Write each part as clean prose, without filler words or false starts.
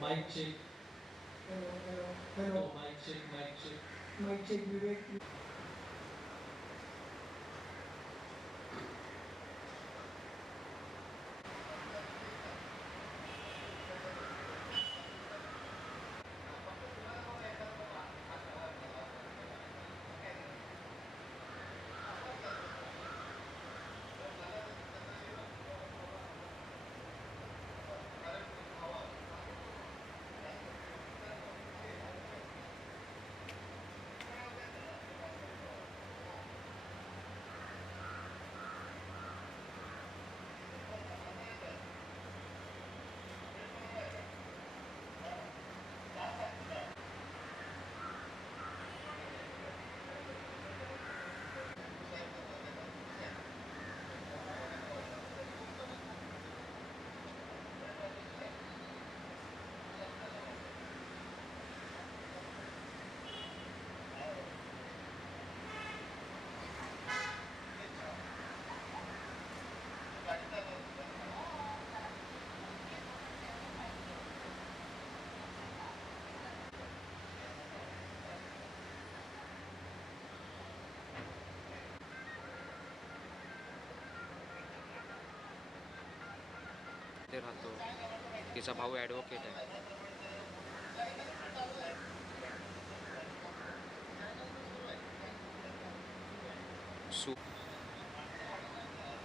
Mic check. Hello, hello, Hello, hello. mic check, mic check. Mic check, Vivek. ते राहतो. तिचा भाऊ advocate आहे.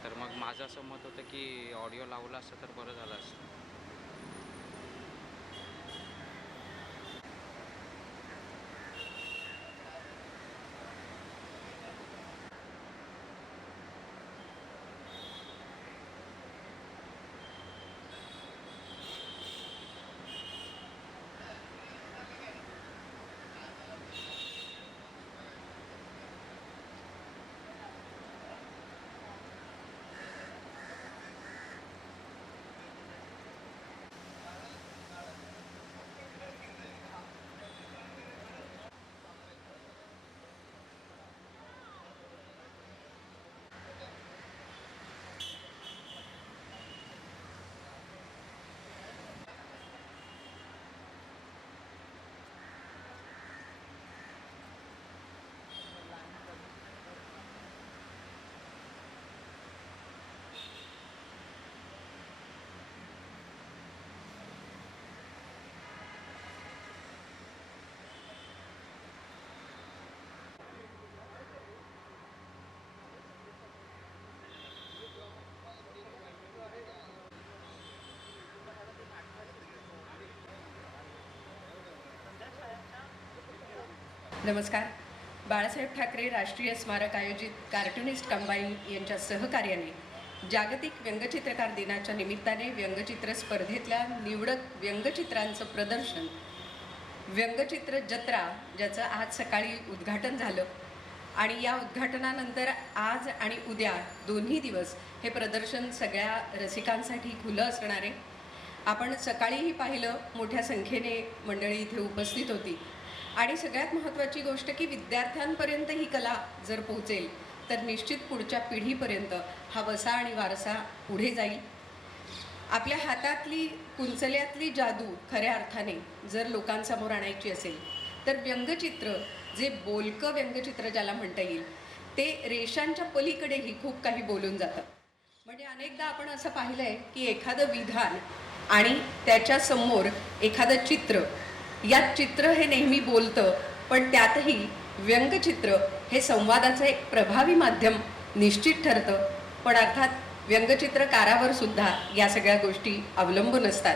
तर मग माझं असं मत होतं की ऑडिओ लावला असतं तर बरं झालं असतं. नमस्कार. बाळासाहेब ठाकरे राष्ट्रीय स्मारक आयोजित कार्टुनिस्ट कंबाईन यांच्या सहकार्याने जागतिक व्यंगचित्रकार दिनाच्या निमित्ताने व्यंगचित्र स्पर्धेतल्या निवडक व्यंगचित्रांचं प्रदर्शन व्यंगचित्र जत्रा ज्याचं आज सकाळी उद्घाटन झालं आणि या उद्घाटनानंतर आज आणि उद्या दोन्ही दिवस हे प्रदर्शन सगळ्या रसिकांसाठी खुलं असणार आहे. आपण सकाळीही पाहिलं मोठ्या संख्येने मंडळी इथे उपस्थित होती आणि सगळ्यात महत्त्वाची गोष्ट की विद्यार्थ्यांपर्यंत ही कला जर पोहोचेल तर निश्चित पुढच्या पिढीपर्यंत हा वसा आणि वारसा पुढे जाईल. आपल्या हातातली कुंचल्यातली जादू खऱ्या अर्थाने जर लोकांसमोर आणायची असेल तर व्यंगचित्र जे बोलकं व्यंगचित्र ज्याला म्हणता येईल ते रेषांच्या पलीकडेही खूप काही बोलून जातं. म्हणजे अनेकदा आपण असं पाहिलं आहे की एखादं विधान आणि त्याच्यासमोर एखादं चित्र, यात चित्र हे नेहमी बोलतं पण त्यातही व्यंगचित्र हे संवादाचं एक प्रभावी माध्यम निश्चित ठरतं. पण अर्थात व्यंगचित्रकारावर सुद्धा या सगळ्या गोष्टी अवलंबून असतात.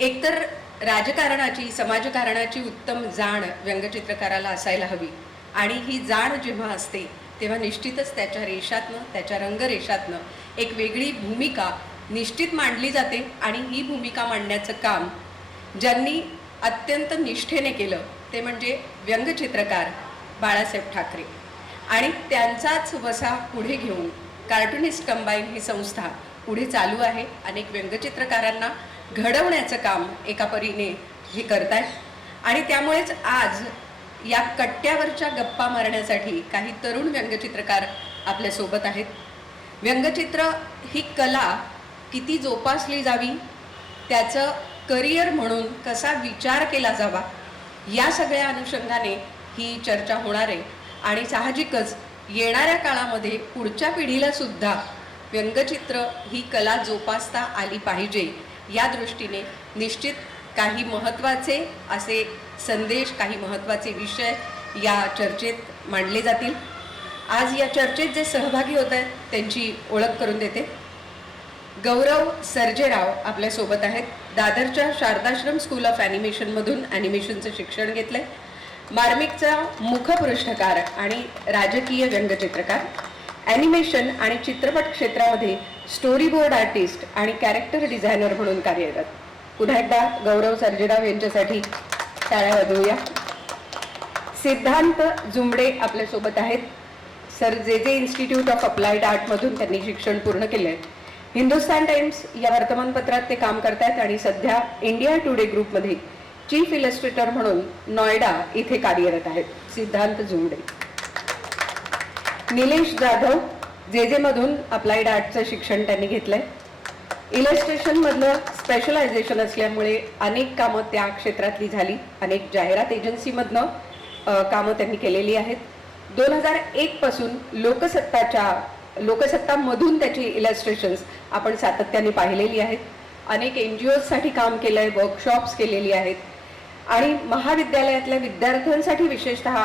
एकतर राजकारणाची समाजकारणाची उत्तम जाण व्यंगचित्रकाराला असायला हवी आणि ही जाण जेव्हा असते तेव्हा निश्चितच त्याच्या रेषातनं त्याच्या रंगरेषातनं एक वेगळी भूमिका निश्चित मांडली जाते आणि ही भूमिका मांडण्याचं काम ज्यांनी अत्यंत निष्ठेने केलं ते म्हणजे व्यंगचित्रकार बाळासाहेब ठाकरे आणि त्यांचाच वसा पुढे घेऊन कार्टुनिस्ट कंबाईन ही संस्था पुढे चालू आहे. अनेक व्यंगचित्रकारांना घडवण्याचं काम एका परीने हे करत आहेत आणि त्यामुळेच आज या कट्ट्यावरच्या गप्पा मारण्यासाठी काही तरुण व्यंगचित्रकार आपल्यासोबत आहेत. व्यंगचित्र ही कला किती जोपासली जावी त्याचं करिअर म्हणून कसा विचार केला जावा या सगळ्या अनुषंगाने ही चर्चा होणार आहे. आणि साहजिकच येणाऱ्या काळामध्ये पुढच्या पिढीला सुद्धा व्यंगचित्र ही कला जोपासता आली पाहिजे या दृष्टीने निश्चित काही महत्त्वाचे असे संदेश, काही महत्त्वाचे विषय या चर्चेत मांडले जातील. आज या चर्चेत जे सहभागी होत आहेत त्यांची ओळख करून देते. गौरव सर्जेराव आपल्यासोबत आहेत. दादरच्या शारदाश्रम स्कूल ऑफ ॲनिमेशनमधून ॲनिमेशनचं शिक्षण घेतलं आहे. मार्मिकचा मुखपृष्ठकार आणि राजकीय व्यंगचित्रकार, ॲनिमेशन आणि चित्रपट क्षेत्रामध्ये स्टोरी बोर्ड आर्टिस्ट आणि कॅरेक्टर डिझायनर म्हणून कार्यरत. पुन्हा एकदा गौरव सर्जेराव यांच्यासाठी टाळ्या वाजवूया. सिद्धांत जुमडे आपल्यासोबत आहेत. सर जे इन्स्टिट्यूट ऑफ अप्लाइड आर्टमधून त्यांनी शिक्षण पूर्ण केलं आहे. हिंदुस्तान टाइम्स या वर्तमानपत्रात ते काम करतात आणि सध्या इंडिया टुडे ग्रुपमध्ये चीफ इलस्ट्रेटर म्हणून नॉयडा इथे कार्यरत आहेत. सिद्धांत जुमडे. निलेश जाधव जे मधून अप्लाइड आर्टचं शिक्षण त्यांनी घेतलंय. इलस्ट्रेशनमधलं स्पेशलायझेशन असल्यामुळे अनेक कामं त्या क्षेत्रातली झाली. अनेक जाहिरात एजन्सीमधनं कामं त्यांनी केलेली आहेत. 2001 पासून लोकसत्तामधून त्याची इलस्ट्रेशन्स आपण सातत्याने पाहिलेली आहेत. अनेक NGOसाठी काम केलं आहे, वर्कशॉप्स केलेली आहेत आणि महाविद्यालयातल्या विद्यार्थ्यांसाठी विशेषतः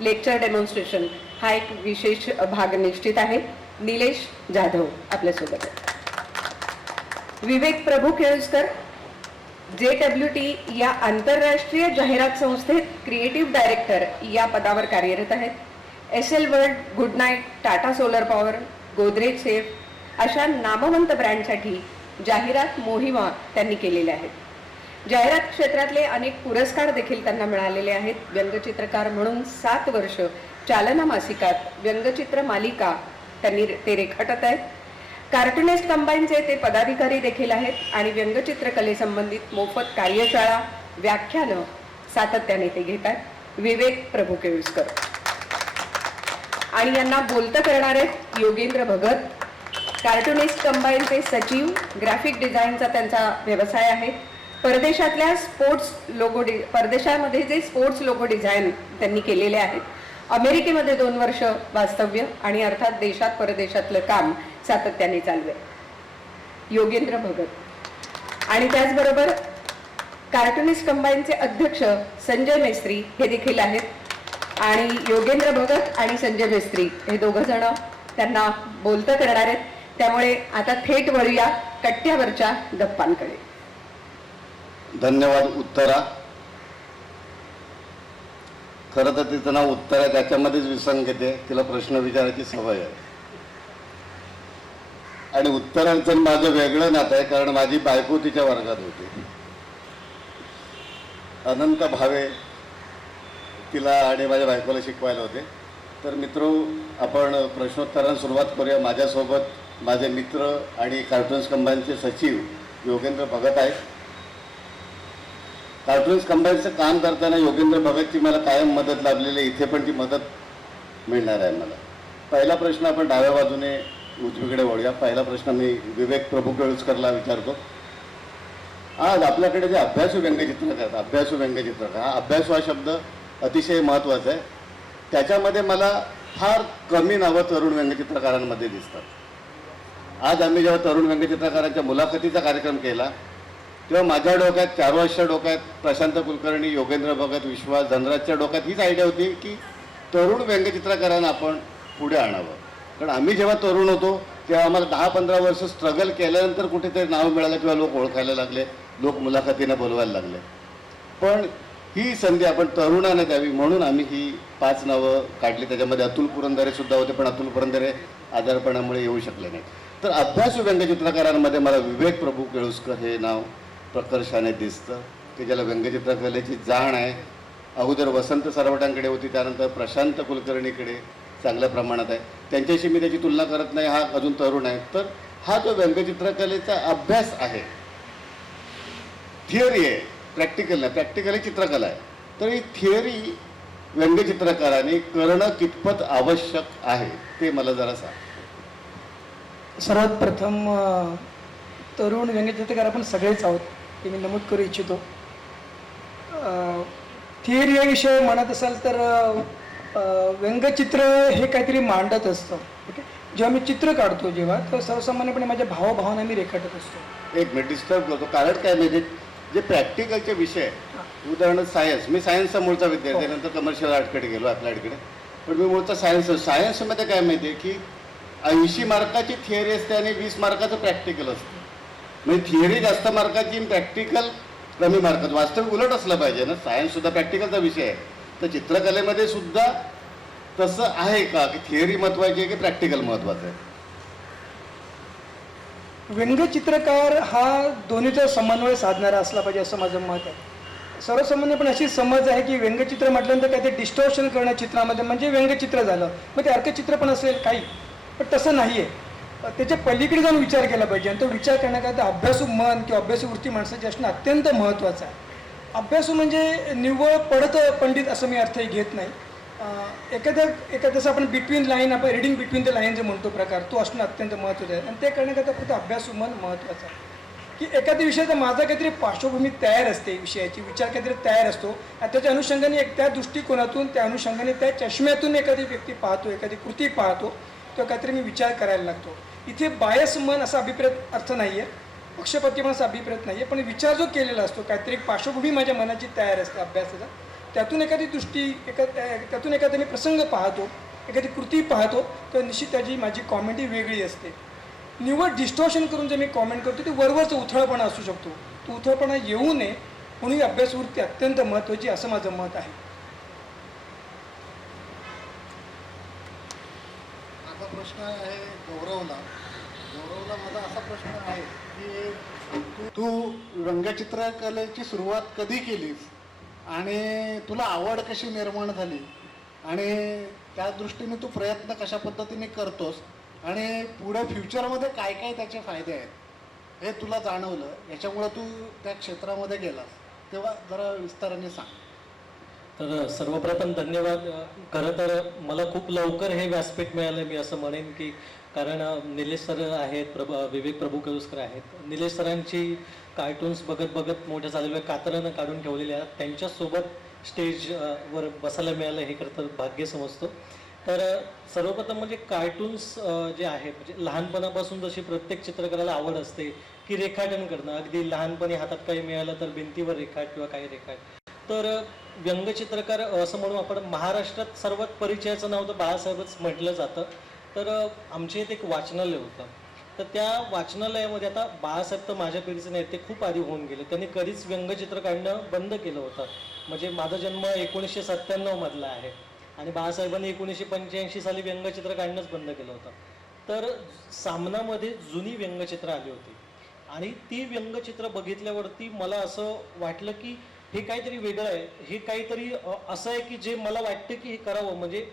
लेक्चर डेमॉन्स्ट्रेशन हा एक विशेष भाग निश्चित आहे. निलेश जाधव आपल्यासोबत आहे. विवेक प्रभू केळुसकर JWT या आंतरराष्ट्रीय जाहिरात संस्थेत क्रिएटिव्ह डायरेक्टर या पदावर कार्यरत आहेत. SL world, good night, Tata solar power, Godrej safe अशा नामवंत ब्रँडसाठी जाहिरात मोहिमा त्यांनी केलेल्या आहेत. जाहिरात क्षेत्रातले अनेक पुरस्कार देखील त्यांना मिळालेले आहेत. व्यंगचित्रकार म्हणून 7 वर्ष चालना मासिकात व्यंगचित्र मालिका ते रेखाटत आहेत. कार्टुनिस्ट कंबाईनचे ते पदाधिकारी देखील आहेत आणि व्यंगचित्रकलेसंबंधित मोफत कार्यशाळा, व्याख्यानं सातत्याने ते घेतात. विवेक प्रभू केळुसकर. आणि यांना बोलतं करणार आहेत योगेंद्र भगत. कार्टुनिस्ट कंबाईनचे सचिव, ग्राफिक डिझाईनचा त्यांचा व्यवसाय आहे. परदेशामध्ये जे स्पोर्ट्स लोगो डिझाईन त्यांनी केलेले आहेत. अमेरिकेमध्ये 2 वर्ष वास्तव्य आणि अर्थात देशात परदेशातलं काम सातत्याने चालू आहे. योगेंद्र भगत. आणि त्याचबरोबर कार्टुनिस्ट कंबाईनचे अध्यक्ष संजय मेस्त्री हे देखील आहेत. आणि योगेंद्र भगत आणि संजय मेस्त्री हे दोघं जण त्यांना बोलतं करणार आहेत. त्यामुळे आता थेट वळूया कट्ट्यावरच्या गप्पांकडे. धन्यवाद उत्तरा. खरं तर तिचं नाव उत्तर आहे, त्याच्यामध्येच विसंगती आहे. तिला प्रश्न विचारायची सवय आहे. आणि उत्तरांचं माझं वेगळं नातं आहे, कारण माझी बायको तिच्या वर्गात होती. अनंत भावे तिला आणि माझ्या बायकोला शिकवायला होते. तर मित्र, आपण प्रश्नोत्तरांना सुरुवात करूया. माझ्यासोबत माझे मित्र आणि कार्टून्स कंबाईनचे सचिव योगेंद्र भगत आहेत. कार्टून्स कंबाईनचं काम करताना योगेंद्र भगतची मला कायम मदत लाभलेली आहे. इथे पण ती मदत मिळणार आहे मला. पहिला प्रश्न आपण डाव्या बाजूने उजवीकडे वळूया. पहिला प्रश्न मी विवेक प्रभू केळुसकरला विचारतो. आज आपल्याकडे जे अभ्यासू व्यंगचित्रकार आहेत, अभ्यासू व्यंगचित्रकार, हा अभ्यासू हा शब्द अतिशय महत्त्वाचा आहे. त्याच्यामध्ये मला फार कमी नावं तरुण व्यंगचित्रकारांमध्ये दिसतात. आज आम्ही जेव्हा तरुण व्यंगचित्रकारांच्या मुलाखतीचा कार्यक्रम केला तेव्हा माझ्या डोक्यात, चारवासच्या डोक्यात, प्रशांत कुलकर्णी, योगेंद्र भगत, विश्वास, धनराजच्या डोक्यात हीच आयडिया होती की तरुण व्यंगचित्रकारांना आपण पुढे आणावं. कारण आम्ही जेव्हा तरुण होतो तेव्हा आम्हाला 10-15 वर्ष स्ट्रगल केल्यानंतर कुठेतरी नाव मिळालं किंवा लोक ओळखायला लागले, लोक मुलाखतीने बोलवायला लागले. पण ही संधी आपण तरुणांना द्यावी म्हणून आम्ही ही 5 नावं काढली. त्याच्यामध्ये अतुल पुरंदरे सुद्धा होते, पण अतुल पुरंदरे आजारपणामुळे येऊ शकले नाही. तर अभ्यासू व्यंगचित्रकारांमध्ये मला विवेक प्रभू केळुसकर हे नाव प्रकर्षाने दिसतं की ज्याला व्यंगचित्रकलेची जाण आहे. अगोदर वसंत सरवटांकडे होती, त्यानंतर प्रशांत कुलकर्णीकडे चांगल्या प्रमाणात आहे. त्यांच्याशी मी त्याची तुलना करत नाही, हा अजून तरुण आहे. तर हा जो व्यंगचित्रकलेचा अभ्यास आहे, थिअरी आहे, प्रॅक्टिकल नाही. प्रॅक्टिकल ही चित्रकला आहे. तर ही थिअरी व्यंगचित्रकाराने करणं कितपत आवश्यक आहे ते मला जरा सांग. सर्वात प्रथम तरुण व्यंगचित्रकार आपण सगळेच आहोत. ते मी नमूद करू इच्छितो. थिअरी या विषय म्हणत असाल तर व्यंगचित्र हे काहीतरी मांडत असतं. ओके, जेव्हा मी चित्र काढतो जेव्हा, तर सर्वसामान्यपणे माझ्या भावभावना मी रेखाटत असतो. एक मिनिट डिस्टर्ब करतो, कारण काय म्हणजे जे प्रॅक्टिकलचे विषय, उदाहरण सायन्स, मी सायन्सचा मूळचा विद्यार्थी, नंतर कमर्शियल आर्टकडे गेलो, अप्लाइडकडे. पण मी मूळचा सायन्समध्ये काय माहिती आहे की 80 मार्काची थिअरी असते आणि 20 मार्काचं प्रॅक्टिकल असतं. म्हणजे थिअरी जास्त मार्काची आणि प्रॅक्टिकल कमी मार्काचं. वास्तविक उलट असलं पाहिजे ना, सायन्ससुद्धा प्रॅक्टिकलचा विषय आहे. तर चित्रकलेमध्ये सुद्धा तसं आहे का की थिअरी महत्त्वाची आहे की प्रॅक्टिकल महत्त्वाचं आहे? व्यंगचित्रकार हा दोन्हीचा समन्वय साधणारा असला पाहिजे असं माझं मत आहे. सर्वसामान्यपणे अशी समज आहे की व्यंगचित्र म्हटल्यानंतर काय ते डिस्टॉर्शन करणं चित्रामध्ये म्हणजे व्यंगचित्र झालं, मग ते अर्कचित्र पण असेल काही, पण तसं नाही आहे. त्याच्या पलीकडे जाऊन विचार केला पाहिजे आणि तो विचार करण्याकरता अभ्यासू मन किंवा अभ्यासू वृत्ती माणसाची असणं अत्यंत महत्त्वाचं आहे. अभ्यासू म्हणजे निव्वळ पडत पंडित असं मी अर्थ घेत नाही. एखाद्या जसं आपण बिटवीन लाईन, आपण रिडिंग बिटवीन द लाईन जे म्हणतो प्रकार, तो असणं अत्यंत महत्त्वाचं आहे. आणि ते करण्याकरता फक्त अभ्यासू मन महत्त्वाचं आहे. की एखाद्या विषयाचा माझा काहीतरी पार्श्वभूमी तयार असते, विषयाची विचार काहीतरी तयार असतो आणि त्याच्या अनुषंगाने त्या दृष्टिकोनातून, त्या अनुषंगाने, त्या चष्म्यातून एखादी व्यक्ती पाहतो, एखादी कृती पाहतो, तो काहीतरी मी विचार करायला लागतो. इथे बायस मन असा अभिप्रेत अर्थ नाही आहे, पक्षपाती मन असा अभिप्रेत नाही आहे, पण विचार जो केलेला असतो, काहीतरी एक पार्श्वभूमी माझ्या मनाची तयार असते अभ्यासाचा, त्यातून एखादी दृष्टी, त्यातून एखादा मी प्रसंग पाहतो, एखादी कृती पाहतो, तर निश्चित त्याची माझी कॉमेंटी वेगळी असते. निव्वळ डिस्टॉर्शन करून जे मी कॉमेंट करतो ते वरवरचा उथळपणा असू शकतो. तो उथळपणा येऊ नये म्हणून अभ्यासवृत्ती अत्यंत महत्त्वाची असं माझं मत आहे. माझा प्रश्न आहे गौरवला. माझा असा प्रश्न आहे की तू व्यंगचित्रकलेची सुरुवात कधी केलीस आणि तुला आवड कशी निर्माण झाली आणि त्या दृष्टीने तू प्रयत्न कशा पद्धतीने करतोस आणि पुढे फ्युचरमध्ये काय काय त्याचे फायदे आहेत हे तुला जाणवलं, याच्यामुळं तू त्या क्षेत्रामध्ये गेलास, तेव्हा जरा विस्ताराने सांग. तर सर्वप्रथम धन्यवाद. खरं तर मला खूप लवकर हे व्यासपीठ मिळालं, मी असं म्हणेन की कारण निलेश सर आहेत, विवेक प्रभू केळुसकर आहेत. निलेश सरांची कार्टून्स बघत बघत मोठं झालेलं आहे, कातरानं काढून ठेवलेले आहेत. त्यांच्यासोबत स्टेजवर बसायला मिळालं हे खरं तर भाग्य समजतो. तर सर्वप्रथम म्हणजे कार्टून्स जे आहे, म्हणजे लहानपणापासून जशी प्रत्येक चित्रकाराला आवड असते की रेखाटन करणं, अगदी लहानपणी हातात काही मिळालं तर भिंतीवर रेखाट किंवा काही रेखाट. तर व्यंगचित्रकार असं म्हणून आपण महाराष्ट्रात सर्वात परिचयाचं नाव तर बाळासाहेबच म्हटलं जातं. तर आमच्या इथे एक वाचनालय होतं. तर त्या वाचनालयामध्ये आता बाळासाहेब तर माझ्या पिढीचे नाहीत, ते खूप आधी होऊन गेले. त्यांनी कधीच व्यंगचित्र काढणं बंद केलं होतं. म्हणजे माझा जन्म 1997 मधला आहे आणि बाळासाहेबांनी 1985 साली व्यंगचित्र काढणंच बंद केलं होतं. तर सामनामध्ये जुनी व्यंगचित्र आली होती आणि ती व्यंगचित्र बघितल्यावरती मला असं वाटलं की हे काहीतरी वेगळं आहे, हे काहीतरी असं आहे की जे मला वाटतं की हे करावं, म्हणजे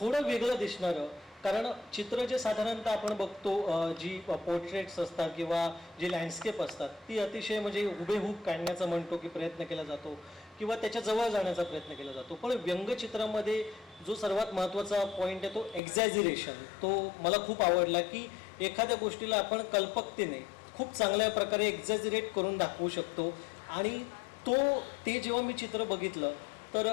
थोडं वेगळं दिसणारं. कारण चित्र जे साधारणतः आपण बघतो, जी पोर्ट्रेट्स असतात किंवा जे लँडस्केप असतात, ती अतिशय म्हणजे हुबेहूब काढण्याचा म्हणतो की प्रयत्न केला जातो किंवा त्याच्या जवळ जाण्याचा प्रयत्न केला जातो. पण व्यंगचित्रामध्ये जो सर्वात महत्त्वाचा पॉईंट आहे तो एक्झॅजिरेशन. तो मला खूप आवडला की एखाद्या गोष्टीला आपण कल्पकतेने खूप चांगल्या प्रकारे एक्झॅजिरेट करून दाखवू शकतो. आणि ते जेव्हा मी चित्र बघितलं तर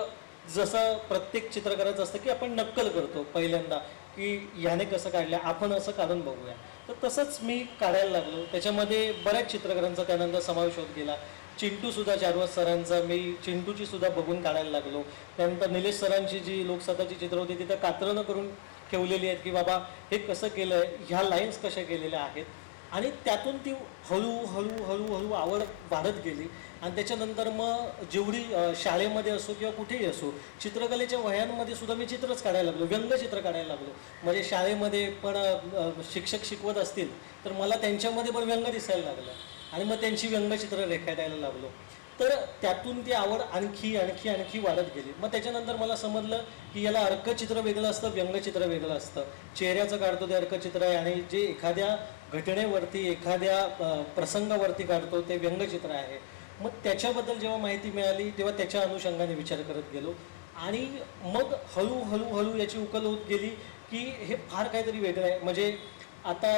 जसं प्रत्येक चित्रकाराचं असतं की आपण नक्कल करतो पहिल्यांदा की ह्याने कसं काढलं, आपण असं काढून बघूया. तर तसंच मी काढायला लागलो. त्याच्यामध्ये बऱ्याच चित्रकारांचा त्यानंतर समावेश होत गेला. चिंटूसुद्धा चारवास सरांचा मी चिंटूची सुद्धा बघून काढायला लागलो. त्यानंतर निलेश सरांची जी लोकसत्ताची चित्र होती तिथं कात्रणं करून ठेवलेली आहेत की बाबा हे कसं केलं आहे, ह्या लाईन्स कशा केलेल्या आहेत. आणि त्यातून ती हळूहळू आवड वाढत गेली. आणि त्याच्यानंतर मग जेवढी शाळेमध्ये असो किंवा कुठेही असो, चित्रकलेच्या वह्यांमध्ये सुद्धा मी चित्रच काढायला लागलो, व्यंगचित्र काढायला लागलो. म्हणजे शाळेमध्ये पण शिक्षक शिकवत असतील तर मला त्यांच्यामध्ये पण व्यंग दिसायला लागलं आणि मग त्यांची व्यंगचित्र रेखाटायला लागलो. तर त्यातून ती आवड आणखी वाढत गेली. मग त्याच्यानंतर मला समजलं की याला अर्कचित्र वेगळं असतं, व्यंगचित्र वेगळं असतं. चेहऱ्याचं काढतो ते अर्कचित्र आहे आणि जे एखाद्या घटनेवरती, एखाद्या प्रसंगावरती काढतो ते व्यंगचित्र आहे. मग त्याच्याबद्दल जेव्हा माहिती मिळाली तेव्हा त्याच्या अनुषंगाने विचार करत गेलो आणि मग हळूहळू याची उकल होत गेली की हे फार काहीतरी वेगळं आहे. म्हणजे आता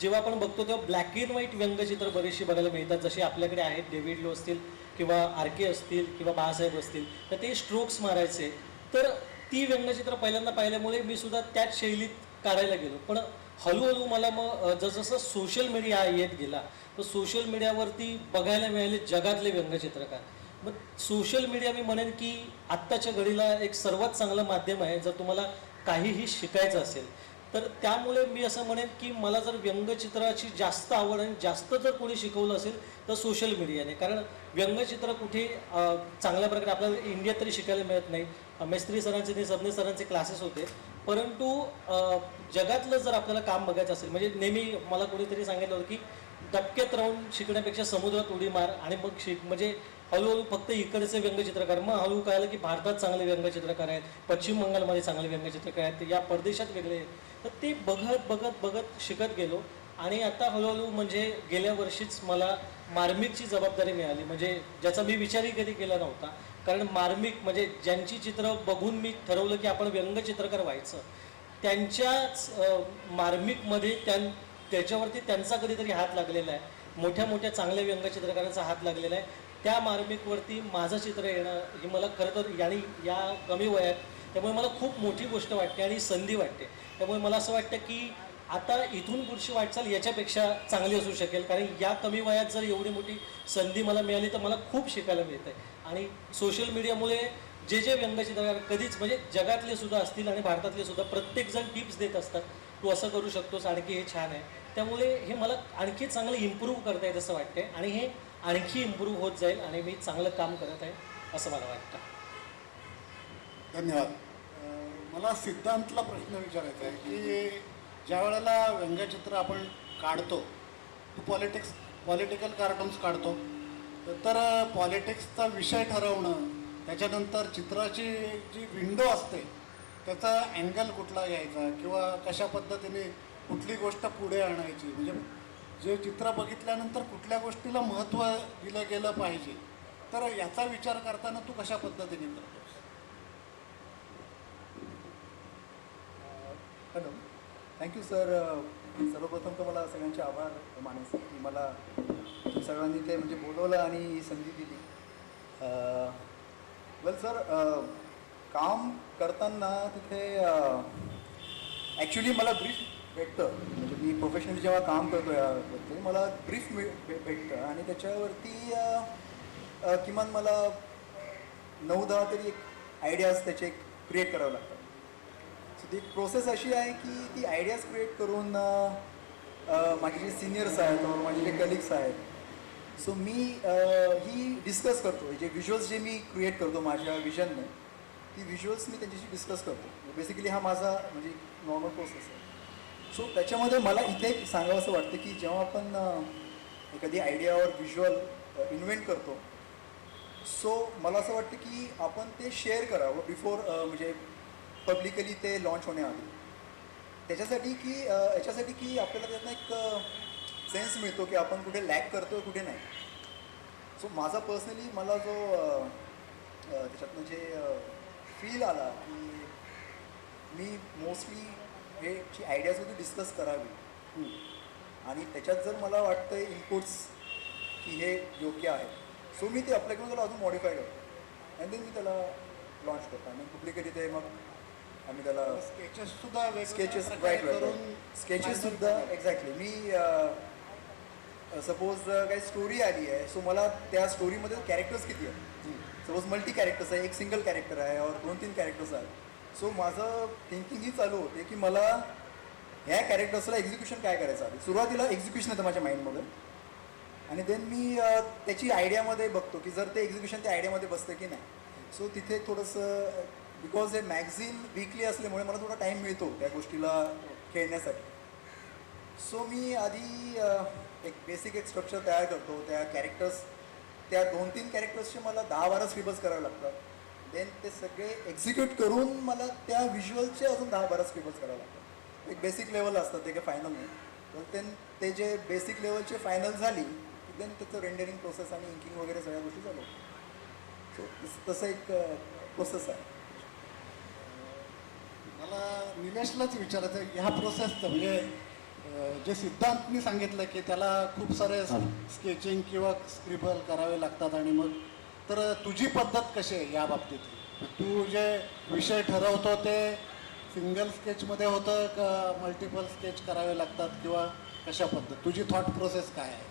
जेव्हा आपण बघतो तेव्हा ब्लॅक अँड व्हाईट व्यंगचित्र बरीचशी बघायला मिळतात, जसे आपल्याकडे आहेत डेव्हिड लो असतील किंवा आर के असतील किंवा बाळासाहेब असतील, तर ते स्ट्रोक्स मारायचे. तर ती व्यंगचित्र पहिल्यांदा पाहिल्यामुळे मी सुद्धा त्याच शैलीत काढायला गेलो. पण हळूहळू मला मग जसजसं सोशल मीडिया येत गेला, तर सोशल मीडियावरती बघायला मिळाले जगातले व्यंगचित्रकार. मग सोशल मीडिया मी म्हणेन की आत्ताच्या घडीला एक सर्वात चांगलं माध्यम आहे जर तुम्हाला काहीही शिकायचं असेल. तर त्यामुळे मी असं म्हणेन की मला जर व्यंगचित्राची जास्त आवड आणि जास्त जर कोणी शिकवलं असेल तर सोशल मीडियाने. कारण व्यंगचित्र कुठे चांगल्या प्रकारे आपल्याला इंडियात तरी शिकायला मिळत नाही. मेस्त्री सरांचे ते सबने सरांचे क्लासेस होते, परंतु जगातलं जर आपल्याला काम बघायचं असेल, म्हणजे नेहमी मला कोणीतरी सांगितलं होतं की डबक्यात राहून शिकण्यापेक्षा समुद्रात उडी मार आणि मग शिक. म्हणजे हळूहळू फक्त इकडचे व्यंगचित्रकार, मग हळूहळू कळालं की भारतात चांगले व्यंगचित्रकार आहेत, पश्चिम बंगालमध्ये चांगले व्यंगचित्रकार आहेत, या परदेशात वेगळे आहेत. तर ते बघत बघत बघत शिकत गेलो आणि आता हळूहळू म्हणजे गेल्या वर्षीच मला मार्मिकची जबाबदारी मिळाली, म्हणजे ज्याचा मी विचारही कधी केला नव्हता. कारण मार्मिक म्हणजे ज्यांची चित्र बघून मी ठरवलं की आपण व्यंगचित्रकार व्हायचं, त्यांच्याच मार्मिकमध्ये त्याच्यावरती त्यांचा कधीतरी हात लागलेला आहे. मोठ्या मोठ्या चांगल्या व्यंगचित्रकारांचा हात लागलेला आहे. त्या मार्मिकवरती माझं चित्र येणं ही मला खरं तर आणि या कमी वयात, त्यामुळे मला खूप मोठी गोष्ट वाटते आणि संधी वाटते. त्यामुळे मला असं वाटतं की आता इथून पुढची वाटचाल याच्यापेक्षा चांगली असू शकेल. कारण या कमी वयात जर एवढी मोठी संधी मला मिळाली तर मला खूप शिकायला मिळतं आहे. आणि सोशल मीडियामुळे जे व्यंगचित्रकार कधीच म्हणजे जगातले सुद्धा असतील आणि भारतातले सुद्धा प्रत्येकजण टिप्स देत असतात, तू असं करू शकतोस, आणखी हे छान आहे. त्यामुळे हे मला आणखी चांगलं इम्प्रूव्ह करता येत असं वाटते आणि हे आणखी इम्प्रूव्ह होत जाईल आणि मी चांगलं काम करत आहे असं मला वाटतं. धन्यवाद. मला सिद्धांतला प्रश्न विचारायचा आहे की ज्या वेळेला व्यंगचित्र आपण काढतो, तू पॉलिटिकल कार्टून्स काढतो, तर पॉलिटिक्सचा विषय ठरवणं, त्याच्यानंतर चित्राची जी विंडो असते त्याचा अँगल कुठला घ्यायचा किंवा कशा पद्धतीने कुठली गोष्ट पुढे आणायची, म्हणजे जे चित्र बघितल्यानंतर कुठल्या गोष्टीला महत्त्व दिलं गेलं पाहिजे, तर याचा विचार करताना तू कशा पद्धतीने करतोस? Hello, thank you sir. सर्वप्रथम तर मला सगळ्यांचे आभार मानायचे की मला तुम्ही सगळ्यांनी ते म्हणजे बोलवलं आणि ही संधी दिली. वेल सर, काम करताना तिथे ॲक्च्युली मला ब्रीफ भेटतं. म्हणजे मी प्रोफेशनली जेव्हा काम करतो यावरती मला ब्रीफ भेटतं आणि त्याच्यावरती किमान मला 9-10 तरी एक आयडियाज त्याचे क्रिएट करावं लागतात. सो ती प्रोसेस अशी आहे की ती आयडियाज क्रिएट करून माझे जे सिनियर्स आहेत किंवा माझे जे कलिग्स आहेत, सो मी ही डिस्कस करतो. जे व्हिज्युअल्स जे मी क्रिएट करतो माझ्या विजनने, ती व्हिज्युअल्स मी त्यांच्याशी डिस्कस करतो. बेसिकली हा माझा म्हणजे नॉर्मल प्रोसेस आहे. सो त्याच्यामध्ये मला इथे सांगावं असं वाटतं की जेव्हा आपण एखादी आयडियावर व्हिज्युअल इन्व्हेंट करतो, सो मला असं वाटतं की आपण ते शेअर करावं बिफोर म्हणजे पब्लिकली ते लॉन्च होण्याआधी. त्याच्यासाठी की आपल्याला त्यातनं एक सेन्स मिळतो की आपण कुठे लॅक करतो कुठे नाही. सो माझा पर्सनली मला जो त्याच्यातनं जे फील आला की मी मोस्टली हे जी आयडियाज होती डिस्कस करावी आणि त्याच्यात जर मला वाटतं इनपुट्स की हे योग्य आहे, सो मी ते अप्लाय करून त्याला अजून मॉडिफाय करतो अँड देन मी त्याला लॉन्च करतो. आणि पब्लिकली ते मग आम्ही त्याला स्केचेससुद्धा स्केचेस राईट करून स्केचेससुद्धा एक्झॅक्टली मी सपोज काही स्टोरी आली आहे, सो मला त्या स्टोरीमध्ये कॅरेक्टर्स किती आहेत, सपोज मल्टी कॅरेक्टर्स आहे, एक सिंगल कॅरेक्टर आहे और 2-3 कॅरेक्टर्स आहेत. सो माझं थिंकिंग ही चालू होते की मला ह्या कॅरेक्टर्सला एक्झिक्युशन काय करायचं आहे. सुरुवातीला एक्झिक्युशन येतं माझ्या माइंडमध्ये आणि देन मी त्याची आयडियामध्ये बघतो की जर ते एक्झिक्युशन त्या आयडियामध्ये बसतं की नाही. सो तिथे थोडंसं बिकॉज हे मॅगझिन वीकली असल्यामुळे मला थोडा टाईम मिळतो त्या गोष्टीला खेळण्यासाठी. सो मी आधी एक बेसिक एक स्ट्रक्चर तयार करतो. त्या कॅरेक्टर्स त्या 2-3 कॅरेक्टर्सचे मला 10-12 स्क्रिबल्स करावे लागतात. देन ते सगळे एक्झिक्यूट करून मला त्या व्हिज्युअलचे अजून 10-12 स्क्रिबल्स करावे लागतात. एक बेसिक लेवल असतं ते काही फायनल नाही. तर देन ते जे बेसिक लेवलचे फायनल झाली की देन त्याचं रेंडरिंग प्रोसेस आणि इंकिंग वगैरे सगळ्या गोष्टी चालू. सो तसं एक प्रोसेस आहे. मला निलेशलाच विचारायचं ह्या प्रोसेसचं, म्हणजे जे सिद्धांतनी सांगितलं की त्याला खूप सारे स्केचिंग किंवा स्क्रिबल करावे लागतात आणि मग तर तुझी पद्धत कशी आहे या बाबतीत तू जे विषय ठरवतो ते सिंगल स्केचमध्ये होतं का मल्टिपल स्केच करावे लागतात किंवा कशा पद्धत तुझी थॉट प्रोसेस काय आहे?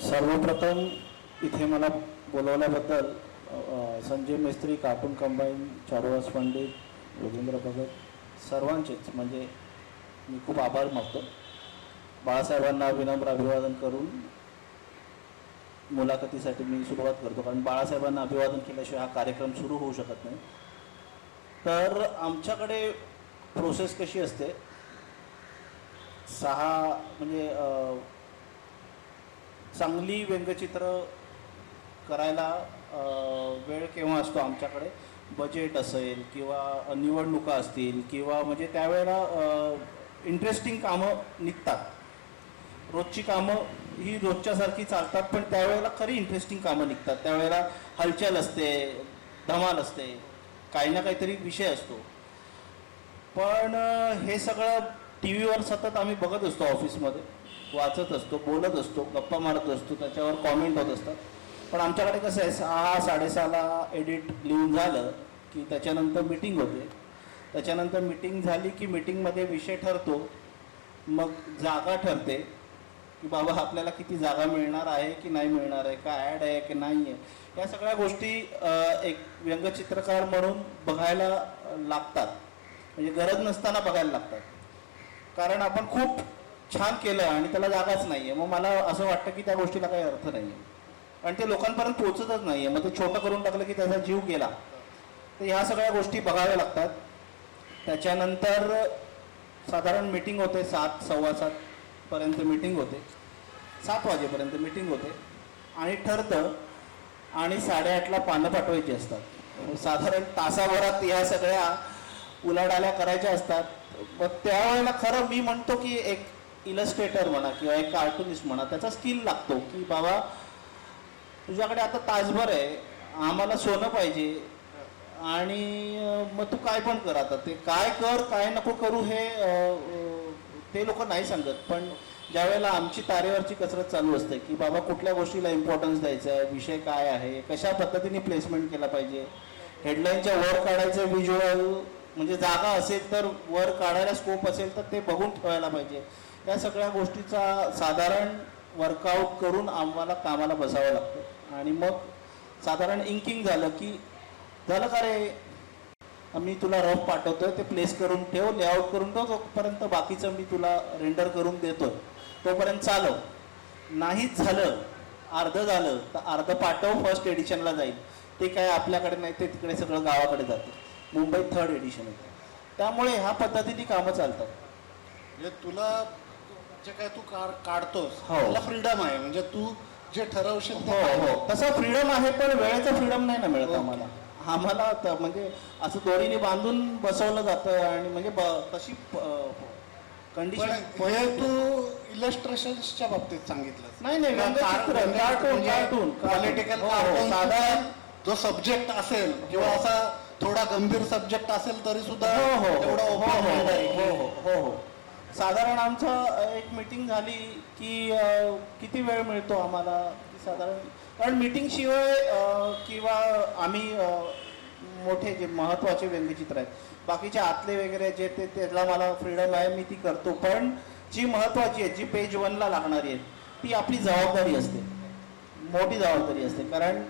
सर्वप्रथम इथे मला बोलवल्याबद्दल संजय मिस्त्री, कार्टून कंबाईन, चारुहास पंडित, योगेंद्र भगत सर्वांचेच म्हणजे मी खूप आभार मानतो. बाळासाहेबांना विनम्र अभिवादन करून मुलाखतीसाठी मी सुरुवात करतो, कारण बाळासाहेबांना अभिवादन केल्याशिवाय हा कार्यक्रम सुरू होऊ शकत नाही. तर आमच्याकडे प्रोसेस कशी असते, 6 म्हणजे चांगली व्यंगचित्र करायला वेळ केव्हा असतो आमच्याकडे, बजेट असेल किंवा निवडणुका असतील किंवा म्हणजे त्यावेळेला इंटरेस्टिंग कामं निघतात. रोजची कामं ही रोजच्यासारखी चालतात, पण त्यावेळेला खरी इंटरेस्टिंग कामं निघतात. त्यावेळेला हलचल असते, धमाल असते, काही ना काहीतरी विषय असतो. पण हे सगळं टी व्हीवर सतत आम्ही बघत असतो, ऑफिसमध्ये वाचत असतो, बोलत असतो, गप्पा मारत असतो, त्याच्यावर कॉमेंट होत असतात. पण आमच्याकडे कसं आहे, 6-6:30ला एडिट लिहून झालं की त्याच्यानंतर मीटिंग होते. त्याच्यानंतर मीटिंग झाली की मीटिंगमध्ये विषय ठरतो, मग जागा ठरते की बाबा आपल्याला किती जागा मिळणार आहे की नाही मिळणार आहे, का ॲड आहे की नाही आहे. या सगळ्या गोष्टी एक व्यंगचित्रकार म्हणून बघायला लागतात, म्हणजे गरज नसताना बघायला लागतात. कारण आपण खूप छान केलं आणि त्याला जागाच नाही आहे, मग मला असं वाटतं की त्या गोष्टीला काही अर्थ नाही आहे आणि ते लोकांपर्यंत पोहोचतच नाही आहे. मग ते छोटं करून टाकलं की त्याचा जीव गेला. तर ह्या सगळ्या गोष्टी बघाव्या लागतात. त्याच्यानंतर साधारण मीटिंग होते, 7-7:15 मीटिंग होते, 7 वाजेपर्यंत मीटिंग होते आणि ठरतं आणि 8:30ला पानं पाठवायची असतात. साधारण तासाभरात या सगळ्या उलाढाल्या करायच्या असतात. मग त्यावेळेला खरं मी म्हणतो की एक इलस्ट्रेटर म्हणा किंवा एक कार्टुनिस्ट म्हणा, त्याचा स्किल लागतो की बाबा तुझ्याकडे आता तासभर आहे, आम्हाला सोनं पाहिजे आणि मग तू काय पण कर. आता ते काय कर काय नको करू हे ते लोक नाही सांगत, पण ज्यावेळेला आमची तारेवरची कसरत चालू असते की बाबा कुठल्या गोष्टीला इम्पॉर्टन्स द्यायचं आहे, विषय काय आहे, कशा पद्धतीने प्लेसमेंट केला पाहिजे, हेडलाईनच्या वर काढायचं व्हिज्युअल, म्हणजे जागा असेल तर वर काढायला स्कोप असेल तर ते बघून ठेवायला पाहिजे. या सगळ्या गोष्टीचा साधारण वर्कआउट करून आम्हाला कामाला बसावं लागतं. आणि मग साधारण इंकिंग झालं की झालं का रे, मी तुला रफ पाठवतोय, ते प्लेस करून ठेव, लेआउट करून ठेव, तोपर्यंत बाकीचं मी तुला रेंडर करून देतोय, तोपर्यंत चालव. नाहीच झालं, अर्धं झालं तर अर्धं पाठव, फर्स्ट एडिशनला जाईल. ते काय आपल्याकडे नाही, ते तिकडे सगळं गावाकडे जातं. मुंबईत 3rd एडिशन येतं. त्यामुळे ह्या पद्धतीने कामं चालतात. म्हणजे तुला जे काय तू काढतोस हो. तुला फ्रीडम आहे, म्हणजे तू जे ठरवशील ते हो काय. हो, तसा फ्रीडम आहे, पण वेळेचं फ्रीडम नाही ना मिळत आम्हाला म्हणजे असं दोरीने बांधून बसवलं जातं आणि म्हणजे तशी कंडिशन. पण हे तू इलस्ट्रेशन्सच्या बाबतीत सांगितलं. नाही नाही, कार्टून पॉलिटिकल साधा जो सब्जेक्ट असेल किंवा असा थोडा गंभीर सब्जेक्ट असेल तरी सुद्धा तेवढा open mind आहे की- हो. साधारण आमचं एक मीटिंग झाली की किती वेळ मिळतो आम्हाला की साधारण, कारण मीटिंग शिवाय किंवा आम्ही मोठे जे महत्त्वाचे व्यंगचित्र आहेत, बाकीचे आतले वगैरे जे ते त्याला मला फ्रीडम आहे, मी ती करतो. पण जी महत्त्वाची आहे, जी पेज 1ला लागणारी आहे, ती आपली जबाबदारी असते, मोठी जबाबदारी असते. कारण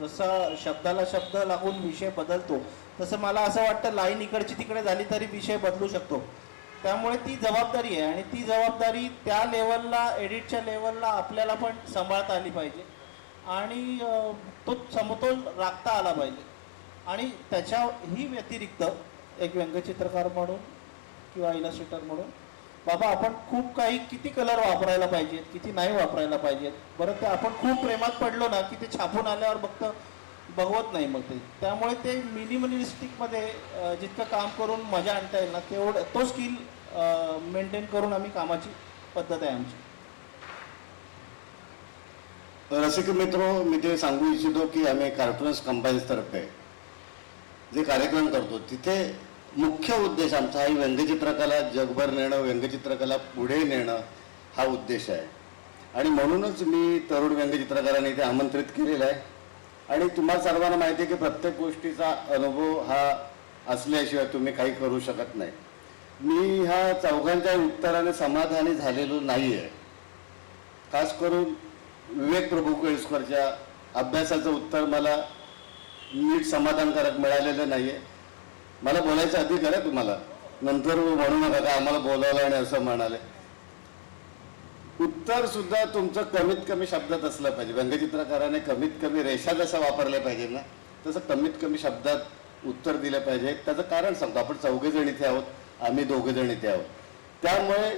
जसा शब्दाला शब्द लागून विषय बदलतो, तसं मला असं वाटतं लाईन इकडची तिकडे झाली तरी विषय बदलू शकतो. त्यामुळे ती जबाबदारी आहे आणि ती जबाबदारी त्या लेवलला, एडिटच्या लेवलला आपल्याला पण सांभाळता आली पाहिजे आणि तो समतोल राखता आला पाहिजे. आणि त्याच्याही व्यतिरिक्त एक व्यंगचित्रकार म्हणून किंवा इलस्ट्रेटर म्हणून बाबा आपण खूप काही, किती कलर वापरायला पाहिजेत, किती नाही वापरायला पाहिजेत. बरं, ते आपण खूप प्रेमात पडलो ना की ते छापून आल्यावर बघवत नाही मग ते. त्यामुळे ते मिनिमलिस्टिकमध्ये जितकं काम करून मजा आणता येईल ना, तेवढं तो स्किल मेंटेन करून आम्ही कामाची पद्धत आहे आमची. रसिक मित्र, मी ते सांगू इच्छितो की आम्ही कार्टूनिस्ट कंबाईन्स तर्फे जे कार्यक्रम करतो तिथे मुख्य उद्देश आमचा ही व्यंगचित्रकला जगभर नेणं, व्यंगचित्रकला पुढे नेणं हा उद्देश आहे. आणि म्हणूनच मी तरुण व्यंगचित्रकारांनी इथे आमंत्रित केलेलं आहे. आणि तुम्हाला सर्वांना माहिती आहे की प्रत्येक गोष्टीचा अनुभव हा असल्याशिवाय तुम्ही काही करू शकत नाही. मी ह्या चौघांच्या उत्तराने समाधानी झालेलो नाही आहे. खास करून विवेक प्रभू केळुसकरच्या अभ्यासाचं उत्तर मला नीट समाधानकारक मिळालेलं नाही आहे. मला बोलायचा अधिकार आहे तुम्हाला, नंतर म्हणू नका का आम्हाला बोलावलं आणि असं म्हणाले. उत्तर सुद्धा तुमचं कमीत कमी शब्दात असलं पाहिजे. व्यंगचित्रकाराने कमीत कमी रेषा जशा वापरल्या पाहिजे ना, तसं कमीत कमी शब्दात उत्तर दिलं पाहिजे. त्याचं कारण सांगतो. आपण 4 जण इथे आहोत, आम्ही 2 जण इथे आहोत. त्यामुळे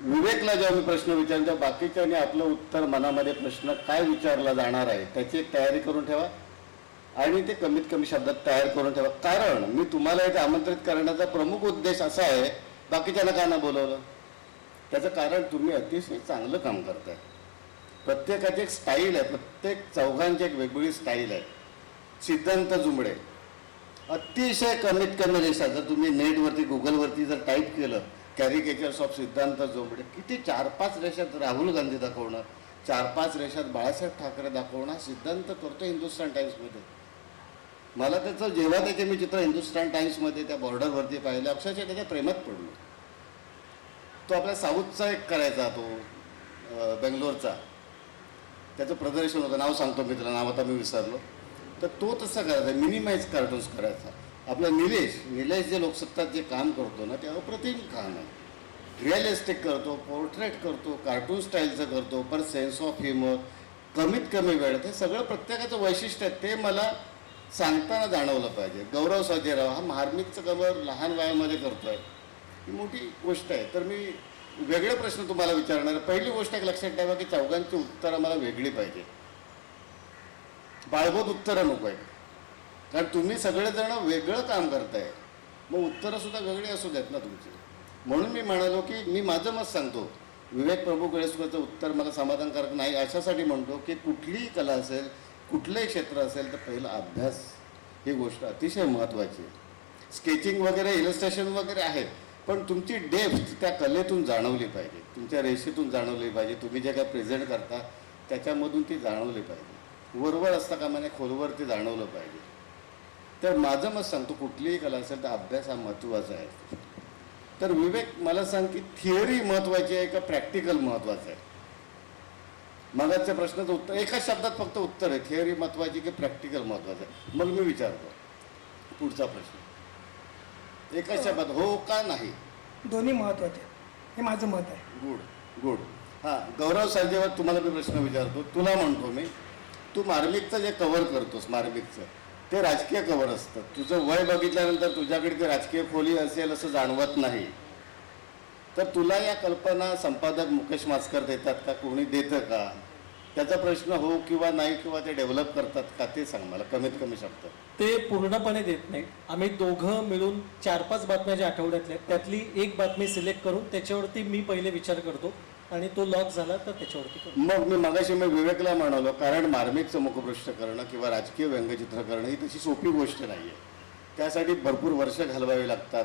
विवेकला जेव्हा मी प्रश्न विचारतो तेव्हा बाकीच्यांनी आपलं उत्तर, मनामध्ये प्रश्न काय विचारला जाणार आहे त्याची एक तयारी करून ठेवा आणि ते कमीत कमी शब्दात तयार करून ठेवा. कारण मी तुम्हाला इथे आमंत्रित करण्याचा प्रमुख उद्देश असा आहे, बाकीच्यांना का ना बोलवलं त्याचं कारण तुम्ही अतिशय चांगलं काम करताय. प्रत्येकाची एक स्टाईल आहे, प्रत्येक चौघांची एक वेगवेगळी स्टाईल आहे. सिद्धांत जुंबडे अतिशय कमीत कमी रेषा, जर तुम्ही नेटवरती गुगलवरती जर टाईप केलं कॅरिकेचर्स ऑफ सिद्धांत जुंबडे, किती 4-5 रेषात राहुल गांधी दाखवणं, 4-5 रेषात बाळासाहेब ठाकरे दाखवणं सिद्धांत करतो हिंदुस्तान टाइम्समध्ये. मला त्याचं जेव्हा त्याचे मी चित्र हिंदुस्तान टाइम्समध्ये त्या बॉर्डरवरती पाहिलं, अक्षरशः त्याच्या प्रेमात पडलो. तो आपल्या साऊथचा एक करायचा, तो बेंगलोरचा, त्याचं प्रदर्शन होतं, नाव सांगतो मी तुला, नाव आता मी विसरलो. तर तो तसा करायचा, मिनिमाइज कार्टून्स करायचा. आपला निलेश जे लोकसत्तात जे काम करतो ना, ते अप्रतिम काम आहे. रिअलिस्टिक करतो, पोर्ट्रेट करतो, कार्टून स्टाईलचं करतो, पर सेन्स ऑफ ह्युमर, कमीत कमी वेळ, ते सगळं प्रत्येकाचं वैशिष्ट्य आहे. ते मला सांगताना जाणवलं पाहिजे. गौरव सर्जेराव हा मार्मिकचं कव्हर लहान वयामध्ये करतोय, ही मोठी गोष्ट आहे. तर मी वेगळे प्रश्न तुम्हाला विचारणार. पहिली गोष्ट एक लक्षात ठेवा की चौघांची उत्तरं मला वेगळी पाहिजे. बाळगोत उत्तरं नको आहे, कारण तुम्ही सगळेजण वेगळं काम करताय, मग उत्तरं सुद्धा वेगळी असू देत ना तुमची. म्हणून मी म्हणालो की मी माझं मत सांगतो. विवेक प्रभू केळुसकरचं उत्तर मला समाधानकारक नाही अशासाठी म्हणतो की कुठलीही कला असेल, कुठलंही क्षेत्र असेल, तर पहिला अभ्यास ही गोष्ट अतिशय महत्त्वाची आहे. स्केचिंग वगैरे, इलस्ट्रेशन वगैरे आहेत, पण तुमची डेप्थ त्या कलेतून जाणवली पाहिजे, तुमच्या रेषेतून जाणवली पाहिजे. तुम्ही जे काय प्रेझेंट करता त्याच्यामधून ती जाणवली पाहिजे. वरवर असता कामा नये, खोलवर ते जाणवलं पाहिजे. तर माझं मत सांगतो, कुठलीही कला असेल तर अभ्यास हा महत्त्वाचा आहे. तर विवेक मला सांग की थिअरी महत्त्वाची आहे का प्रॅक्टिकल महत्त्वाचं आहे? मगाच्या प्रश्नाचं उत्तर एकाच शब्दात फक्त उत्तर आहे, थिअरी महत्त्वाची की प्रॅक्टिकल महत्त्वाचं आहे. मग मी विचारतो पुढचा प्रश्न, एकाच शब्दात हो का नाही? दोन्ही महत्त्वाचे, हे माझं मत आहे. गुड. हां, गौरव सर्जेवर तुम्हाला मी प्रश्न विचारतो. तुला म्हणतो मी, तू मार्मिकचं जे कव्हर करतोस, मार्मिकचं ते राजकीय कव्हर असतं. तुझं वय बघितल्यानंतर तुझ्याकडे ते राजकीय खोली असेल असं जाणवत नाही. तर तुला या कल्पना संपादक मुकेश मास्कर देतात का, कोणी देतं का? त्याचा प्रश्न हो किंवा नाही, किंवा ते डेव्हलप करतात का ते सांग मला कमीत कमी शब्द. ते पूर्णपणे देत नाहीत. आम्ही दोघं मिळून 4-5 बातम्या ज्या आठवड्यातल्या त्यातली एक बातमी सिलेक्ट करून त्याच्यावरती मी पहिले विचार करतो आणि तो लॉक झाला तर त्याच्यावरती करतो. मग मी मगाशी मी विवेकला म्हणालो, कारण मार्मिकचं मुखपृष्ठ करणं किंवा राजकीय व्यंगचित्र करणं ही तशी सोपी गोष्ट नाही आहे. त्यासाठी भरपूर वर्ष घालवावी लागतात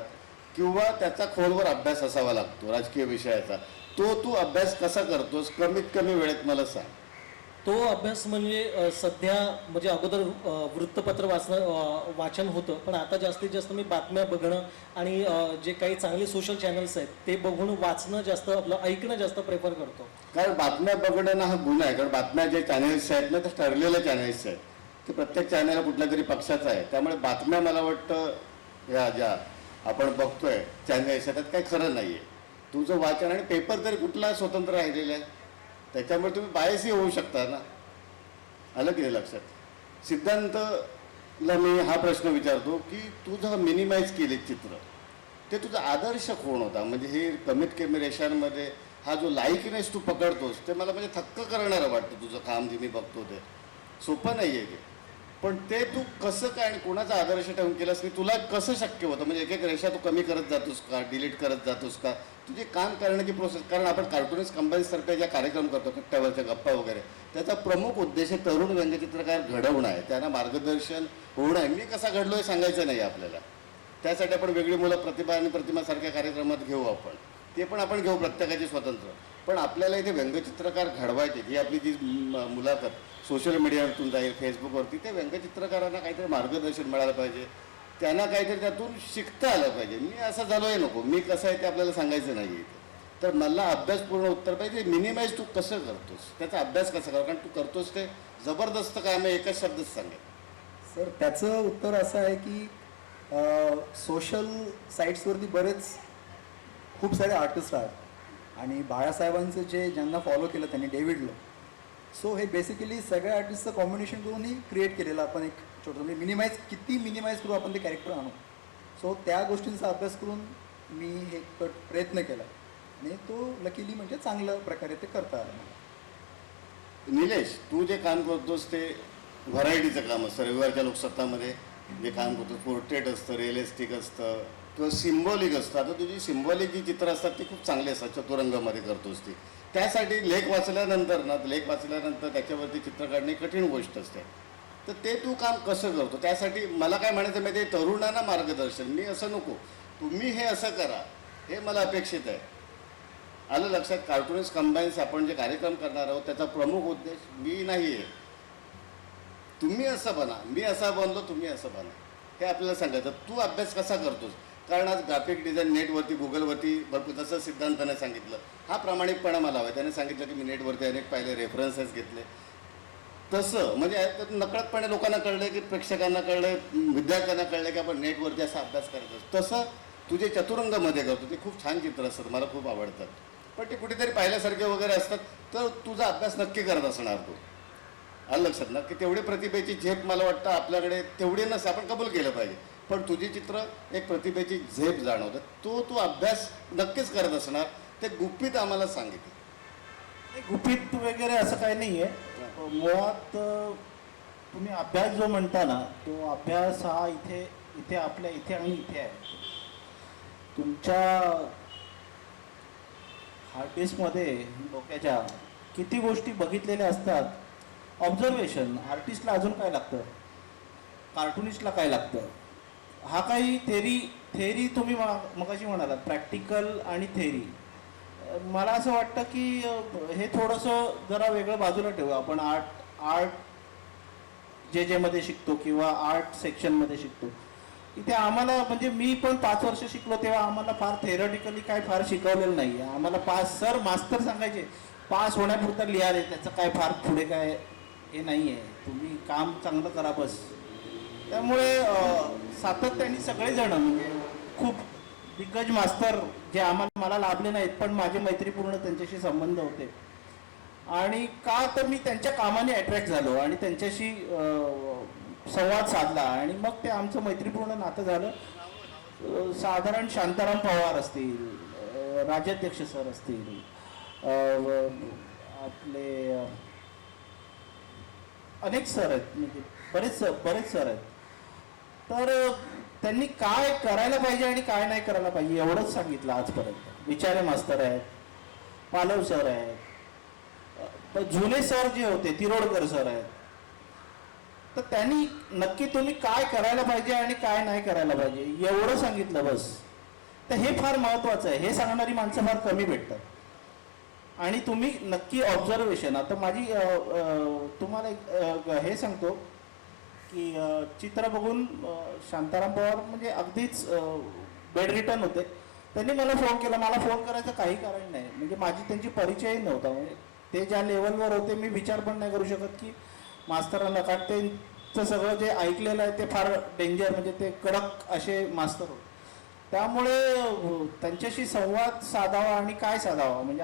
किंवा त्याचा खोलवर अभ्यास असावा लागतो राजकीय विषयाचा. तो तू अभ्यास कसा करतोस कमीत कमी वेळेत मला सांग. तो अभ्यास म्हणजे सध्या म्हणजे अगोदर वृत्तपत्र वाचन होतं, पण आता जास्तीत जास्त मी बातम्या बघणं आणि जे काही चांगले सोशल चॅनल्स आहेत ते बघून वाचणं जास्त, आपलं ऐकणं जास्त प्रेफर करतो. कारण बातम्या बघणं हा गुन्हा आहे. कारण बातम्या जे चॅनल्स आहेत ना ते ठरलेले चॅनल्स आहेत, ते प्रत्येक चॅनल कुठल्या तरी पक्षाचा आहे. त्यामुळे बातम्या मला वाटतं ह्या ज्या आपण बघतोय चॅनल्स त्यात काही खरं नाही आहे. तुझं वाचन आणि पेपर तरी कुठला स्वतंत्र राहिलेला आहे, त्याच्यामुळे तुम्ही बायसही होऊ शकता ना. आलं की नाही लक्षात? सिद्धांतला मी हा प्रश्न विचारतो की तुझं मिनिमाइज केले चित्र, ते तुझा आदर्श कोण होता? म्हणजे हे कमीत कमी रेषांमध्ये हा जो लाईकनेस तू पकडतोस ते मला म्हणजे थक्क करणारं वाटतं. तुझं काम जे मी बघतो ते सोपं नाही आहे ते, पण ते तू कसं काय आणि कोणाचा आदर्श ठेवून केलंस की तुला कसं शक्य होतं? म्हणजे एक एक रेषा तू कमी करत जातोस का, डिलीट करत जातोस का? तुझे काम करण्याची प्रोसेस, कारण आपण कार्टूनिस्ट कंबाईन्ससारखे ज्या कार्यक्रम करतो, कट्ट्यावरच्या गप्पा वगैरे, त्याचा प्रमुख उद्देश तरुण व्यंगचित्रकार घडवणं आहे, त्यांना मार्गदर्शन होणं आहे. मी कसा घडलो हे सांगायचं नाही आपल्याला. त्यासाठी आपण वेगळी मुलं प्रतिभा आणि प्रतिमासारख्या कार्यक्रमात घेऊ आपण, ते पण आपण घेऊ प्रत्येकाची स्वतंत्र. पण आपल्याला इथे व्यंगचित्रकार घडवायचे, ही आपली जी मुलाखत सोशल मीडियावरतून जाईल, फेसबुकवरती, त्या व्यंगचित्रकारांना काहीतरी मार्गदर्शन मिळालं पाहिजे, त्यांना काहीतरी त्यातून शिकता आलं पाहिजे. मी असं झालो आहे नको, मी कसं आहे ते आपल्याला सांगायचं नाही आहे. तर मला अभ्यासपूर्ण उत्तर पाहिजे. मिनिमाइज तू कसं करतोस, त्याचा अभ्यास कसा कर, कारण तू करतोस ते जबरदस्त काम आहे, एकच शब्दच सांगेल. सर त्याचं उत्तर असं आहे की सोशल साईट्सवरती बरेच खूप सारे आर्टिस्ट आहेत आणि बाळासाहेबांचं जे ज्यांना फॉलो केलं त्यांनी डेव्हिडला, सो हे बेसिकली सगळ्या आर्टिस्टचं कॉम्बिनेशन करूनही क्रिएट केलेलं आपण एक छोटं, म्हणजे किती मिनिमाइज करू आपण ते कॅरेक्टर आणू. सो त्या गोष्टींचा अभ्यास करून मी हे प्रयत्न केला आणि तो लकीली म्हणजे चांगल्या प्रकारे ते करता आलं मला. निलेश, तू जे काम करतोस ते व्हरायटीचं काम असतं. रविवारच्या लोकसत्तामध्ये जे काम करतो, पोर्ट्रेट असतं, रिअलिस्टिक असतं किंवा सिम्बॉलिक असतं. आता तुझी सिम्बॉलिक जी चित्र असतात ती खूप चांगली असतात, चतुरंगामध्ये करतोस ती. त्यासाठी लेख वाचल्यानंतर त्याच्यावरती चित्र काढणे कठीण गोष्ट असते. तर ते तू काम कसं करतो, त्यासाठी मला काय म्हणायचं माहिती आहे, तरुणांना मार्गदर्शन. मी असं नको, तुम्ही हे असं करा, हे मला अपेक्षित आहे. आलं लक्षात? कार्टूनिस्ट कंबाईन्स आपण जे कार्यक्रम करणार आहोत त्याचा प्रमुख उद्देश मी नाही आहे, तुम्ही असं बना, मी असा बनलो, तुम्ही असं बना, हे आपल्याला सांगायचं. तू अभ्यास कसा करतोस, कारण आज ग्राफिक डिझाईन नेटवरती, गुगलवरती भरपूर, जसं सिद्धांताने सांगितलं, हा प्रामाणिकपणा मला हवा. त्याने सांगितलं की मी नेटवरती अनेक पाहिले, रेफरन्सेस घेतले. तसं म्हणजे नकळतपणे लोकांना कळलं, की प्रेक्षकांना कळलं, विद्यार्थ्यांना कळलं की आपण नेटवरती असा अभ्यास करत असतो. तसं तुझे चतुरंगामध्ये करतो, ते खूप छान चित्र असतात, मला खूप आवडतात. पण ते कुठेतरी पाहिल्यासारखे वगैरे असतात, तर तुझा अभ्यास नक्की करत असणार तू. आलं लक्षात ना? की तेवढी प्रतिभेची झेप मला वाटतं आपल्याकडे तेवढी नसते, आपण कबूल केलं पाहिजे. पण तुझी चित्र एक प्रतिभेची झेप जाणवतं, तो तू अभ्यास नक्कीच करत असणार. ते गुपित आम्हाला सांगितलं. गुपित वगैरे असं काही नाही आहे. मुळात तुम्ही अभ्यास जो म्हणता ना, तो अभ्यास हा इथे आपल्या इथे आणि इथे आहे. तुमच्या हार्ड डिस्कमध्ये डोक्याच्या किती गोष्टी बघितलेल्या असतात. ऑब्झर्वेशन. आर्टिस्टला अजून काय लागतं, कार्टुनिस्टला काय लागतं, हा काही थेरी तुम्ही मगाशी म्हणालात, प्रॅक्टिकल आणि थेरी. मला असं वाटतं की हे थोडंसं जरा वेगळं बाजूला ठेवू आपण. आर्ट जे मध्ये शिकतो किंवा आर्ट सेक्शनमध्ये शिकतो, इथे आम्हाला, म्हणजे मी पण 5 वर्ष शिकलो तेव्हा आम्हाला फार थेरॉटिकली काय फार शिकवलेलं नाही आहे. आम्हाला मास्तर सांगायचे पास होण्यापुरता लिहा रे, त्याचं काय फार पुढे काय हे नाही आहे, तुम्ही काम चांगलं करा बस. त्यामुळे सातत्याने सगळेजण, म्हणजे खूप दिग्गज मास्तर जे मला लाभले नाहीत, पण माझे मैत्रीपूर्ण त्यांच्याशी संबंध होते. आणि का तर मी त्यांच्या कामाने अट्रॅक्ट झालो आणि त्यांच्याशी संवाद साधला आणि मग ते आमचं मैत्रीपूर्ण नातं झालं. साधारण शांताराम पवार असतील, राज्याध्यक्ष सर असतील, आपले अनेक सर आहेत, म्हणजे बरेच सर आहेत. तर त्यांनी काय करायला पाहिजे आणि काय नाही करायला पाहिजे एवढंच सांगितलं आजपर्यंत. विचारे मास्तर आहेत, पालव सर आहेत, जुने सर जे होते तिरोडकर सर आहेत. तर त्यांनी नक्की तुम्ही काय करायला पाहिजे आणि काय नाही करायला पाहिजे एवढं सांगितलं बस. तर हे फार महत्त्वाचं आहे. हे सांगणारी माणसं फार कमी भेटतात. आणि तुम्ही नक्की ऑब्झर्वेशन. आता माझी तुम्हाला हे सांगतो की चित्र बघून शांताराम पवार म्हणजे अगदीच बेड रिटर्न होते. त्यांनी मला फोन केला. मला फोन करायचं काही कारण नाही, म्हणजे माझी त्यांची परिचयही नव्हता. म्हणजे ते ज्या लेवलवर होते मी विचार पण नाही करू शकत की मास्तरांना, कारण त्यांचं सगळं जे ऐकलेलं आहे ते फार डेंजर, म्हणजे ते कडक असे मास्तर होते. त्यामुळे त्यांच्याशी संवाद साधावा आणि काय साधावा, म्हणजे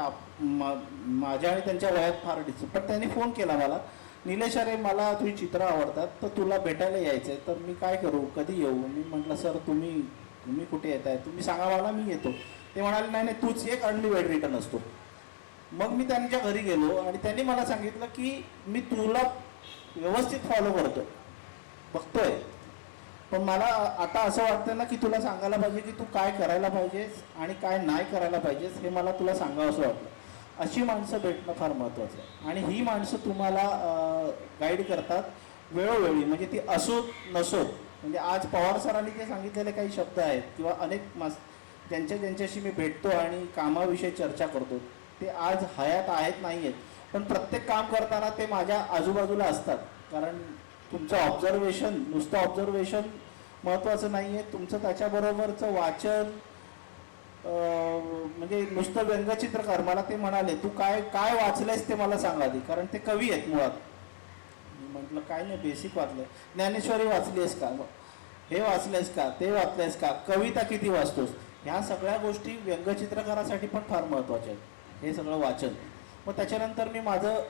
माझ्या आणि त्यांच्या वयात फार डिस. पण त्यांनी फोन केला मला, निलेश अरे मला तुझी चित्र आवडतात, तर तुला भेटायला यायचं आहे, तर मी काय करू, कधी येऊ. मी म्हटलं सर तुम्ही कुठे येत आहे, तुम्ही सांगा मला, मी येतो. ते म्हणाले नाही तूच एक, आणि मी वेळ रिटर्न असतो. मग मी त्यांच्या घरी गेलो आणि त्यांनी मला सांगितलं की मी तुला व्यवस्थित फॉलो करतो, बघतोय, पण मला आता असं वाटतं ना की तुला सांगायला पाहिजे की तू काय करायला पाहिजेस आणि काय नाही करायला पाहिजेस, हे मला तुला सांगावं असं वाटलं. अशी माणसं भेटणं फार महत्त्वाचं आहे. आणि ही माणसं तुम्हाला गाईड करतात वेळोवेळी, म्हणजे ती असोत नसोत. म्हणजे आज पवार सरांनी जे सांगितलेले काही शब्द आहेत किंवा अनेक ज्यांच्याशी मी भेटतो आणि कामाविषयी चर्चा करतो ते आज हयात आहेत नाही आहेत, पण प्रत्येक काम करताना ते माझ्या आजूबाजूला असतात. कारण तुमचं ऑब्झर्वेशन, नुसतं ऑब्झर्वेशन महत्त्वाचं नाही आहे, तुमचं त्याच्याबरोबरचं वाचन, म्हणजे नुसतं व्यंगचित्रकार. मला ते म्हणाले तू काय काय वाचलंयस ते मला सांग आधी, कारण ते कवी आहेत मुळात. मी म्हटलं काय नाही, बेसिक वाचलंय. ज्ञानेश्वरी वाचली आहेस का, हे वाचलंयस का, ते वाचलंयस का, कविता किती वाचतोस, ह्या सगळ्या गोष्टी व्यंगचित्रकारासाठी पण फार महत्त्वाच्या आहेत, हे सगळं वाचन. मग त्याच्यानंतर मी माझं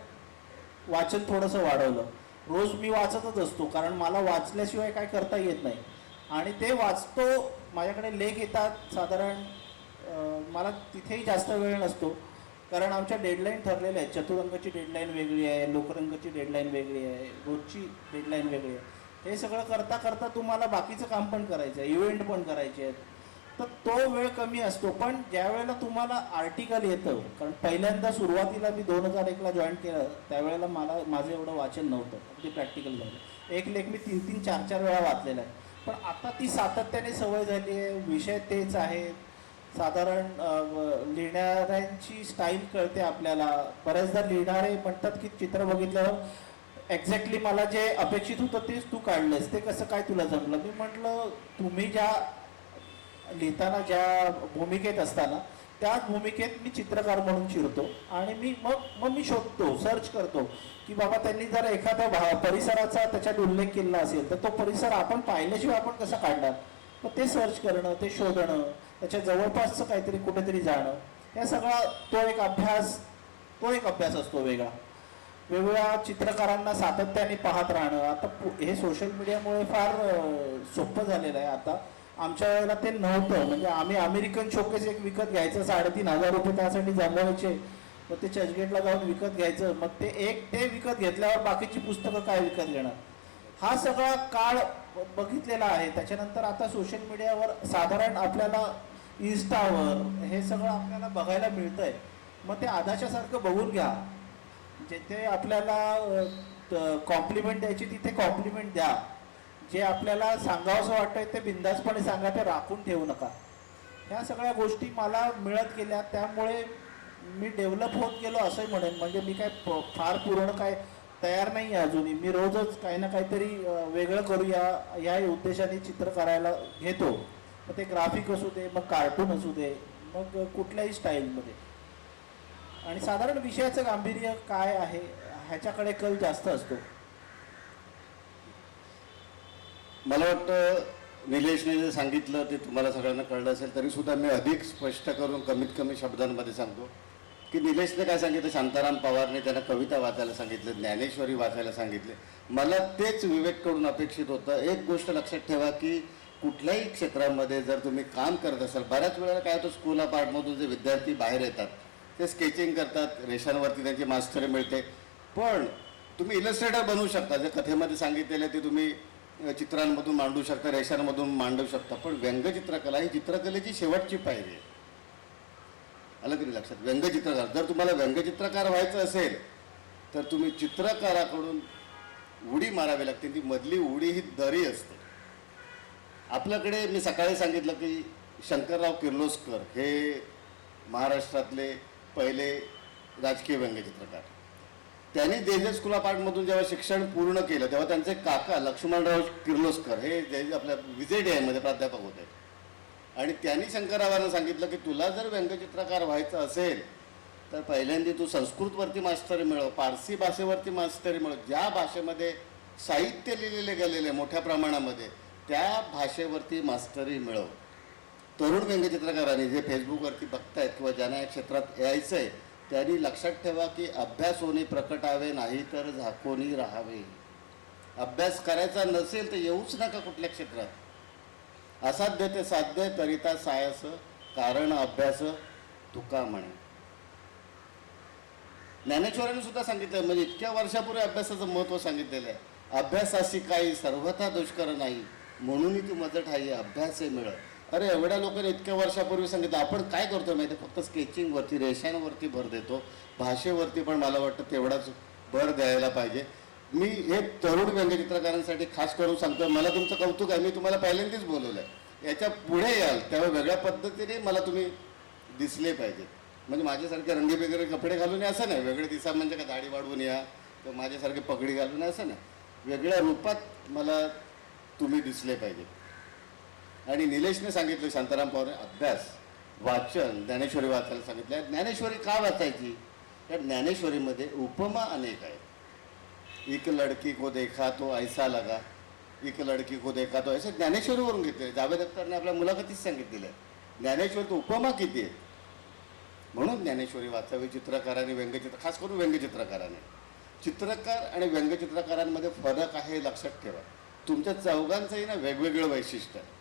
वाचन थोडंसं वाढवलं. रोज मी वाचतच असतो, कारण मला वाचल्याशिवाय काय करता येत नाही. आणि ते वाचतो, माझ्याकडे लेख येतात साधारण, मला तिथेही जास्त वेळ नसतो, कारण आमच्या डेडलाईन ठरलेल्या आहेत. चतुरंगाची डेडलाईन वेगळी आहे, लोकरंगाची डेडलाईन वेगळी आहे, रोजची डेडलाईन वेगळी आहे. हे सगळं करता करता तुम्हाला बाकीचं काम पण करायचं आहे, इव्हेंट पण करायचे आहेत, तर तो वेळ कमी असतो. पण ज्या वेळेला तुम्हाला आर्टिकल येतं, कारण पहिल्यांदा सुरुवातीला मी 2001ला जॉईन केलं, त्यावेळेला माझं एवढं वाचन नव्हतं, अगदी प्रॅक्टिकल नव्हतं. एक लेख मी 3-3, 4-4 वेळा वाचलेला आहे. पण आता ती सातत्याने सवय झाली आहे, विषय तेच आहे, साधारण लिहिणाऱ्यांची स्टाईल कळते आपल्याला. बऱ्याचदा लिहिणारे म्हणतात की चित्र बघितल्यावर एक्झॅक्टली मला जे अपेक्षित होतं तेच तू काढलंस, ते कसं काय तुला जमलं. मी म्हटलं तुम्ही ज्या लिहिताना ज्या भूमिकेत असताना त्याच भूमिकेत मी चित्रकार म्हणून शिरतो आणि मग मी शोधतो, सर्च करतो की बाबा त्यांनी जर एखाद्या परिसराचा त्याच्यात उल्लेख केला असेल तर तो परिसर आपण पाहिल्याशिवाय आपण कसा काढणार. मग ते सर्च करणं, ते शोधणं, त्याच्या जवळपासचं काहीतरी कुठेतरी जाणं, या सगळा तो एक अभ्यास असतो वेगळा. वेगवेगळ्या चित्रकारांना सातत्याने पाहत राहणं. आता हे सोशल मीडियामुळे फार सोपं झालेलं आहे. आता आमच्या वेळेला ते नव्हतं. म्हणजे आम्ही अमेरिकन शोकेस एक विकत घ्यायचं, 3,500 रुपये त्यासाठी जमवायचे, मग ते चर्चगेटला जाऊन विकत घ्यायचं, मग ते विकत घेतल्यावर बाकीची पुस्तकं काय विकत घेणार. हा सगळा काळ बघितलेला आहे. त्याच्यानंतर आता सोशल मीडियावर साधारण आपल्याला इन्स्टावर हे सगळं आपल्याला बघायला मिळतंय. मग ते आधाच्यासारखं बघून घ्या. जिथे आपल्याला कॉम्प्लिमेंट द्यायची तिथे कॉम्प्लिमेंट द्या. जे आपल्याला सांगावंसं वाटतंय ते बिंदासपणे सांगा, ते राखून ठेवू नका. ह्या सगळ्या गोष्टी मला मिळत गेल्या, त्यामुळे मी डेव्हलप होत गेलो असंही म्हणेन. म्हणजे मी काय फार पूर्ण काय तयार नाही आहे अजूनही. मी रोजच काही ना काहीतरी वेगळं करूया या उद्देशाने चित्र करायला घेतो. मग ते ग्राफिक असू दे, मग कार्टून असू दे, मग कुठल्याही स्टाईलमध्ये. आणि साधारण विषयाचं गांभीर्य काय आहे ह्याच्याकडे कल जास्त असतो. मला वाटतं निलेशने जे सांगितलं ते तुम्हाला सगळ्यांना कळलं असेल, तरीसुद्धा मी अधिक स्पष्ट करून कमीत कमी शब्दांमध्ये सांगतो की निलेशने काय सांगितलं, शांताराम पवारने त्यांना कविता वाचायला सांगितलं, ज्ञानेश्वरी वाचायला सांगितले. मला तेच विवेककडून अपेक्षित होतं. एक गोष्ट लक्षात ठेवा की कुठल्याही क्षेत्रामध्ये जर तुम्ही काम करत असाल, बऱ्याच वेळेला काय होतं, स्कूल ऑफ आर्टमधून जे विद्यार्थी बाहेर येतात ते स्केचिंग करतात, रेषांवरती त्यांची मास्टरी मिळते, पण तुम्ही इलस्ट्रेटर बनवू शकता. जे कथेमध्ये सांगितलेलं ते तुम्ही चित्रांमधून मांडू शकता, रेषांमधून मांडू शकता. पण व्यंगचित्रकला ही चित्रकलेची शेवटची पायरी आहे. आलं तरी लक्षात. व्यंगचित्रकार, जर तुम्हाला व्यंगचित्रकार व्हायचं असेल तर तुम्ही चित्रकाराकडून उडी मारावी लागते. ती मधली उडी ही दरी असते. आपल्याकडे मी सकाळी सांगितलं की शंकरराव किर्लोस्कर हे महाराष्ट्रातले पहिले राजकीय व्यंगचित्रकार. त्यांनी जे स्कूल ऑफ आर्टमधून जेव्हा शिक्षण पूर्ण केलं तेव्हा त्यांचे काका लक्ष्मणराव किर्लोस्कर हे जे आपल्या VJTIमध्ये प्राध्यापक होते, आणि त्यांनी शंकररावांना सांगितलं की तुला जर व्यंगचित्रकार व्हायचं असेल तर पहिल्यांदा तू संस्कृतवरती मास्टरी मिळव, पारसी भाषेवरती मास्टरी मिळव. ज्या भाषेमध्ये साहित्य लिहिलेले गेलेले मोठ्या प्रमाणामध्ये त्या भाषेवरती मास्टरी मिळव. तरुण व्यंगचित्रकारांनी जे फेसबुकवरती बघतायत किंवा ज्यांना या क्षेत्रात यायचं आहे त्यांनी लक्षात ठेवा की अभ्यास होणे प्रकटावे, नाही तर झाकोनी राहावे. अभ्यास करायचा नसेल तर येऊच नका कुठल्या क्षेत्रात. असाध्य ते साध्य करिता सायस, कारण अभ्यास तुका म्हणे. ज्ञानेश्वरांनी सुद्धा सांगितलं, म्हणजे इतक्या वर्षापूर्वी अभ्यासाचं महत्त्व सांगितलेलं आहे. अभ्यासाशी काही सर्वथा दुष्कर नाही, म्हणून ती मजट आहे अभ्यासे मिळ. अरे एवढ्या लोकांनी इतक्या वर्षापूर्वी सांगितलं. आपण काय करतो माहिती, फक्त स्केचिंगवरती, रेषांवरती भर देतो. भाषेवरती पण मला वाटतं तेवढाच भर द्यायला पाहिजे. मी हे तरुण व्यंगचित्रकारांसाठी खास करून सांगतोय, मला तुमचं कौतुक आहे, मी तुम्हाला पहिल्यांदाच बोलवलं आहे. याच्या पुढे याल तेव्हा वेगळ्या पद्धतीने मला तुम्ही दिसले पाहिजेत. म्हणजे माझ्यासारखे रंगीबेगळे कपडे घालून या असं नाही, वेगळे दिसा म्हणजे का दाढी वाढवून या किंवा माझ्यासारखे पगडी घालून या असं नाही, वेगळ्या रूपात मला तुम्ही दिसले पाहिजे. आणि निलेशने सांगितलं, शांताराम पवारने अभ्यास, वाचन, ज्ञानेश्वरी वाचायला सांगितलं. ज्ञानेश्वरी का वाचायची? या ज्ञानेश्वरीमध्ये उपमा अनेक आहेत. एक लड़की को देखा तो ऐसा लगा, एक लड़की को देखा तो ऐसा, ज्ञानेश्वरीवरून घेतले. जावेद अख्तरने आपल्या मुलाखतीच सांगितलेलं आहे. ज्ञानेश्वरी तो उपमा किती आहेत, म्हणून ज्ञानेश्वरी वाचावी चित्रकाराने, व्यंगचित्र, खास करून व्यंगचित्रकाराने. चित्रकार आणि व्यंगचित्रकारांमध्ये फरक आहे, लक्षात ठेवा. तुमच्या चौघांचंही ना वेगवेगळं वैशिष्ट्य आहे.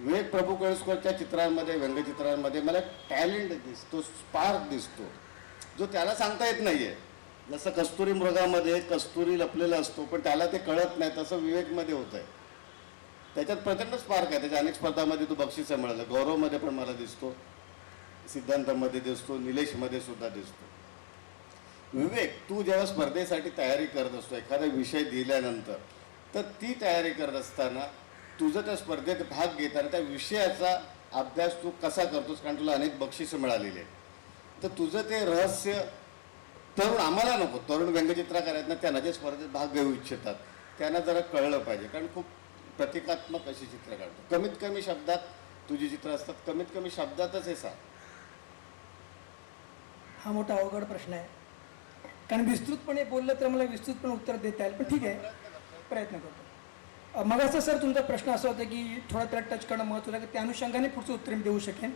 विवेक प्रभू केळुसकरच्या चित्रांमध्ये, व्यंगचित्रांमध्ये मला टॅलेंट दिसतो, स्पार्क दिसतो, जो त्याला सांगता येत नाही आहे. जसं कस्तुरी मृगामध्ये कस्तुरी लपलेला असतो पण त्याला ते कळत नाही, तसं विवेकमध्ये होतं आहे. त्याच्यात प्रचंड स्पार्क आहे. त्याच्या अनेक स्पर्धामध्ये तू बक्षिसं मिळालं, गौरवमध्ये पण मला दिसतो, सिद्धांतामध्ये दिसतो, निलेशमध्ये सुद्धा दिसतो. विवेक, तू जेव्हा स्पर्धेसाठी तयारी करत असतो, एखादा विषय दिल्यानंतर, तर ती तयारी करत असताना तुझं त्या स्पर्धेत भाग घेताना त्या विषयाचा अभ्यास तू कसा करतोस, कारण तुला अनेक बक्षिसं मिळालेली आहेत. तर तुझं ते रहस्य तरुण, आम्हाला नको, तरुण व्यंगचित्रकार आहेत ना, त्यांना जे स्पर्धेत भाग घेऊ इच्छितात त्यांना जरा कळलं पाहिजे, कारण खूप प्रतिकात्मक अशी चित्र काढतो. कमीत कमी शब्दात तुझी चित्र असतात, कमीत कमी शब्दातच हे सांग. हा मोठा अवघड प्रश्न आहे, कारण विस्तृतपणे बोललं तर मला विस्तृतपणे उत्तर देता येईल, पण ठीक आहे, प्रयत्न करतो. मग असं सर तुमचा प्रश्न असा होता की थोडा त्याला टच करणं महत्त्वाचं आहे, की त्या अनुषंगाने पुढचं उत्तर मी देऊ शकेन.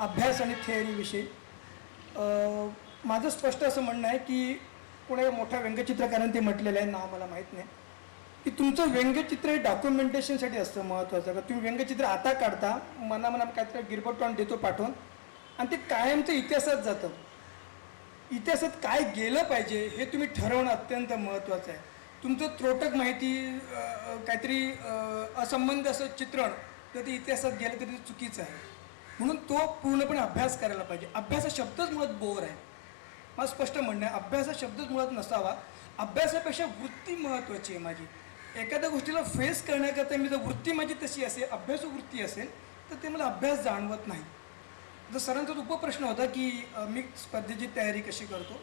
अभ्यास आणि थेअरीविषयी माझं स्पष्ट असं म्हणणं आहे की कोणा मोठ्या व्यंगचित्रकारांनी ते म्हटलेलं आहे, नाव मला माहीत नाही, की तुमचं व्यंगचित्र हे डॉक्युमेंटेशनसाठी असतं महत्त्वाचं. का तुम्ही व्यंगचित्र आता काढता, मना काहीतरी गिरबटॉन देतो पाठवून, आणि ते कायमचं इतिहासात जातं. इतिहासात काय गेलं पाहिजे हे तुम्ही ठरवणं अत्यंत महत्त्वाचं आहे. तुमचं त्रोटक माहिती, काहीतरी असंबंध असं चित्रण जर ते इतिहासात गेलं तरी ते चुकीचं आहे. म्हणून तो पूर्णपणे अभ्यास करायला पाहिजे. अभ्यास हा शब्दच मुळात बोर आहे, मला स्पष्ट म्हणणं आहे. अभ्यास हा शब्दच मुळात नसावा. अभ्यासापेक्षा वृत्ती महत्त्वाची आहे माझी. एखाद्या गोष्टीला फेस करण्याकरता मी जर वृत्ती माझी तशी असेल, अभ्यासू वृत्ती असेल, तर ते मला अभ्यास जाणवत नाही. जर सरांचा उपप्रश्न होता की मी स्पर्धेची तयारी कशी करतो,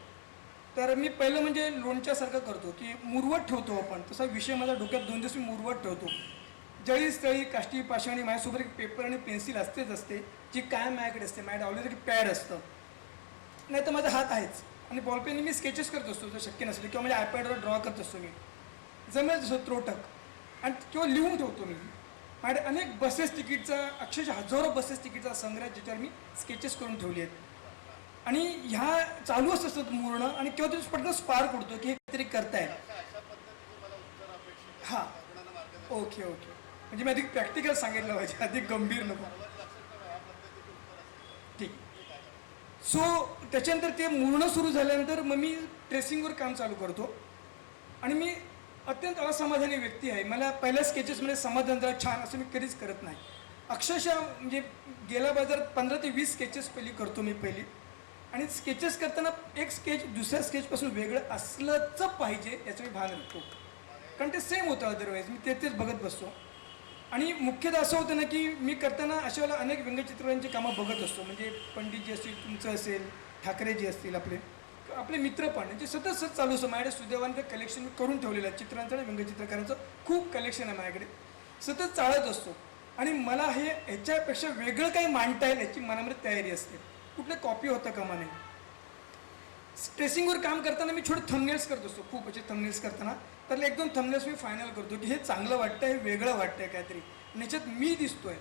तर मी पहिलं म्हणजे लोणच्यासारखं करतो की मुरवत ठेवतो आपण. तसा विषय माझ्या डोक्यात 2 दिवस मी मुरवत ठेवतो. जळी स्थळी काष्टी पाषाणी माझ्यासोबत एक पेपर आणि पेन्सिल असतेच असते, जी काय माझ्याकडे असते. माझ्या डावलीचं की पॅड असतं, नाही तर माझा हात आहेच. आणि बॉलपेनने मी स्केचेस करत असतो जर शक्य नसेल, किंवा माझ्या आयपॅडवर ड्रॉ करत असतो मी, जमेल जसं त्रोटक, आणि किंवा लिहून ठेवतो मी. माझ्या अनेक बसेस तिकीटचा, अक्षरशः हजारो बसेस तिकीटचा संग्रह ज्याच्यावर मी स्केचेस करून ठेवली आहेत. आणि ह्या चालू असतात मुरणं, आणि किंवा तुम्ही पटकन स्पार्क उडतो की हे काहीतरी करतायत. हां, ओके ओके, म्हणजे मी अधिक प्रॅक्टिकल सांगितलं पाहिजे, अधिक गंभीर नको. ठीक. सो त्याच्यानंतर ते मुरणं सुरू झाल्यानंतर मग मी ट्रेसिंगवर काम चालू करतो. आणि मी अत्यंत असमाधानी व्यक्ती आहे. मला पहिल्या स्केचेसमध्ये समाधान जरा छान असं मी कधीच करत नाही. अक्षरशः म्हणजे गेल्या बाजारात 15 ते 20 स्केचेस पहिली करतो मी पहिली. आणि स्केचेस करताना एक स्केच दुसऱ्या स्केचपासून वेगळं असलंच पाहिजे याचं मी भान राखतो, कारण ते सेम होतं, अदरवाईज मी तेच बघत बसतो. आणि मुख्यतः असं होतं ना की मी करताना अशा वेळेला अनेक व्यंगचित्रांची कामं बघत असतो. म्हणजे पंडितजी असतील, तुमचं असेल, ठाकरेजी असतील, आपले मित्र पण, म्हणजे सतत चालू असतं. माझ्याकडे सुदैवानं कलेक्शन मी करून ठेवलेलं आहे चित्रांचं आणि व्यंगचित्रकारांचं खूप कलेक्शन आहे माझ्याकडे, सतत चालत असतो. आणि मला हे ह्याच्यापेक्षा वेगळं काही मांडता येईल याची मनामध्ये तयारी असते, कुठले कॉपी होता कामा नये. स्ट्रेसिंगवर काम करताना मी छोटे थंबनेल्स करत असतो, खूप असे थंबनेल्स करताना. त्यातले 1-2 थंबनेल्स मी फायनल करतो की हे चांगलं वाटतं, हे वेगळं वाटतं आहे काहीतरी, आणि याच्यात मी दिसतोय.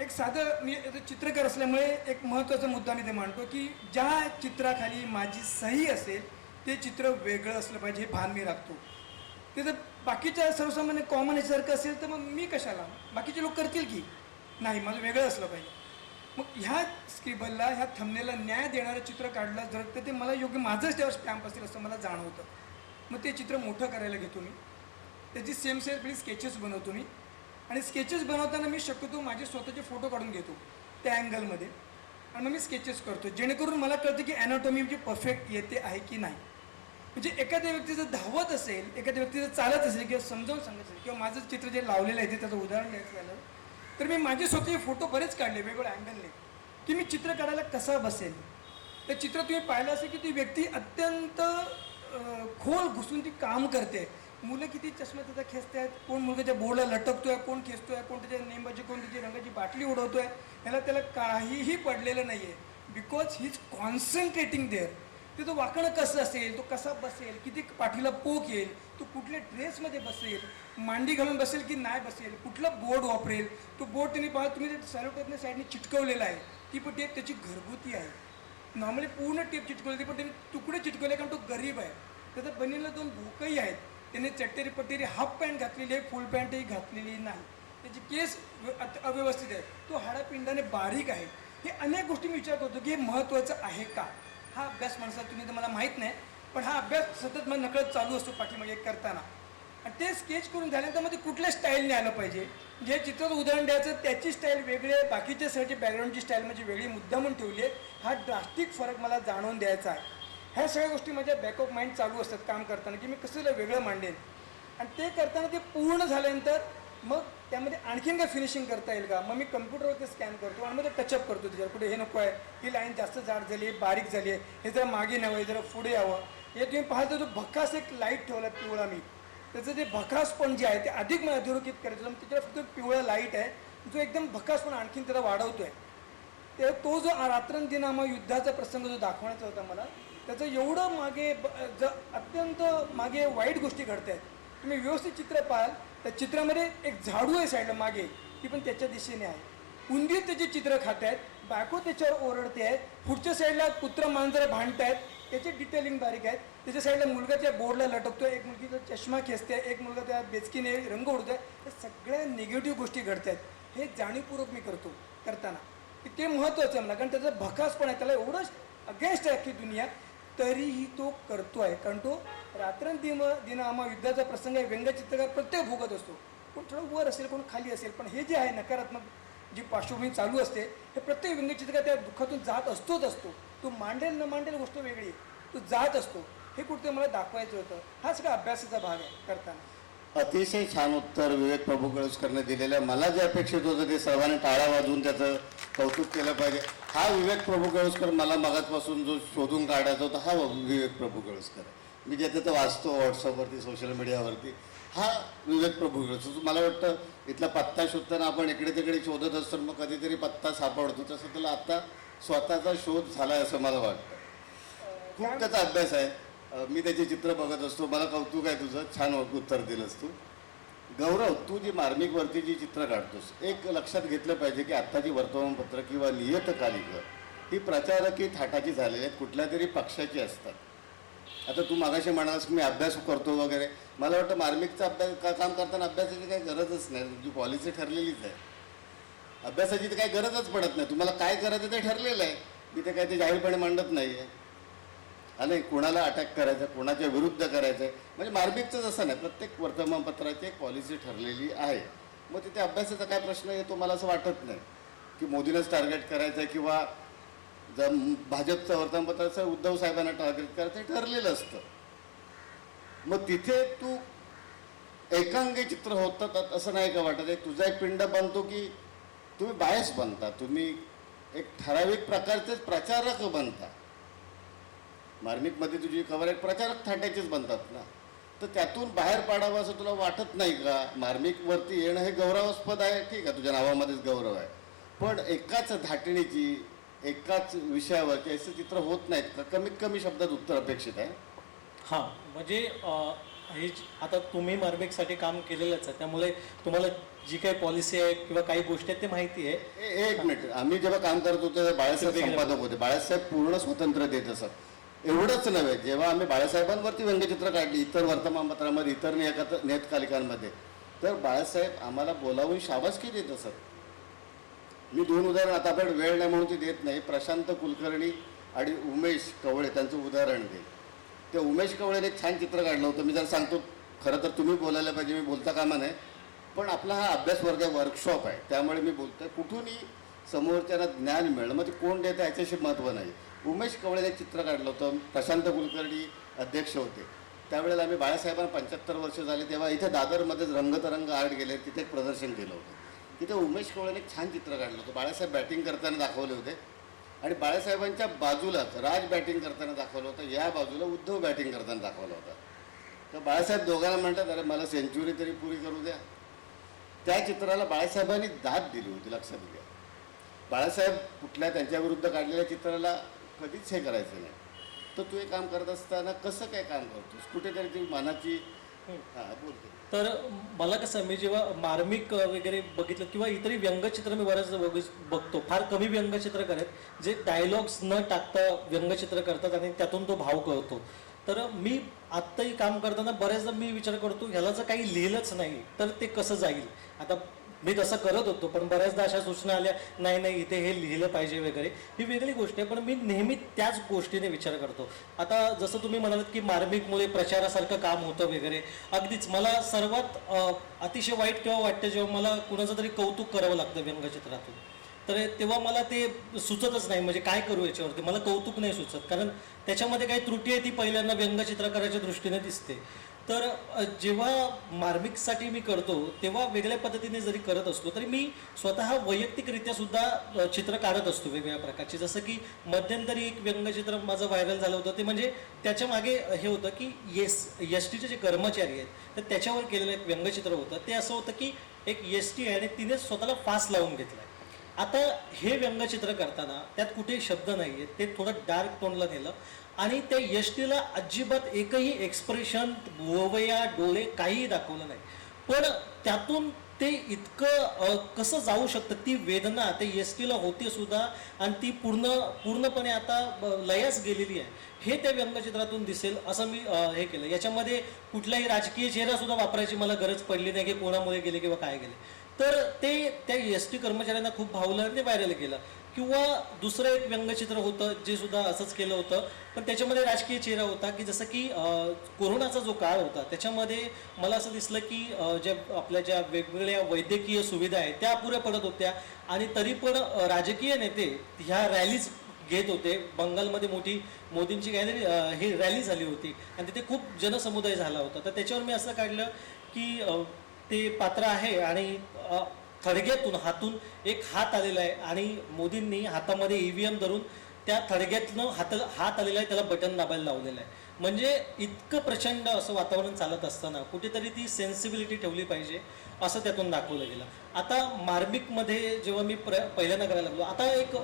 एक साधं, मी चित्रकार असल्यामुळे एक महत्त्वाचा मुद्दा मी ते मांडतो की ज्या चित्राखाली माझी सही असेल ते चित्र वेगळं असलं पाहिजे, हे भान मी राखतो. ते जर बाकीच्या सर्वसामान्य कॉमन याच्यासारखं असेल तर मग मी कशाला, बाकीचे लोक करतील की नाही, माझं वेगळं असलं पाहिजे. मग ह्या स्क्रिबलला, ह्या थंबनेलला न्याय देणारं चित्र काढलं जर तर ते मला योग्य, माझंच त्यावर स्टॅम्प असेल असं मला जाणवतं. मग ते चित्र मोठं करायला घेतो मी, त्याची सेम स्केचेस बनवतो मी. आणि स्केचेस बनवताना मी शक्यतो माझे स्वतःचे फोटो काढून घेतो त्या अँगलमध्ये, आणि मग मी स्केचेस करतो, जेणेकरून मला कळतं की ॲनाटॉमी म्हणजे परफेक्ट येते आहे की नाही. म्हणजे एखाद्या व्यक्तीचं धावत असेल, एखाद्या व्यक्तीचं चालत असेल किंवा समजावून सांगत असेल किंवा माझं चित्र जे लावलेलं आहे ते त्याचं उदाहरण द्यायचं झालं तर मी माझे स्वतःचे फोटो बरेच काढले वेगवेगळ्या अँगलने की मी चित्र काढायला कसा बसेल. ते चित्र तुम्ही पाहिलं असेल की ती व्यक्ती अत्यंत खोल घुसून ती काम करते. मुलं किती चष्मा त्याचा खेचतायत, कोण मुलगा त्या बोर्डला लटकतोय, कोण खेचतोय, कोण त्याच्या नेमबाजी, कोण त्याची रंगाची बाटली उडवतोय, त्याला काहीही पडलेलं नाही आहे because he is concentrating there. ते तो वाकणं कसं असेल, तो कसा बसेल, किती पाठीला पोक येईल, तो कुठल्या ड्रेसमध्ये बसेल, मांडी घालून बसेल की नाही बसेल, कुठला बोर्ड वापरेल, तो बोर्ड त्यांनी पाहा तुम्ही सॅलोटेपने साईडने चिटकवलेला आहे, ती पण टेप त्याची घरगुती आहे. नॉर्मली पूर्ण टेप चिटकवली पण त्यांनी तुकडे चिटकवले कारण तो गरीब आहे. त्याचा बनीला 2 भोकही आहेत. त्याने चट्टेरी पट्टेरी हाफ पॅन्ट घातलेली आहे, फुल पॅन्टही घातलेली नाही. त्याची केस अव्यवस्थित आहे, तो हाडापिंडाने बारीक आहे. हे अनेक गोष्टी मी विचार करतो की हे महत्त्वाचं आहे का. हा अभ्यास माणसाला तुम्ही तर मला माहीत नाही पण हा अभ्यास सतत मला नकळत चालू असतो पाठीमागे करताना. आणि ते स्केच करून झाल्यानंतर मध्ये कुठल्या स्टाईलने आलं पाहिजे. जे चित्राचं उदाहरण द्यायचं त्याची स्टाईल वेगळी आहे, बाकीच्या सगळ्याची बॅकग्राऊंडची स्टाईल म्हणजे वेगळी मुद्दामून ठेवली आहे. हा ड्रास्टिक फरक मला जाणवून द्यायचा आहे. ह्या सगळ्या गोष्टी माझ्या बॅक ऑफ माइंड चालू असतात काम करताना की मी कसं वेगळं मांडेन. आणि ते करताना ते पूर्ण झाल्यानंतर मग त्यामध्ये आणखीन काय फिनिशिंग करता येईल का, मग मी कम्प्युटरवरती स्कॅन करतो आणि मग ते टचअप करतो त्याच्यावर. कुठे हे नको आहे, ही लाईन जास्त जाड झाली आहे, बारीक झाली आहे, हे जरा मागे न्यावं, हे जरा पुढे यावं. हे तुम्ही पाहता जो भकास एक लाईट ठेवला पिवळा मी, त्याचं जे भकासपण जे आहे ते अधिक मला अधोरेखित करायचं. त्याच्यावर फक्त पिवळा लाईट आहे जो एकदम भकासपण आणखीन त्याला वाढवतो आहे. ते तो जो रात्रंदिनामा युद्धाचा प्रसंग जो दाखवण्याचा होता मला, त्याचं एवढं मागे अत्यंत मागे वाईट गोष्टी घडत आहेत. तुम्ही व्यवस्थित चित्र पाहाल त्या चित्रामध्ये एक झाडू आहे साईडला मागे, ती पण त्याच्या दिशेने आहे. उंदीर त्याचे चित्र खात आहेत, बायको त्याच्यावर ओरडते आहे, पुढच्या साईडला कुत्र मांजरं भांडत आहेत, त्याचे डिटेलिंग बारीक आहेत. त्याच्या साईडला मुलगा त्या बोर्डला लटकतोय, एक मुलगी तो चष्मा खेचते, एक मुलगा त्या बेचकीने रंग उडतोय. त्या सगळ्या निगेटिव्ह गोष्टी घडत आहेत. हे जाणीवपूर्वक मी करतो करताना की ते महत्त्वाचं आहे मला, कारण त्याचा भकास पण आहे, त्याला एवढं अगेन्स्ट आहे अख्खी दुनिया, तरीही तो करतो आहे. कारण तो रात्रंदिनामा युद्धाचा प्रसंग आहे. व्यंगचित्रकार प्रत्येक भोगत असतो, कोण थोडं वर असेल, कोण खाली असेल, पण हे जे आहे नकारात्मक जी पार्श्वभूमी चालू असते हे प्रत्येक व्यंगचित्रकार त्या दुःखातून जात असतो. तो मांडेल न मांडेल गोष्ट वेगळी आहे, तो जात असतो. हे कुठे मला दाखवायचं होतं. हा सगळा अभ्यासाचा भाग आहे करताना. अतिशय छान उत्तर विवेक प्रभू कळसकरने दिलेलं. मला जे अपेक्षित होतं ते सर्वांनी टाळ्या वाजवून त्याचं कौतुक केलं पाहिजे. हा विवेक प्रभू कळसकर मला मगाचपासून जो शोधून काढायचा होता हा विवेक प्रभू कळसकर आहे. मी ज्याचं तर वाचतो व्हॉट्सअपवरती, सोशल मीडियावरती, हा विवेक प्रभू कळसकर. मला वाटतं इथला पत्ता शोधताना आपण इकडे तिकडे शोधत असतो, मग कधीतरी पत्ता सापडतो. तसं त्याला आता स्वतःचा शोध झाला आहे असं मला वाटतं. खूप त्याचा अभ्यास आहे. मी त्याचे चित्र बघत असतो. मला कौतुक आहे तुझं, छान उत्तर दिलंस तू. गौरव, तू जी मार्मिकवरती जी चित्र काढतोस, एक लक्षात घेतलं पाहिजे की आत्ताची वर्तमानपत्र किंवा नियतकालिकं ही प्रचारकी थाटाची झालेली आहेत, कुठल्या तरी पक्षाची असतात. आता तू मागाशी म्हणालास की मी अभ्यास करतो वगैरे. मला वाटतं मार्मिकचा अभ्यास काम करताना अभ्यासाची काही गरजच नाही, तुझी पॉलिसी ठरलेलीच आहे. अभ्यासाची तर काही गरजच पडत नाही. तुम्हाला काय करायचं ते ठरलेलं आहे. मी ते काय ते जाहीरपणे मांडत नाही आहे. आणि कोणाला अटॅक करायचं, कोणाच्या विरुद्ध करायचं आहे, म्हणजे मार्मिकचंच असं नाही. प्रत्येक वर्तमानपत्राची एक पॉलिसी ठरलेली आहे. मग तिथे अभ्यासाचा काय प्रश्न येतो मला असं वाटत नाही की मोदीलाच टार्गेट करायचं आहे किंवा जर भाजपचं वर्तमानपत्राचं उद्धव साहेबांना टार्गेट करायचं हे ठरलेलं असतं. मग तिथे तू एकांगी चित्र होतं असं नाही का वाटत आहे. तुझा एक पिंड बनतो की तुम्ही बायस बनता, तुम्ही एक ठराविक प्रकारचेच प्रचारक बनता. मार्मिकमध्ये तुझी खबर एक प्रचारक थाट्याचेच बनतात ना, तर त्यातून बाहेर पाडावं असं तुला वाटत नाही का. मार्मिकवरती येणं हे गौरवास्पद आहे, ठीक आहे, तुझ्या नावामध्येच गौरव आहे, पण एकाच धाटणीची एकाच विषयावरती असं चित्र होत नाहीत का. कमीत कमी शब्दात उत्तर अपेक्षित आहे. हां, म्हणजे हे आता तुम्ही मार्मिकसाठी काम केलेलंच आहे, त्यामुळे तुम्हाला जी काही पॉलिसी आहे किंवा काही गोष्टी आहेत ते माहिती आहे. एक मिनिट, आम्ही जेव्हा काम करत होतो बाळासाहेब संपादक होते. बाळासाहेब पूर्ण स्वतंत्र देत असत. एवढंच नव्हे, जेव्हा आम्ही बाळासाहेबांवरती व्यंगचित्र काढली इतर वर्तमानपत्रामध्ये, इतर नियतकालिकांमध्ये, तर बाळासाहेब आम्हाला बोलावून शाबासकी देत असत. मी 2 उदाहरण आता आपण वेळ नाही म्हणून ती देत नाही. प्रशांत कुलकर्णी आणि उमेश कवळे त्यांचं उदाहरण दे. ते उमेश कवळेने एक छान चित्र काढलं होतं. मी जर सांगतो, खरं तर तुम्ही बोलायला पाहिजे, मी बोलता कामा नाही, पण आपला हा अभ्यास वर्ग वर्कशॉप आहे त्यामुळे मी बोलतोय. कुठूनही समोरच्याला ज्ञान मिळणं, मग ते कोण देतं याच्याशी महत्त्व नाही. उमेश कवळेने एक चित्र काढलं होतं. प्रशांत कुलकर्णी अध्यक्ष होते. त्यावेळेला आम्ही बाळासाहेबांना 75 वर्ष झाले तेव्हा इथे दादरमध्येच रंगतरंग आर्ट गेले, तिथे एक प्रदर्शन केलं होतं. तिथे उमेश कोवळेने एक छान चित्र काढलं होतं. बाळासाहेब बॅटिंग करताना दाखवले होते आणि बाळासाहेबांच्या बाजूलाच राज बॅटिंग करताना दाखवलं होतं, या बाजूला उद्धव बॅटिंग करताना दाखवलं होतं. तर बाळासाहेब दोघांना म्हणतात, अरे मला सेंचुरी तरी पुरी करू द्या. त्या चित्राला बाळासाहेबांनी दाद दिली होती, लक्षात घ्या. बाळासाहेब कुठल्या त्यांच्याविरुद्ध काढलेल्या चित्राला कधीच हे करायचं नाही. तर तू हे काम करत असताना कसं काय काम करतोस, कुठेतरी ती मनाची बोलते. तर मला कसं, मी जेव्हा मार्मिक वगैरे बघितलं किंवा इतरही व्यंगचित्र मी बऱ्याच बघतो, फार कमी व्यंगचित्रकार आहेत जे डायलॉग्स न टाकता व्यंगचित्र करतात आणि त्यातून तो भाव कळतो. तर मी आत्ताही काम करताना बऱ्याचदा मी विचार करतो, ह्याला जर काही लिहिलंच नाही तर ते कसं जाईल. आता मी तसं करत होतो, पण बऱ्याचदा अशा सूचना आल्या, नाही इथे हे लिहिलं पाहिजे वगैरे, ही वेगळी गोष्ट आहे. पण मी नेहमी त्याच गोष्टीने विचार करतो. आता जसं तुम्ही म्हणालात की मार्मिकमुळे प्रचारासारखं काम होतं वगैरे, अगदीच मला सर्वात अतिशय वाईट केव्हा वाटतं जेव्हा मला कुणाचं तरी कौतुक करावं लागतं व्यंगचित्रातून. तर तेव्हा मला ते सुचतच नाही, म्हणजे काय करू याच्यावरती, मला कौतुक नाही सुचत, कारण त्याच्यामध्ये काही त्रुटी आहे ती पहिल्यांदा व्यंगचित्रकाराच्या दृष्टीने दिसते. तर जेव्हा मार्मिकसाठी मी करतो तेव्हा वेगळ्या पद्धतीने जरी करत असलो तरी मी स्वतः वैयक्तिकरित्या सुद्धा चित्र काढत असतो वेगवेगळ्या प्रकारचे. जसं की मध्यंतरी एक व्यंगचित्र माझं व्हायरल झालं होतं, ते म्हणजे त्याच्या मागे हे होतं की एस टीचे जे कर्मचारी आहेत तर त्याच्यावर केलेलं एक व्यंगचित्र होतं. ते असं होतं की एक एस टी आहे आणि तिने स्वतःला फास लावून घेतला. आता हे व्यंगचित्र करताना त्यात कुठेही शब्द नाही आहेत, ते थोडं डार्क टोनला नेलं आणि त्या यष्टीला अजिबात एकही एक्सप्रेशन, ववया, डोळे काहीही दाखवलं नाही. पण त्यातून ते इतकं कसं जाऊ शकतं, ती वेदना त्या यष्टीला होते सुद्धा आणि ती पूर्णपणे आता लयास गेलेली आहे, हे त्या व्यंगचित्रातून दिसेल असं मी हे केलं. याच्यामध्ये कुठलाही राजकीय चेहरा सुद्धा वापरायची मला गरज पडली नाही की कोणामुळे गेले किंवा काय गेले. तर ते त्या एस टी कर्मचाऱ्यांना खूप भावलं आणि ते व्हायरल केलं. किंवा दुसरं एक व्यंगचित्र होतं जे सुद्धा असंच केलं होतं, पण त्याच्यामध्ये राजकीय चेहरा होता की जसं की कोरोनाचा जो काळ होता त्याच्यामध्ये मला असं दिसलं की ज्या वेगवेगळ्या वैद्यकीय सुविधा आहेत त्या अपुऱ्या पडत होत्या आणि तरी पण राजकीय नेते ह्या रॅलीज घेत होते. बंगालमध्ये मोठी मोदींची ही रॅली झाली होती आणि तिथे खूप जनसमुदाय झाला होता. तर त्याच्यावर मी असं काढलं की ते पात्र आहे आणि थडग्यातून हातून एक हात आलेला आहे आणि मोदींनी हातामध्ये EVM धरून त्या थडग्यातनं हात आलेला आहे, त्याला बटन दाबायला लावलेलं आहे. म्हणजे इतकं प्रचंड असं वातावरण चालत असताना कुठेतरी ती सेन्सिबिलिटी ठेवली पाहिजे असं त्यातून दाखवलं गेलं. आता मार्मिकमध्ये जेव्हा मी पहिल्यांदा करायला लागलो, आता एक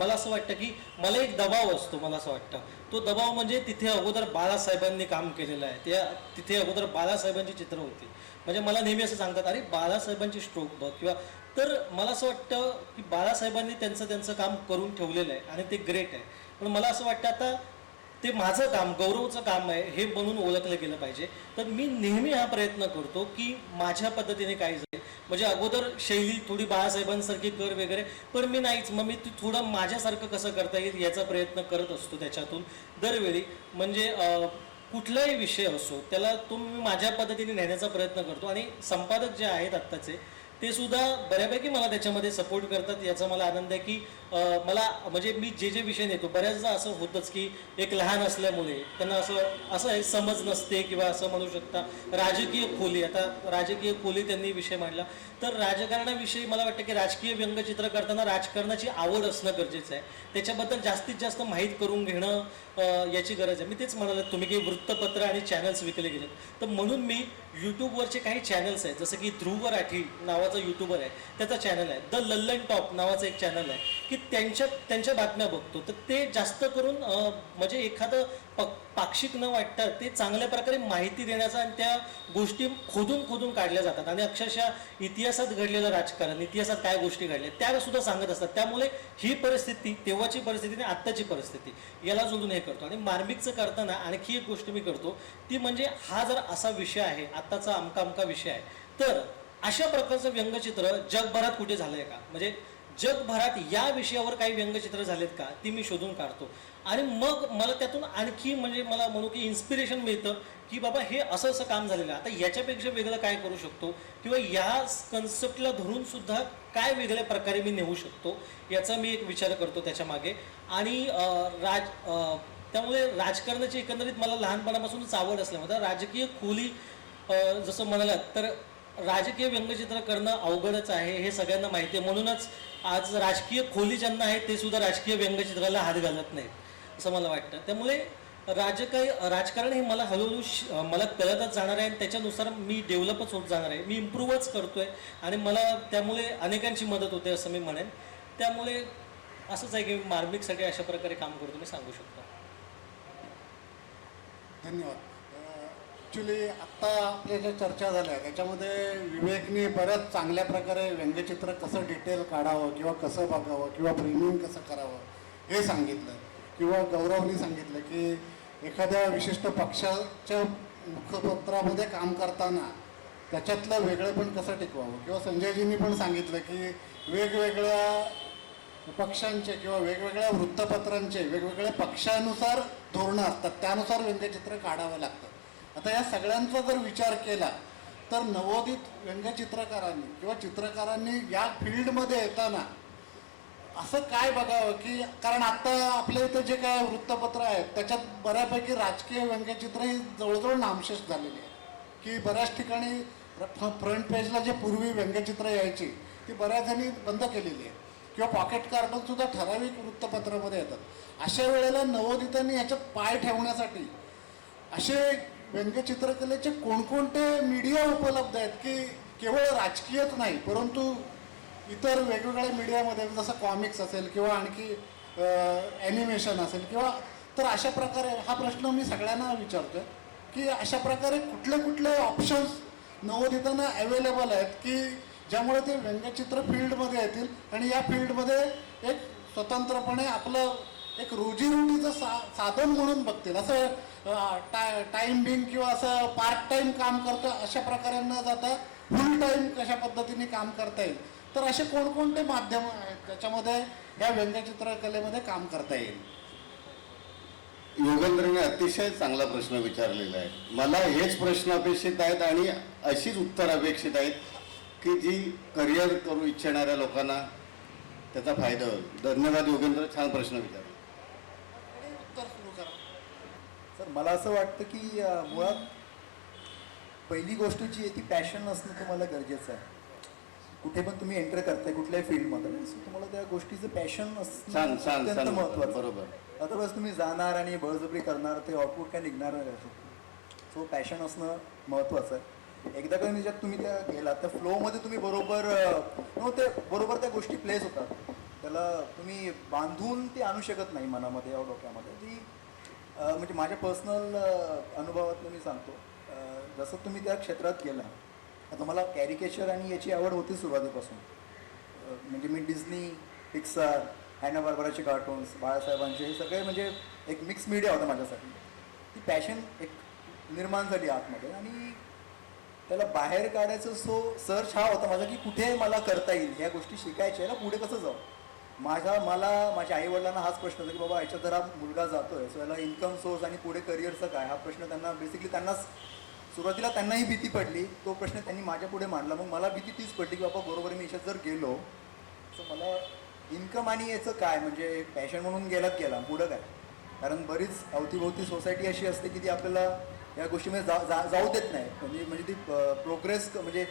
मला असं वाटतं की मला एक दबाव असतो, मला असं वाटतं तो दबाव म्हणजे तिथे अगोदर बाळासाहेबांनी काम केलेलं आहे, तिथे अगोदर बाळासाहेबांची चित्र होती. म्हणजे मला नेहमी असं सांगतात, अरे बाळासाहेबांची स्ट्रोक बघ किंवा, तर मला असं वाटतं की बाळासाहेबांनी त्यांचं काम करून ठेवलेलं आहे आणि ते ग्रेट आहे. पण मला असं वाटतं आता ते माझं काम, गौरवचं काम आहे हे म्हणून ओळखलं गेलं पाहिजे. तर मी नेहमी हा प्रयत्न करतो की माझ्या पद्धतीने काय जाईल, म्हणजे अगोदर शैली थोडी बाळासाहेबांसारखी कर वगैरे, पण मी नाहीच, मग मी थोडं माझ्यासारखं कसं करता येईल याचा प्रयत्न करत असतो त्याच्यातून दरवेळी. म्हणजे कुठलाही विषय असो त्याला मी माझ्या पद्धतीने नेण्याचा प्रयत्न करतो आणि संपादक जे आहेत आत्ताचे ते सुद्धा बऱ्यापैकी मला त्याच्यामध्ये सपोर्ट करतात. याचा मला आनंद आहे की मला म्हणजे मी जे विषय नेतो बऱ्याचदा असं होतंच की एक लहान असल्यामुळे त्यांना असं समज नसते किंवा असं म्हणू शकता राजकीय खोली. आता राजकीय खोली त्यांनी विषय मांडला, तर राजकारणाविषयी मला वाटतं की राजकीय व्यंगचित्र करताना राजकारणाची आवड असणं गरजेचं आहे, त्याच्याबद्दल जास्तीत जास्त माहीत करून घेणं याची गरज आहे. मी तेच म्हणाले, तुम्ही काही वृत्तपत्र आणि चॅनल्स विकले गेले, तर म्हणून मी यूट्यूबवरचे काही चॅनल्स आहेत, जसं की ध्रुव राठी नावाचा यूट्यूबर आहे, त्याचा चॅनल आहे, द लल्लन टॉप नावाचं एक चॅनल आहे की त्यांच्या बातम्या बघतो. तर ते जास्त करून म्हणजे एखादं पाक्षिक न वाटता ते चांगल्या प्रकारे माहिती देण्याचा आणि त्या गोष्टी खोदून काढल्या जातात आणि अक्षरशः इतिहासात घडलेलं राजकारण, इतिहासात काय गोष्टी घडल्या त्या सुद्धा सांगत असतात. त्यामुळे ही परिस्थिती, तेव्हाची परिस्थिती आणि आत्ताची परिस्थिती याला जोडून हे करतो. आणि मार्मिकचं करताना आणखी एक गोष्ट मी करतो ती म्हणजे हा जर असा विषय आहे, आत्ताचा अमका विषय आहे, तर अशा प्रकारचं व्यंगचित्र जगभरात कुठे झालंय का, म्हणजे जगभरात या विषयावर काही व्यंगचित्र झालेत का ती मी शोधून काढतो. आणि मग मला त्यातून आणखी म्हणजे मला म्हणू की इन्स्पिरेशन मिळतं की बाबा हे असं काम झालेलं आहे, आता याच्यापेक्षा वेगळं काय करू शकतो किंवा या कन्सेप्टला धरून सुद्धा काय वेगळ्या प्रकारे मी नेऊ शकतो याचा मी एक विचार करतो त्याच्या मागे. आणि त्यामुळे राजकारणाची एकंदरीत मला लहानपणापासूनच आवड असल्यामुळे राजकीय खोली जसं म्हणालात तर राजकीय व्यंगचित्र करणं अवघडच आहे हे सगळ्यांना माहिती आहे. म्हणूनच आज राजकीय खोली ज्यांना आहे ते सुद्धा राजकीय व्यंगचित्राला हात घालत नाहीत असं मला वाटतं. त्यामुळे राजकारण हे मला हळूहळू मला कळतच जाणार आहे आणि त्याच्यानुसार मी डेव्हलपच होत जाणार आहे. मी इम्प्रूव्हच करतोय आणि मला त्यामुळे अनेकांची मदत होते असं मी म्हणेन. त्यामुळे असंच आहे की मार्मिकसाठी अशा प्रकारे काम करतो मी सांगू शकतो. धन्यवाद. ॲक्च्युली आत्ता आपल्या ज्या चर्चा झाल्या त्याच्यामध्ये विवेकने बऱ्याच चांगल्या प्रकारे व्यंगचित्र कसं डिटेल काढावं किंवा कसं बघावं किंवा फ्रेमिंग कसं करावं हे सांगितलं, किंवा गौरवनी सांगितलं की एखाद्या विशिष्ट पक्षाच्या मुखपत्रामध्ये काम करताना त्याच्यातलं वेगळेपण कसं टिकवावं, किंवा संजयजींनी पण सांगितलं की वेगवेगळ्या पक्षांचे किंवा वेगवेगळ्या वृत्तपत्रांचे वेगवेगळ्या पक्षानुसार धोरणं असतात, त्यानुसार व्यंगचित्र काढावं लागतं. आता या सगळ्यांचा जर विचार केला तर नवोदित व्यंगचित्रकारांनी किंवा चित्रकारांनी या फील्डमध्ये येताना असं काय बघावं की, कारण आत्ता आपल्या इथं जे काय वृत्तपत्र आहेत त्याच्यात बऱ्यापैकी राजकीय व्यंगचित्र ही जवळजवळ नामशेष झालेली आहे, की बऱ्याच ठिकाणी फ्रंट पेजला जे पूर्वी व्यंगचित्र यायची ती बऱ्याच जणी बंद केलेली आहे, किंवा पॉकेट कार्टूनसुद्धा ठराविक वृत्तपत्रामध्ये येतात. अशा वेळेला नवोदितांनी याच्यात पाय ठेवण्यासाठी असे व्यंगचित्रकलेचे कोणकोणते मीडिया उपलब्ध आहेत की केवळ राजकीयच नाही परंतु इतर वेगवेगळ्या मीडियामध्ये जसं कॉमिक्स असेल किंवा आणखी ॲनिमेशन असेल किंवा, तर अशा प्रकारे हा प्रश्न मी सगळ्यांना विचारतो आहे की अशा प्रकारे कुठले कुठले ऑप्शन्स नवोदितांना अवेलेबल आहेत की ज्यामुळे ते व्यंगचित्र फील्डमध्ये येतील आणि या फील्डमध्ये एक स्वतंत्रपणे आपलं एक रोजीरोटीचं साधन म्हणून बघतील. असं टाईम बिंग किंवा असं पार्ट टाईम काम करतं अशा प्रकारे न जाता फुल टाईम कशा पद्धतीने काम करता येईल, तर असे कोणकोणते माध्यम आहेत त्याच्यामध्ये या व्यंगचित्रकलेमध्ये काम करता येईल? योगेंद्रने अतिशय चांगला प्रश्न विचारलेला आहे. मला हेच प्रश्न अपेक्षित आहेत आणि अशीच उत्तर अपेक्षित आहेत की जी करिअर करू इच्छिणाऱ्या लोकांना त्याचा फायदा होईल. धन्यवाद योगेंद्र, छान प्रश्न विचारला. उत्तर सुरू करा. सर मला असं वाटतं की मुळात पहिली गोष्ट जी आहे ती पॅशन असणं तुम्हाला गरजेचं आहे. कुठे पण तुम्ही एंटर करताय कुठल्याही फील्डमध्ये तुम्हाला त्या गोष्टीचं पॅशन असणं अत्यंत महत्त्वाचं. बरोबर. अदरवाईज तुम्ही जाणार आणि बळजबरी करणार ते आउटपुट काय निघणार नाही त्याचं. सो पॅशन असणं महत्त्वाचं आहे. एकदा का ज्यात तुम्ही त्या गेला त्या फ्लोमध्ये तुम्ही बरोबर ते बरोबर त्या गोष्टी प्लेस होतात. त्याला तुम्ही बांधून ते आणू शकत नाही मनामध्ये या डोक्यामध्ये. ती म्हणजे माझ्या पर्सनल अनुभवातनं मी सांगतो, जसं तुम्ही त्या क्षेत्रात गेला आता मला कॅरिकेचर आणि याची आवड होती सुरुवातीपासून. म्हणजे मी डिझनी, पिक्सार, हॅना बार्बराचे कार्टून्स, बाळासाहेबांचे हे सगळे म्हणजे एक मिक्स मीडिया होता माझ्यासाठी. ती पॅशन एक निर्माण झाली आतमध्ये आणि त्याला बाहेर काढायचं सर्च हा होता माझा की कुठे मला करता येईल ह्या गोष्टी शिकायच्या ना पुढे कसं जाऊ. माझ्या आईवडिलांना हाच प्रश्न होता की बाबा याच्यात जर हा मुलगा जातोय सो याला इन्कम सोर्स आणि पुढे करिअरचं काय, हा प्रश्न त्यांना बेसिकली त्यांनाच सुरुवातीला त्यांनाही भीती पडली. तो प्रश्न त्यांनी माझ्या पुढे मांडला. मग मला भीती तीच पडली की बाबा बरोबर मी याच्यात जर गेलो सो मला इन्कम आणि याचं काय, म्हणजे पॅशन म्हणून गेला पुढं काय. कारण बरीच अवतीभोवती सोसायटी अशी असते की ती आपल्याला या गोष्टीमध्ये जाऊ देत नाही. म्हणजे ती प्रोग्रेस म्हणजे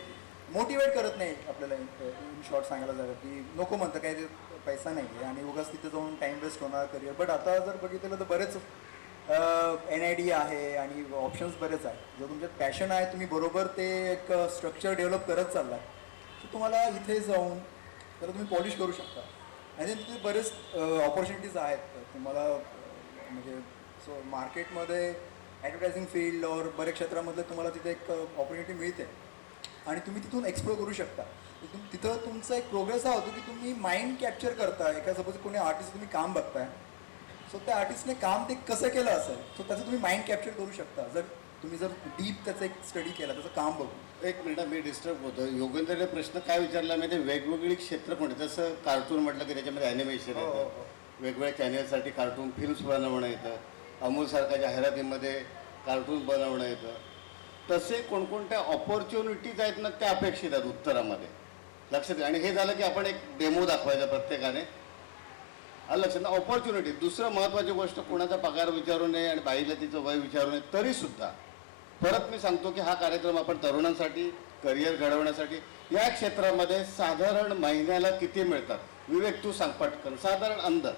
मोटिवेट करत नाही आपल्याला. इन शॉर्ट सांगायला जावं की नको म्हणतं काय ते पैसा नाही आहे आणि उगाच तिथे जाऊन टाईम वेस्ट होणार करिअर. बट आता जर बघितलं तर बरेच NID आहे आणि ऑप्शन्स बरेच आहेत. जर तुमच्यात पॅशन आहे तुम्ही बरोबर ते एक स्ट्रक्चर डेव्हलप करत चालला तर तुम्हाला इथे जाऊन त्याला तुम्ही पॉलिश करू शकता. आणि तिथे बरेच ऑपॉर्च्युनिटीज आहेत तुम्हाला. म्हणजे सो मार्केटमध्ये ॲडव्हर्टायझिंग फील्ड और बऱ्याच क्षेत्रामध्ये तुम्हाला तिथे एक ऑपॉर्च्युनिटी मिळते आणि तुम्ही तिथून एक्सप्लोर करू शकता. तिथं तुमचा एक प्रोग्रेस हा होतो की तुम्ही माइंड कॅप्चर करताय. एका सपोज कोणी आर्टिस्ट तुम्ही काम बघताय सो त्या आर्टिस्टने काम ते कसं केलं असेल सो त्याचं तुम्ही माइंड कॅप्चर करू शकता जर तुम्ही डीप त्याचं एक स्टडी केला त्याचं काम बघून. एक मिनिट मी डिस्टर्ब होतो. योगेंद्रने प्रश्न काय विचारला माहिती, वेगवेगळी क्षेत्र कोणते, जसं कार्टून म्हटलं की त्याच्यामध्ये ॲनिमेशन येतं, वेगवेगळ्या चॅनलसाठी कार्टून फिल्म्स बनवणं येतं, अमूलसारख्या जाहिरातीमध्ये कार्टून बनवणं येतं. तसे कोणकोणत्या ऑपॉर्च्युनिटीज आहेत ना त्या अपेक्षित आहेत उत्तरामध्ये लक्षात. आणि हे झालं की आपण एक डेमो दाखवायचा प्रत्येकाने आलं लक्षात ना, ऑपॉर्च्युनिटी. दुसरं महत्त्वाची गोष्ट, कोणाचा पगार विचारू नये आणि बाईला तिचं वय विचारू नये. तरीसुद्धा परत मी सांगतो की हा कार्यक्रम आपण तरुणांसाठी करिअर घडवण्यासाठी, या क्षेत्रामध्ये साधारण महिन्याला किती मिळतात विवेक तू सांग पटकन, साधारण अंदाज.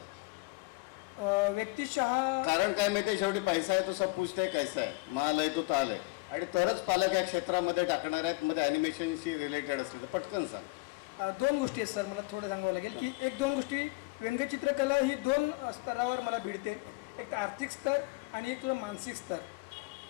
व्यक्तिशः कारण काय माहिती, शेवटी पैसा आहे तो सब पूछते कैसा आहे, माल आहे तो ताल आहे. आणि तरच पालक या क्षेत्रामध्ये टाकणार आहेत. मध्ये ॲनिमेशनशी रिलेटेड असले तर पटकन सांग. दोन गोष्टी आहेत सर, मला थोडं सांगावं लागेल की एक दोन गोष्टी. व्यंगचित्रकला ही दोन स्तरावर मला भिडते, एक तर आर्थिक स्तर आणि एक तुझं मानसिक स्तर.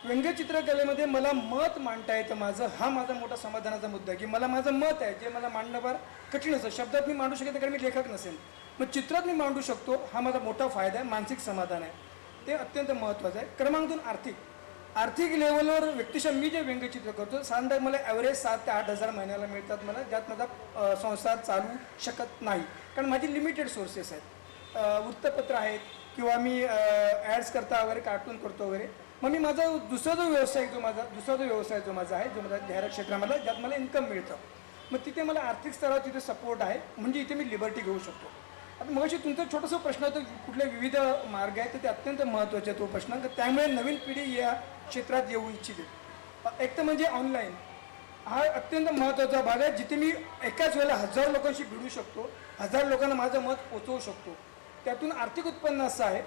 व्यंगचित्रकलेमध्ये मला मत मांडता येतं माझं, हा माझा मोठा समाधानाचा मुद्दा आहे की मला माझं मत आहे जे मला मांडणं फार कठीण असतं. शब्दात मी मांडू शकत नाही कारण मी लेखक नसेल, मग चित्रात मी मांडू शकतो, हा माझा मोठा फायदा आहे, मानसिक समाधान आहे, ते अत्यंत महत्त्वाचं आहे. क्रमांक 2 आर्थिक लेवलवर व्यक्तिशः मी जे व्यंगचित्र करतो साधारण मला ॲव्हरेज 7,000 ते 8,000 महिन्याला मिळतात मला, ज्यात माझा संसार चालू शकत नाही कारण माझी लिमिटेड सोर्सेस आहेत. वृत्तपत्र आहेत किंवा मी ॲड्स करता वगैरे, कार्टून करतो वगैरे. मग मी माझा दुसरा जो व्यवसाय जो माझा आहे, जो माझा जाहिरात क्षेत्रामधला, ज्यात मला इन्कम मिळतं, मग तिथे मला आर्थिक स्तरावर तिथे सपोर्ट आहे, म्हणजे इथे मी लिबर्टी घेऊ शकतो. आता मगाशी तुमचा छोटासा प्रश्न होता कुठले विविध मार्ग आहेत, तर ते अत्यंत महत्त्वाचे आहे तो प्रश्न. तर त्यामुळे नवीन पिढी या क्षेत्रात येऊ इच्छिते. एक तर म्हणजे ऑनलाईन हा अत्यंत महत्त्वाचा भाग आहे, जिथे मी एकाच वेळेला 1000 लोकांशी भिडू शकतो, 1000 लोकांना माझं मत पोचवू शकतो. त्यातून आर्थिक उत्पन्न असं आहे,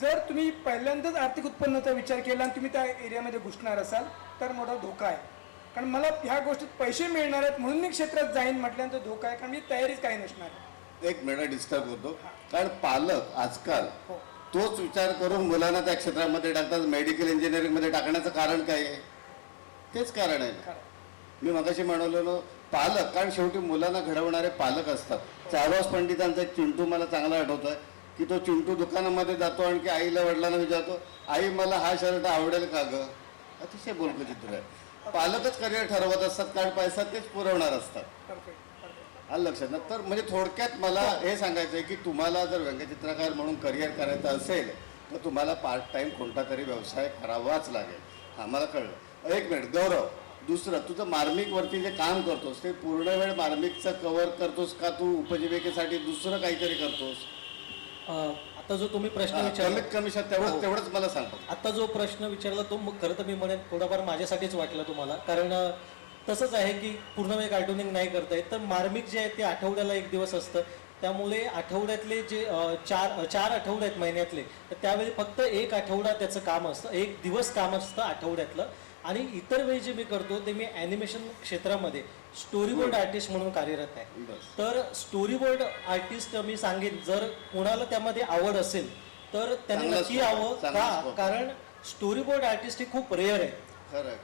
जर तुम्ही पहिल्यांदाच आर्थिक उत्पन्नाचा विचार केला आणि तुम्ही त्या एरियामध्ये घुसणार असाल तर मोठा धोका आहे. कारण मला ह्या गोष्टीत पैसे मिळणार आहेत म्हणून मी क्षेत्रात जाईन म्हटल्यानंतर धोका आहे, कारण मी तयारीच काही नसणार आहे. एक मिनिट डिस्टर्ब होतो, कारण पालक आजकाल हो. तोच विचार करून मुलांना त्या क्षेत्रामध्ये टाकतात. मेडिकल इंजिनिअरिंगमध्ये टाकण्याचं कारण काय आहे? तेच कारण आहे. खरं. मी मगाशी म्हणवलेलो पालक, कारण शेवटी मुलांना घडवणारे पालक असतात. चारोस पंडितांचा एक चिंटू मला चांगला आठवतोय की तो चिंटू दुकानामध्ये जातो आणि आईला वडिलांना विचारतो, आई मला हा शर्ट आवडेल का ग? अतिशय बोलकं चित्र आहे. पालकच करिअर ठरवत असतात, कारण पैसा तेच पुरवणार असतात. परफेक्ट. आलं लक्षात ना. तर म्हणजे थोडक्यात मला हे सांगायचं आहे की तुम्हाला जर व्यंगचित्रकार म्हणून करिअर करायचं असेल तर तुम्हाला पार्ट टाइम कोणता तरी व्यवसाय करावाच लागेल. हां, मला कळलं. एक मिनिट गौरव, दुसरं तुझं मार्मिकवरती जे काम करतोस ते पूर्ण वेळ मार्मिकचं कव्हर करतोस का तू उपजीविकेसाठी दुसरं काहीतरी करतोस? आता जो तुम्ही प्रश्न विचारला, कमीत कमी तेवढंच मला सांगतो. आता जो प्रश्न विचारला तो मग खरं तर मी म्हणेन थोडाफार माझ्यासाठीच वाटलं तुम्हाला, कारण तसंच आहे की पूर्ण वेळ कार्टुनिंग नाही करता येत. तर मार्मिक जे आहे ते आठवड्याला 1 दिवस असतं, त्यामुळे आठवड्यातले जे चार आठवडे आहेत महिन्यातले, तर त्यावेळी फक्त 1 आठवडा त्याचं काम असतं, 1 दिवस काम असतं आठवड्यातलं. आणि इतर वेळी जे मी करतो ते मी ॲनिमेशन क्षेत्रामध्ये स्टोरीबोर्ड आर्टिस्ट म्हणून कार्यरत आहे. तर स्टोरीबोर्ड आर्टिस्ट मी सांगेन, जर कोणाला त्यामध्ये आवड असेल तर त्यांनी नक्की यावं. का? कारण स्टोरीबोर्ड आर्टिस्ट हे खूप रेअर आहे.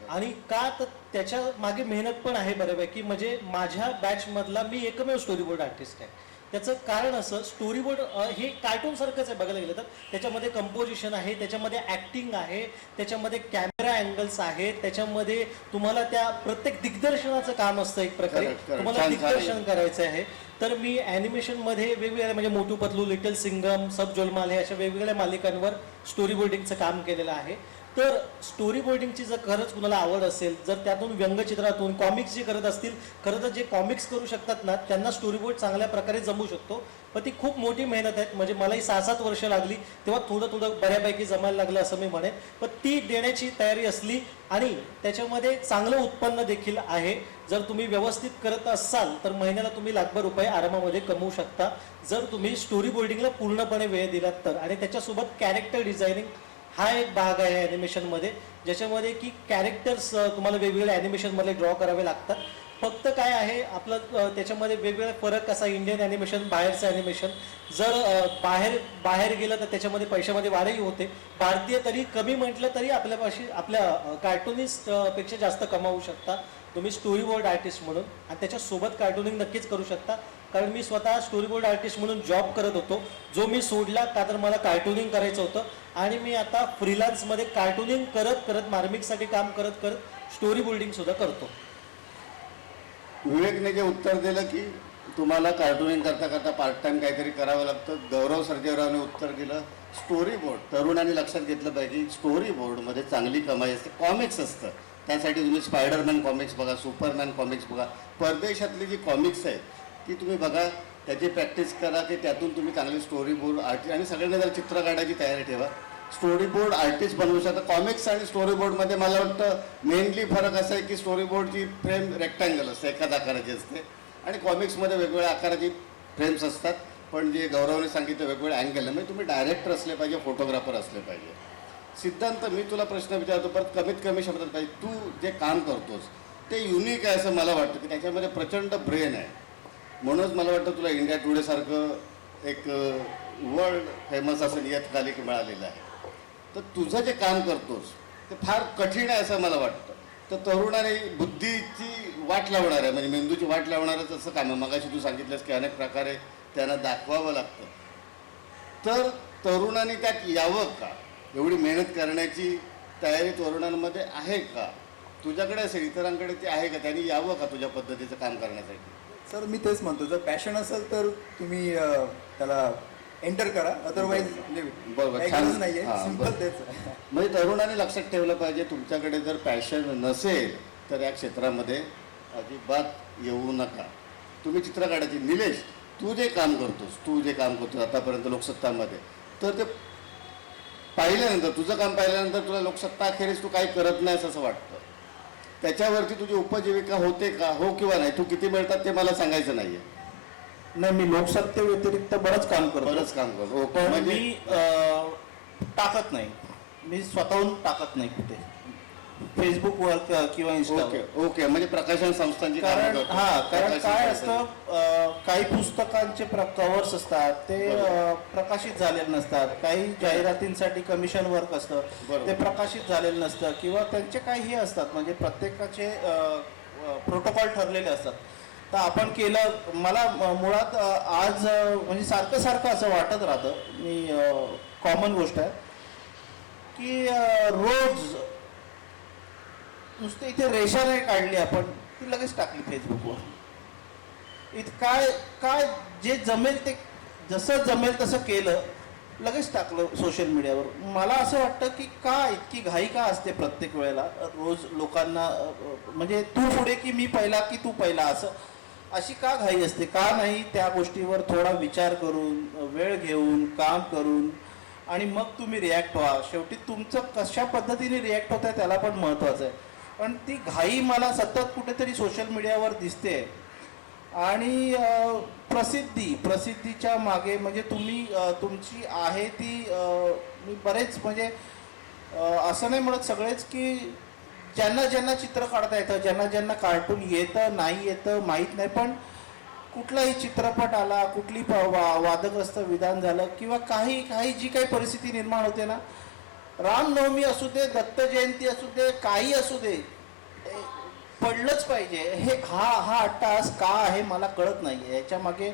आणि का? तर त्याच्या मागे मेहनत पण आहे बऱ्यापैकी. म्हणजे माझ्या बॅचमधला मी एकमेव स्टोरीबोर्ड आर्टिस्ट आहे. त्याचं कारण असं, स्टोरीबोर्ड हे कार्टून सारखंच आहे बघायला गेलं तर. त्याच्यामध्ये कंपोजिशन आहे, त्याच्यामध्ये ॲक्टिंग आहे, त्याच्यामध्ये कॅमेरा अँगल्स आहेत, त्याच्यामध्ये तुम्हाला त्या प्रत्येक दिग्दर्शनाचं काम असतं. एक प्रकारे तुम्हाला दिग्दर्शन करायचं आहे. तर मी ॲनिमेशनमध्ये वेगवेगळ्या म्हणजे मोटू पतलू, लिटल सिंगम, सब जोलमाल हे अशा वेगवेगळ्या मालिकांवर स्टोरी बोर्डिंगचं काम केलेलं आहे. तर स्टोरी बोर्डिंगची जर खरंच कुणाला आवड असेल, जर त्यातून व्यंगचित्रातून कॉमिक्स जे करत असतील, खरं तर जे कॉमिक्स करू शकतात ना त्यांना स्टोरी बोर्ड चांगल्या प्रकारे जमू शकतो. पण ती खूप मोठी मेहनत आहे. म्हणजे मलाही 6-7 वर्ष लागली, तेव्हा थोडं बऱ्यापैकी जमायला लागलं असं मी म्हणेन. पण ती देण्याची तयारी असली आणि त्याच्यामध्ये चांगलं उत्पन्न देखील आहे. जर तुम्ही व्यवस्थित करत असाल तर महिन्याला तुम्ही लाखभर रुपये आरामामध्ये कमवू शकता, जर तुम्ही स्टोरी बोर्डिंगला पूर्णपणे वेळ दिलात तर. आणि त्याच्यासोबत कॅरेक्टर डिझायनिंग हा एक भाग आहे ॲनिमेशनमध्ये, ज्याच्यामध्ये की कॅरेक्टर्स तुम्हाला वेगवेगळ्या ॲनिमेशनमध्ये ड्रॉ करावे लागतात. फक्त काय आहे आपलं त्याच्यामध्ये वेगवेगळा फरक कसा, इंडियन ॲनिमेशन बाहेरचं ॲनिमेशन, जर बाहेर गेलं तर त्याच्यामध्ये पैशामध्ये वाढही होते. भारतीय तरी कमी म्हटलं तरी आपल्या कार्टुनिस्टपेक्षा जास्त कमावू शकता तुम्ही स्टोरी बोर्ड आर्टिस्ट म्हणून. आणि त्याच्यासोबत कार्टुनिंग नक्कीच करू शकता, कारण मी स्वतः स्टोरी बोर्ड आर्टिस्ट म्हणून जॉब करत होतो, जो मी सोडला का तर मला कार्टुनिंग करायचं होतं. आणि मी आता फ्रीलान्समध्ये कार्टुनिंग करत मार्मिकसाठी काम करत स्टोरी बोर्डिंग सुद्धा करतो. विवेकने जे उत्तर दिलं की तुम्हाला कार्टुनिंग करता करता पार्ट टाइम काहीतरी करावं लागतं, गौरव सर्जेरावने उत्तर दिलं स्टोरी बोर्ड. तरुणांनी लक्षात घेतलं पाहिजे, स्टोरी बोर्डमध्ये चांगली कमाई असते. कॉमिक्स असतं, त्यासाठी तुम्ही स्पायडरमॅन कॉमिक्स बघा, सुपरमॅन कॉमिक्स बघा. परदेशातली जी कॉमिक्स आहेत ती तुम्ही बघा, त्याची प्रॅक्टिस करा की त्यातून तुम्ही चांगले स्टोरी बोर्ड आर्टिस्ट, आणि सगळ्यांनी जर चित्र काढायची तयारी ठेवा. स्टोरी बोर्ड आर्टिस्ट बनवू शकता. कॉमिक्स आणि स्टोरी बोर्डमध्ये मला वाटतं मेनली फरक असा आहे की स्टोरी बोर्डची फ्रेम रेक्टँगल असते, एकाच आकाराची असते, आणि कॉमिक्समध्ये वेगवेगळ्या आकाराची फ्रेम्स असतात. पण जे गौरवने सांगितलं वेगवेगळे अँगल, म्हणजे तुम्ही डायरेक्टर असले पाहिजे, फोटोग्राफर असले पाहिजे. सिद्धांत, मी तुला प्रश्न विचारतो, परत कमीत कमी शब्दात पाहिजे, तू जे काम करतोस ते युनिक आहे असं मला वाटतं की त्याच्यामध्ये प्रचंड ब्रेन आहे. म्हणूनच मला वाटतं तुला इंडिया टुडेसारखं एक वर्ल्ड फेमस असं नियतकालिक मिळालेलं आहे. तर तुझं जे काम करतोस ते फार कठीण आहे असं मला वाटतं. तर तरुणाने बुद्धीची वाट लावणार आहे, म्हणजे मेंदूची वाट लावणारच असं काम आहे. मगाशी तू सांगितलंस की अनेक प्रकारे त्यांना दाखवावं लागतं. तर तरुणांनी त्यात यावं का? एवढी मेहनत करण्याची तयारी तरुणांमध्ये आहे का? तुझ्याकडे असेल, इतरांकडे ते आहे का? त्यांनी यावं का तुझ्या पद्धतीचं काम करण्यासाठी? सर मी तेच म्हणतो, जर पॅशन असेल तर तुम्ही त्याला एंटर करा, अदरवाईज बरोबर, काही छान. गरज नाहीये. हां, सिंपल बरोबर. तेच आहे. म्हणजे तरुणांनी लक्षात ठेवलं पाहिजे, तुमच्याकडे जर पॅशन नसेल तर या क्षेत्रामध्ये अजिबात येऊ नका. तुम्ही चित्र काढायची. निलेश, तू जे काम करतोस आतापर्यंत लोकसत्तामध्ये, तर ते पाहिल्यानंतर, तुझं काम पाहिल्यानंतर तुला लोकसत्ता अखेरीस तू काही करत नाहीस असं वाटतं. त्याच्यावरती तुझी उपजीविका होते का? हो किंवा नाही? तू किती मिळतात ते मला सांगायचं नाहीये. नाही, मी लोकसत्ते व्यतिरिक्त बरंच काम करतो. बरंच काम करतो. पण म्हणजे मी टाकत नाही, मी स्वतःहून टाकत नाही कुठे, फेसबुकवर किंवा ओके ओके, म्हणजे प्रकाशन संस्थांची कामं कारण करतो. कारण प्रकाशन काय संस्था. असतं, काही पुस्तकांचे कव्हर्स असतात ते प्रकाशित झालेले नसतात, काही जाहिरातींसाठी कमिशन वर्क असतं बरोबर. ते प्रकाशित झालेलं नसतं, किंवा त्यांचे काही हे असतात, म्हणजे प्रत्येकाचे प्रोटोकॉल ठरलेले असतात. तर आपण केलं, मला मुळात आज म्हणजे सारखं असं वाटत राहतं, मी कॉमन गोष्ट आहे की रोज नुसते इथे रेषा नाही काढली आपण, ती लगेच टाकली फेसबुकवर. काय जे जमेल ते, जसं जमेल तसं केलं, लगेच टाकलं सोशल मीडियावर. मला असं वाटतं की का इतकी घाई का असते प्रत्येक वेळेला रोज लोकांना, म्हणजे तू पुढे की मी पहिला की तू पहिला, अशी का घाई असते? का नाही त्या गोष्टीवर थोडा विचार करून, वेळ घेऊन, काम करून, आणि मग तुम्ही रिॲक्ट व्हा. शेवटी तुमचं कशा पद्धतीने रिॲक्ट होत आहे त्याला पण महत्त्वाचं आहे. पण ती घाई मला सतत कुठेतरी सोशल मीडियावर दिसते. आणि प्रसिद्धीच्या मागे, म्हणजे तुम्ही तुमची आहे ती, मी बरेच, म्हणजे असं नाही म्हणत सगळेच, की ज्यांना चित्र काढता येतं, ज्यांना कार्टून येतं नाही येतं माहीत नाही, पण कुठलाही चित्रपट आला, कुठली वादग्रस्त विधान झालं, किंवा काही जी काही परिस्थिती निर्माण होते ना, रामनवमी असू दे, दत्त जयंती असू दे, काही असू दे, पडलंच पाहिजे. हा अट्टाहास का आहे मला कळत नाही. याच्या मागे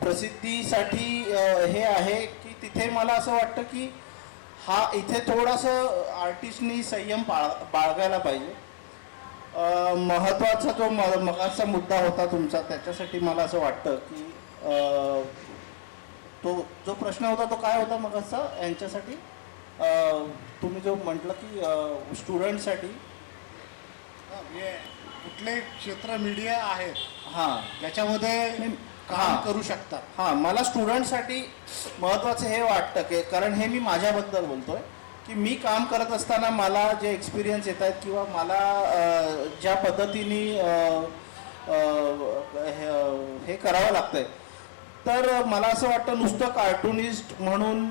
प्रसिद्धीसाठी हे आहे की तिथे मला असं वाटतं की इथे थोडंसं आर्टिस्टनी संयम बाळगायला पाहिजे. महत्त्वाचा जो मगाचा मुद्दा होता तुमचा, त्याच्यासाठी मला असं वाटतं की तो जो प्रश्न होता तो काय होता मगाचा यांच्यासाठी, तुम्ही जो म्हटलं की स्टुडंटसाठी कुठले क्षेत्र मीडिया आहेत हां त्याच्यामध्ये काम करू शकतात. हां, मला स्टुडंटसाठी महत्त्वाचं हे वाटतं की, कारण हे मी माझ्याबद्दल बोलतोय की मी काम करत असताना मला जे एक्सपिरियन्स येत आहेत, किंवा मला ज्या पद्धतीने हे करावं लागतंय, तर मला असं वाटतं नुसतं कार्टुनिस्ट म्हणून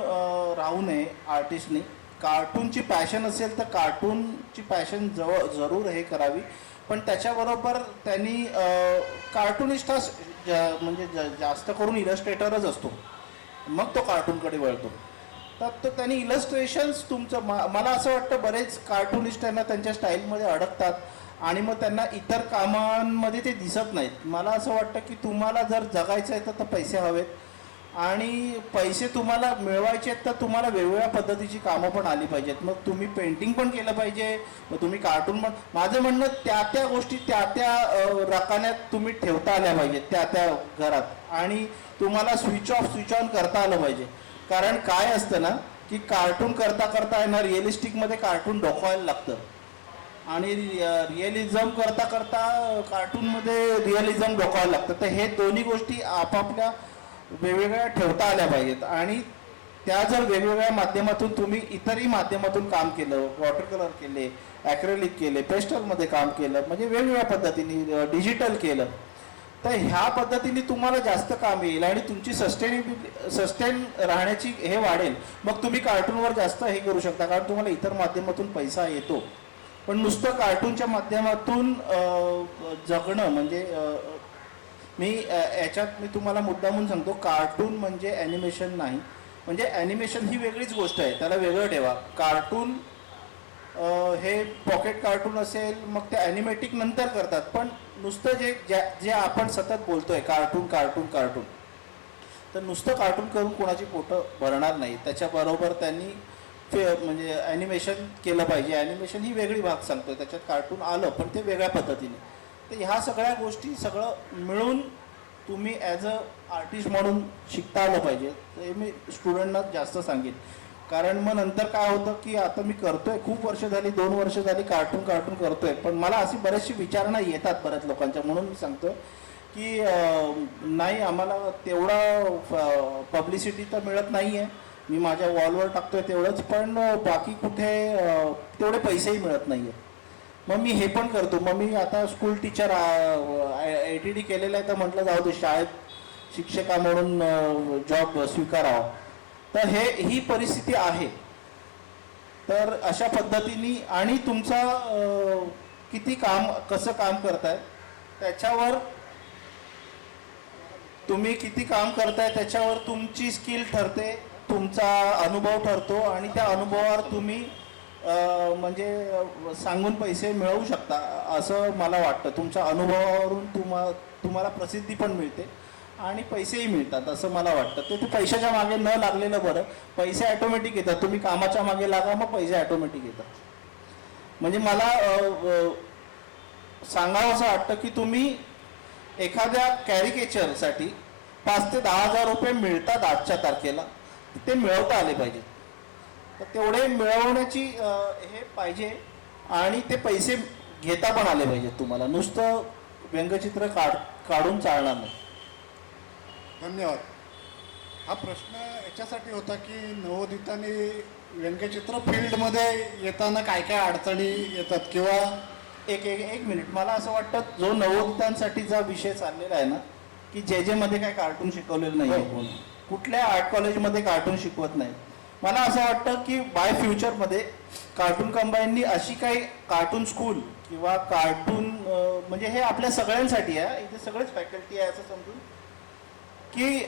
राहू नये आर्टिस्टनी. कार्टूनची पॅशन असेल तर कार्टूनची पॅशन जरूर हे करावी, पण त्याच्याबरोबर त्यांनी कार्टुनिस्ट हा म्हणजे जास्त करून इलस्ट्रेटरच असतो, मग तो कार्टूनकडे वळतो. तर त्यांनी इलस्ट्रेशन्स तुमचं, मला असं वाटतं बरेच कार्टुनिस्ट त्यांना त्यांच्या स्टाईलमध्ये अडकतात आणि मग त्यांना इतर कामांमध्ये ते दिसत नाहीत. मला असं वाटतं की तुम्हाला जर जगायचं आहे तर पैसे हवेत, आणि पैसे तुम्हाला मिळवायचे आहेत तर तुम्हाला वेगवेगळ्या पद्धतीची कामं पण आली पाहिजेत. मग तुम्ही पेंटिंग पण केलं पाहिजे, मग तुम्ही कार्टून पण, माझं म्हणणं त्या गोष्टी त्या रकान्यात तुम्ही ठेवता आल्या पाहिजेत त्या घरात, आणि तुम्हाला स्विच ऑन करता आलं पाहिजे. कारण काय असतं ना की कार्टून करता आहे ना, रिअलिस्टिकमध्ये कार्टून डोकवायला लागतं, आणि रिअलिझम करता कार्टूनमध्ये रिअलिझम डोकवायला लागतं. तर हे दोन्ही गोष्टी आपापल्या वेगवेगळ्या ठेवता आल्या पाहिजेत आणि त्या जर वेगवेगळ्या माध्यमातून तुम्ही इतरही माध्यमातून काम केलं, वॉटर कलर केले, ॲक्रेलिक केले, पेस्टलमध्ये काम केलं, म्हणजे वेगवेगळ्या पद्धतीने डिजिटल केलं, तर ह्या पद्धतीने तुम्हाला जास्त काम येईल आणि तुमची सस्टेन राहण्याची हे वाढेल. मग तुम्ही कार्टूनवर जास्त हे करू शकता कारण तुम्हाला इतर माध्यमातून पैसा येतो. पण नुसतं कार्टूनच्या माध्यमातून जगणं म्हणजे याच्यात मी तुम्हाला मुद्दामून सांगतो, कार्टून म्हणजे ॲनिमेशन नाही. म्हणजे ॲनिमेशन ही वेगळीच गोष्ट आहे, त्याला वेगळं ठेवा. कार्टून हे पॉकेट कार्टून असेल, मग ते ॲनिमेटिक नंतर करतात. पण नुसतं जे आपण सतत बोलतोय कार्टून कार्टून कार्टून, तर नुसतं कार्टून करून कोणाची पोटं भरणार नाही. त्याच्याबरोबर त्यांनी म्हणजे ॲनिमेशन केलं पाहिजे. ॲनिमेशन ही वेगळी भाग सांगतोय, त्याच्यात कार्टून आलं पण ते वेगळ्या पद्धतीने. तर ह्या सगळ्या गोष्टी सगळं मिळून तुम्ही ॲज अ आर्टिस्ट म्हणून शिकता आलं पाहिजे. हे मी स्टुडंटना जास्त सांगेन. कारण मग नंतर काय होतं की आता मी करतोय, खूप वर्ष झाली, 2 वर्ष झाली कार्टून करतोय, पण मला अशी बरेचशी विचारणा येतात बऱ्याच लोकांच्या. म्हणून मी सांगतो की नाही आम्हाला तेवढा पब्लिसिटी तर मिळत नाही आहे, मी माझ्या वॉलवर टाकतोय तेवढंच, पण बाकी कुठे तेवढे पैसेही मिळत नाही आहे. मग मी हे पण करतो. मग मी आता स्कूल टीचर ATD केलेलं आहे, तर म्हटलं जाऊ दे शाळेत शिक्षका म्हणून जॉब स्वीकारावा. तर ही परिस्थिती आहे. तर अशा पद्धतीने आणि तुमचा किती कसं काम करताय त्याच्यावर, तुम्ही किती काम करताय त्याच्यावर तुमची स्किल ठरते, तुमचा अनुभव ठरतो आणि त्या अनुभवावर तुम्ही म्हणजे सांगून पैसे मिळवू शकता असं मला वाटतं. तुमच्या अनुभवावरून तुम्हाला प्रसिद्धी पण मिळते आणि पैसेही मिळतात असं मला वाटतं. ते पैशाच्या मागे न लागलेलं बरं. पैसे ॲटोमॅटिक येतात, तुम्ही कामाच्या मागे लागा मग पैसे ॲटोमॅटिक येतात. म्हणजे मला सांगावं असं वाटतं की तुम्ही एखाद्या कॅरिकेचरसाठी 5 ते 10 हजार रुपये मिळतात आजच्या तारखेला, ते मिळवता आले पाहिजे. तर तेवढे मिळवण्याची हे पाहिजे आणि ते पैसे घेता पण आले पाहिजेत तुम्हाला. नुसतं व्यंगचित्र काढून चालणार नाही. धन्यवाद. हा प्रश्न याच्यासाठी होता की नवोदितांनी व्यंगचित्र फील्डमध्ये येताना काय काय अडचणी येतात किंवा एक मिनिट, मला असं वाटतं जो नवोदितांसाठीचा विषय चाललेला आहे ना की जे मध्ये काय कार्टून शिकवलेलं नाही आहे, कुठल्या आर्ट कॉलेजमध्ये कार्टून शिकवत नाही. मला असं वाटतं की बाय फ्युचरमध्ये कार्टून कंबाईननी अशी काही कार्टून स्कूल किंवा कार्टून म्हणजे हे आपल्या सगळ्यांसाठी आहे, इथे सगळेच फॅकल्टी आहे असं समजून की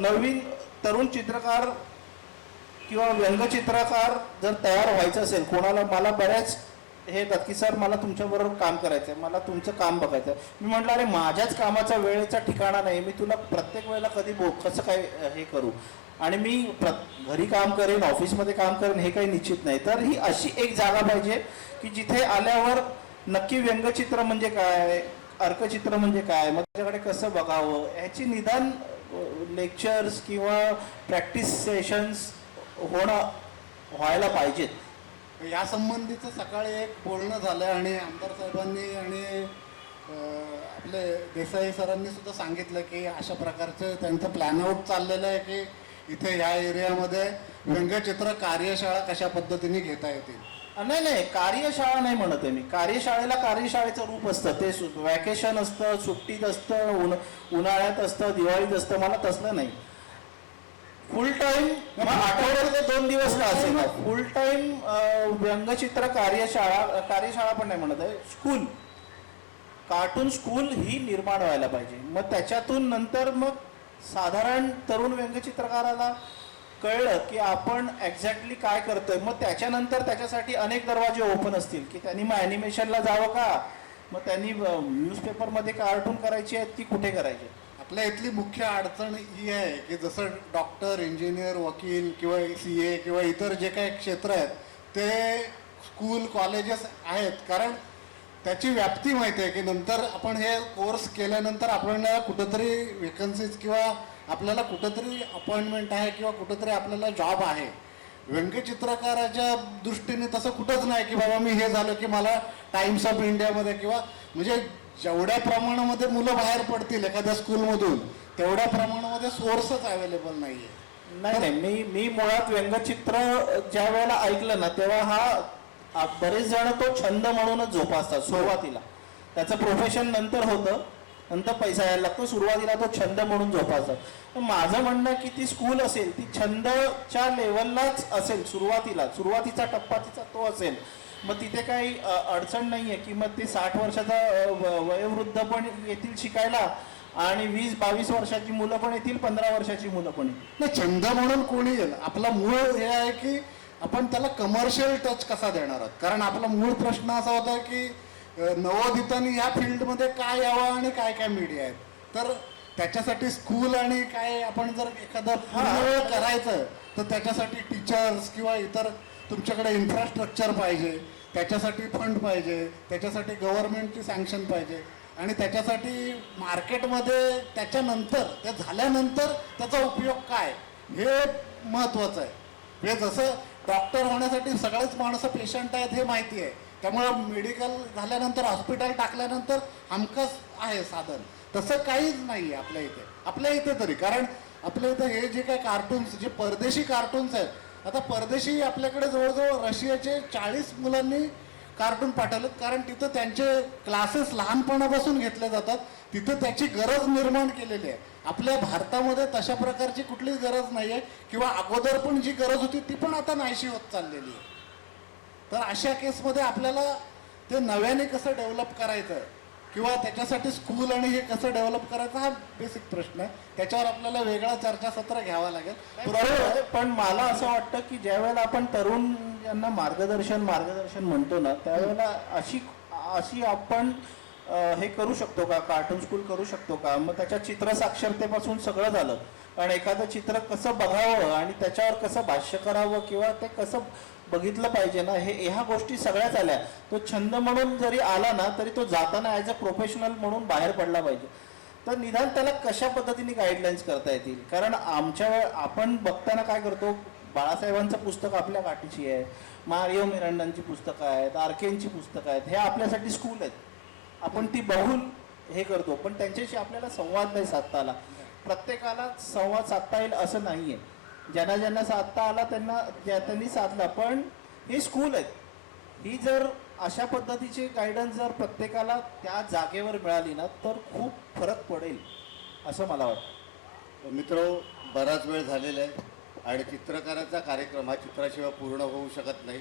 नवीन तरुण चित्रकार किंवा व्यंगचित्रकार जर तयार व्हायचं असेल कोणाला, मला बऱ्याच हे येतात की सर मला तुमच्याबरोबर काम करायचं आहे, मला तुमचं काम बघायचं आहे. मी म्हटलं अरे माझ्याच कामाचा वेळेचा ठिकाणा नाही, मी तुला प्रत्येक वेळेला कधी कसं काय हे करू, आणि मी घरी काम करेन ऑफिसमध्ये काम करेन हे काही निश्चित नाही. तर ही अशी एक जागा पाहिजे की जिथे आल्यावर नक्की व्यंगचित्र म्हणजे काय, अर्कचित्र म्हणजे काय, मग त्याच्याकडे कसं बघावं ह्याची निदान लेक्चर्स किंवा प्रॅक्टिस सेशन्स व्हायला पाहिजेत. या संबंधीचं सकाळी एक बोलणं झालं आणि आमदार साहेबांनी आणि आपले देसाई सरांनी सुद्धा सांगितलं की अशा प्रकारचं त्यांचं प्लॅन आउट चाललेलं आहे की इथे या एरियामध्ये व्यंगचित्र कार्यशाळा कशा पद्धतीने घेता येतील. नाही कार्यशाळा नाही म्हणत आहे मी. कार्यशाळेला कार्यशाळेचं रूप असतं, ते वॅकेशन असतं, सुट्टीत असतं, उन्हाळ्यात असतं, दिवाळीत असतं. मला तसलं नाही. फुल टाइम आठवड्याचे 2 दिवस का असेल फुल टाइम व्यंगचित्र कार्यशाळा पण नाही म्हणत आहे, स्कूल कार्टून स्कूल ही निर्माण व्हायला पाहिजे. मग त्याच्यातून नंतर मग साधारण तरुण व्यंगचित्रकाराला कळलं की आपण एक्झॅक्टली काय करतोय, मग त्याच्यानंतर त्याच्यासाठी अनेक दरवाजे ओपन असतील की त्यांनी मग ॲनिमेशनला जावं का, मग त्यांनी न्यूजपेपरमध्ये कार्टून करायची आहेत की कुठे करायचे. आपल्या इथली मुख्य अडचण ही आहे की जसं डॉक्टर, इंजिनियर, वकील किंवा CA किंवा इतर जे काही क्षेत्र आहेत ते स्कूल कॉलेजेस आहेत, कारण त्याची व्याप्ती माहिती आहे की नंतर आपण हे कोर्स केल्यानंतर आपल्याला कुठंतरी वेकन्सीज किंवा आपल्याला कुठंतरी अपॉइंटमेंट आहे किंवा कुठंतरी आपल्याला जॉब आहे. व्यंगचित्रकाराच्या दृष्टीने तसं कुठंच नाही की बाबा मी हे झालं की मला टाइम्स ऑफ इंडियामध्ये किंवा म्हणजे जेवढ्या प्रमाणामध्ये मुलं बाहेर पडतील एखाद्या स्कूलमधून तेवढ्या प्रमाणामध्ये सोर्सच अवेलेबल नाही आहे. नाही नाही, मी मुळात व्यंगचित्र ज्या वेळेला ऐकलं ना तेव्हा बरेच जण तो छंद म्हणूनच जोपासतात सुरुवातीला. त्याचं प्रोफेशन नंतर होतं, नंतर पैसा यायला लागतो, सुरुवातीला तो छंद म्हणून जोपासतात. तर माझं म्हणणं की ती स्कूल असेल ती छंदच्या लेवललाच असेल, सुरुवातीचा टप्पा तिचा तो असेल. मग तिथे काही अडचण नाही आहे की मग ते 60 वर्षाचा वयोवृद्ध पण येतील शिकायला आणि 20-22 वर्षाची मुलं पण येतील, 15 वर्षाची मुलं पण येतील. नाही, छंद म्हणून कोणी येईल. आपला मूळ हे आहे की आपण त्याला कमर्शियल टच कसा देणार आहोत. कारण आपला मूळ प्रश्न असा होता की नवोदितांनी ह्या फील्डमध्ये काय यावं आणि काय काय मीडिया आहेत. तर त्याच्यासाठी स्कूल आणि काय आपण जर एखादं पूर्ण करायचं तर त्याच्यासाठी टीचर्स किंवा इतर तुमच्याकडे इन्फ्रास्ट्रक्चर पाहिजे, त्याच्यासाठी फंड पाहिजे, त्याच्यासाठी गव्हर्नमेंटची सँक्शन पाहिजे आणि त्याच्यासाठी मार्केटमध्ये त्याच्यानंतर ते झाल्यानंतर त्याचा उपयोग काय हे महत्त्वाचं आहे. हे जसं डॉक्टर होण्यासाठी सगळेच माणसं पेशंट आहेत हे माहिती आहे, त्यामुळं मेडिकल झाल्यानंतर हॉस्पिटल टाकल्यानंतर हमखास आहे साधन. तसं काहीच नाही आहे आपल्या इथे तरी. कारण आपल्या इथं हे जे काही कार्टून्स, जे परदेशी कार्टून्स आहेत, आता परदेशी आपल्याकडे जवळजवळ रशियाचे 40 मुलांनी कार्टून पाठवलेत. कारण तिथं त्यांचे क्लासेस लहानपणापासून घेतले जातात, तिथं त्याची गरज निर्माण केलेली आहे. आपल्या भारतामध्ये तशा प्रकारची कुठलीच गरज नाही आहे किंवा अगोदर पण जी गरज होती ती पण आता नाहीशी होत चाललेली आहे. तर अशा केसमध्ये आपल्याला ते नव्याने कसं डेव्हलप करायचं किंवा त्याच्यासाठी स्कूल आणि हे कसं डेव्हलप करायचं हा बेसिक प्रश्न आहे. त्याच्यावर आपल्याला वेगळा चर्चासत्र घ्यावा लागेल. पण मला असं वाटतं की ज्या वेळेला आपण तरुण यांना मार्गदर्शन म्हणतो ना त्यावेळेला अशी आपण हे करू शकतो का, कार्टून स्कूल करू शकतो का. मग त्याच्या चित्र साक्षरतेपासून सगळं झालं. कारण एखादं चित्र कसं बघावं आणि त्याच्यावर कसं भाष्य करावं किंवा ते कसं बघितलं पाहिजे ना, ह्या गोष्टी सगळ्याच आल्या. तो छंद म्हणून जरी आला ना तरी तो जाताना ॲज अ प्रोफेशनल म्हणून बाहेर पडला पाहिजे. तर निदान त्याला कशा पद्धतीने गाईडलाईन्स करता येतील. कारण आपण बघताना काय करतो, बाळासाहेबांचं पुस्तक आपल्या गाठीशी आहे, मारिओ मिरांडांची पुस्तकं आहेत, आर्केनची पुस्तकं आहेत, हे आपल्यासाठी स्कूल आहेत. आपण ती बघून हे करतो, पण त्यांच्याशी आपल्याला संवाद नाही साधता आला. प्रत्येकाला संवाद साधता येईल असं नाही आहे. ज्यांना साधता आला त्यांनी साधला. पण हे स्कूल आहेत, ही जर अशा पद्धतीची गायडन्स जर प्रत्येकाला त्या जागेवर मिळाली ना तर खूप फरक पडेल असं मला वाटतं. मित्रो, बराच वेळ झालेला आहे आणि चित्रकाराचा कार्यक्रम हा चित्राशिवाय पूर्ण होऊ शकत नाही.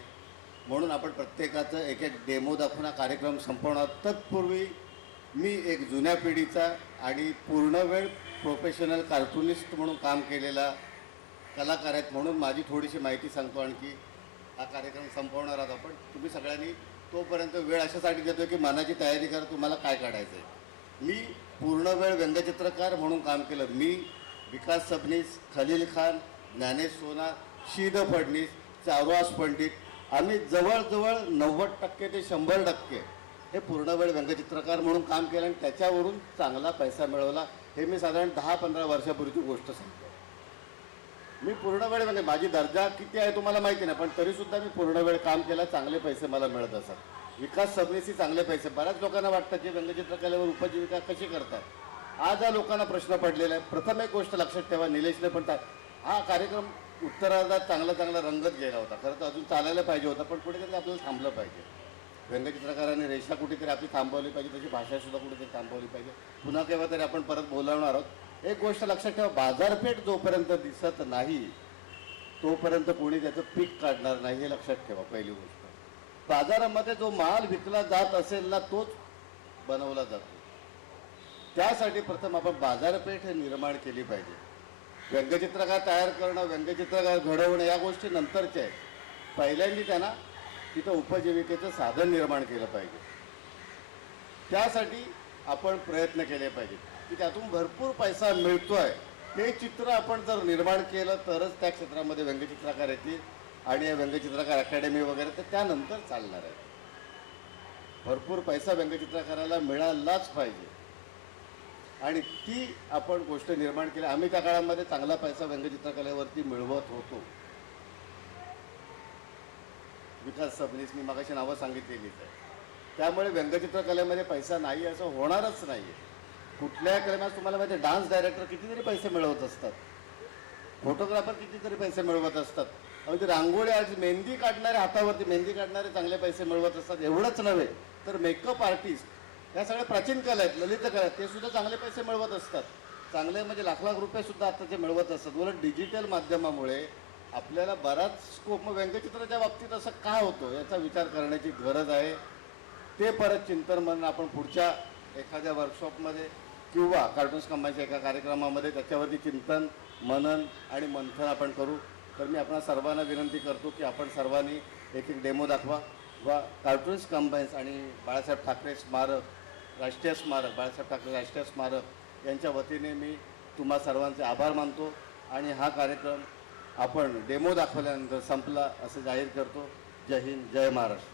म्हणून आपण प्रत्येकाचं एक डेमो दाखवून हा कार्यक्रम संपवणार. तत्पूर्वी मी एक जुन्या पिढीचा आणि पूर्णवेळ प्रोफेशनल कार्टुनिस्ट म्हणून काम केलेला कलाकार आहेत म्हणून माझी थोडीशी माहिती सांगतो. आणखी हा कार्यक्रम संपवणार आहोत आपण. तुम्ही सगळ्यांनी तोपर्यंत वेळ अशासाठी देतो की मनाची तयारी करा, तुम्हाला काय काढायचं आहे. मी पूर्णवेळ व्यंगचित्रकार म्हणून काम केलं. मी विकास सबनीस, खलील खान, ज्ञानेश सोना, शीद फडणीस, चारुहास पंडित आम्ही जवळजवळ 90% ते 100% हे पूर्णवेळ व्यंगचित्रकार म्हणून काम केलं आणि त्याच्यावरून चांगला पैसा मिळवला. हे मी साधारण 10-15 वर्षापूर्वीची गोष्ट सांगतो. मी पूर्णवेळ म्हणजे माझी दर्जा किती आहे तुम्हाला माहिती नाही, पण तरीसुद्धा मी पूर्णवेळ काम केलं, चांगले पैसे मला मिळत असतात. विकास सबनीसी चांगले पैसे. बऱ्याच लोकांना वाटतं की व्यंगचित्रकलेवर उपजीविका कशी करतात. आज या लोकांना प्रश्न पडलेला आहे. प्रथम एक गोष्ट लक्षात ठेवा, निलेशने पण हा कार्यक्रम उत्तरार्धात चांगला रंगत गेला होता. खरं तर अजून चालायला पाहिजे होता, पण कुठेतरी आपल्याला थांबलं पाहिजे. व्यंगचित्रकारांनी रेषा कुठेतरी आपली थांबवली पाहिजे, तशी भाषासुद्धा कुठेतरी थांबवली पाहिजे. पुन्हा केव्हा तरी आपण परत बोलावणार आहोत. एक गोष्ट लक्षात ठेवा, बाजारपेठ जोपर्यंत दिसत नाही तोपर्यंत कोणी त्याचं पीक काढणार नाही, हे लक्षात ठेवा. पहिली गोष्ट, बाजारामध्ये जो माल विकला जात असेल ना तोच बनवला जातो. त्यासाठी प्रथम आपण बाजारपेठ निर्माण केली पाहिजे. व्यंगचित्रकार तयार करणं, व्यंगचित्रकार घडवणं या गोष्टी नंतरच्या आहेत. पहिल्यांदा त्यांना तिथं उपजीविकेचं साधन निर्माण केलं पाहिजे. त्यासाठी आपण प्रयत्न केले पाहिजेत की त्यातून भरपूर पैसा मिळतोय हे चित्र आपण जर निर्माण केलं तरच त्या क्षेत्रामध्ये व्यंगचित्रकार येतील आणि व्यंगचित्रकार अकॅडमी वगैरे तर त्यानंतर चालणार आहे. भरपूर पैसा व्यंगचित्रकाराला मिळालाच पाहिजे आणि ती आपण गोष्ट निर्माण केली. आम्ही त्या काळामध्ये चांगला पैसा व्यंगचित्रकलेवरती मिळवत होतो. विकास सबनीसनी मगाशी नावं सांगितलेलीच आहे. त्यामुळे व्यंगचित्रकलेमध्ये पैसा नाही असं होणारच नाही आहे. कुठल्या क्रमात तुम्हाला माहिती आहे, डान्स डायरेक्टर कितीतरी पैसे मिळवत असतात, फोटोग्राफर कितीतरी पैसे मिळवत असतात, अगदी रांगोळी आज मेहंदी काढणारे, हातावरती मेहंदी काढणारे चांगले पैसे मिळवत असतात. एवढंच नव्हे तर मेकअप आर्टिस्ट, या सगळ्या प्राचीन कला आहेत, ललित कला आहेत, ते सुद्धा चांगले पैसे मिळवत असतात. चांगले म्हणजे लाख लाख रुपये सुद्धा आता ते मिळवत असतात. उलट डिजिटल माध्यमामुळे आपल्याला बराच स्कोप, मग व्यंगचित्राच्या बाबतीत असं का होतं याचा विचार करण्याची गरज आहे. ते परत चिंतन म्हणून आपण पुढच्या एखाद्या वर्कशॉपमध्ये किंवा कार्टून्स कंबाईनच्या एका कार्यक्रमामध्ये त्याच्यावरती चिंतन, मनन आणि मंथन आपण करू. तर मी आपणा सर्वांना विनंती करतो की आपण सर्वांनी एक एक डेमो दाखवा व कार्टून्स कंबाईन्स आणि बाळासाहेब ठाकरे स्मारक, राष्ट्रीय स्मारक, बाळासाहेब ठाकरे राष्ट्रीय स्मारक यांच्या वतीने मी तुम्हा सर्वांचे आभार मानतो आणि हा कार्यक्रम आपण डेमो दाखवल्यानंतर संपला असं जाहीर करतो. जय हिंद, जय महाराष्ट्र.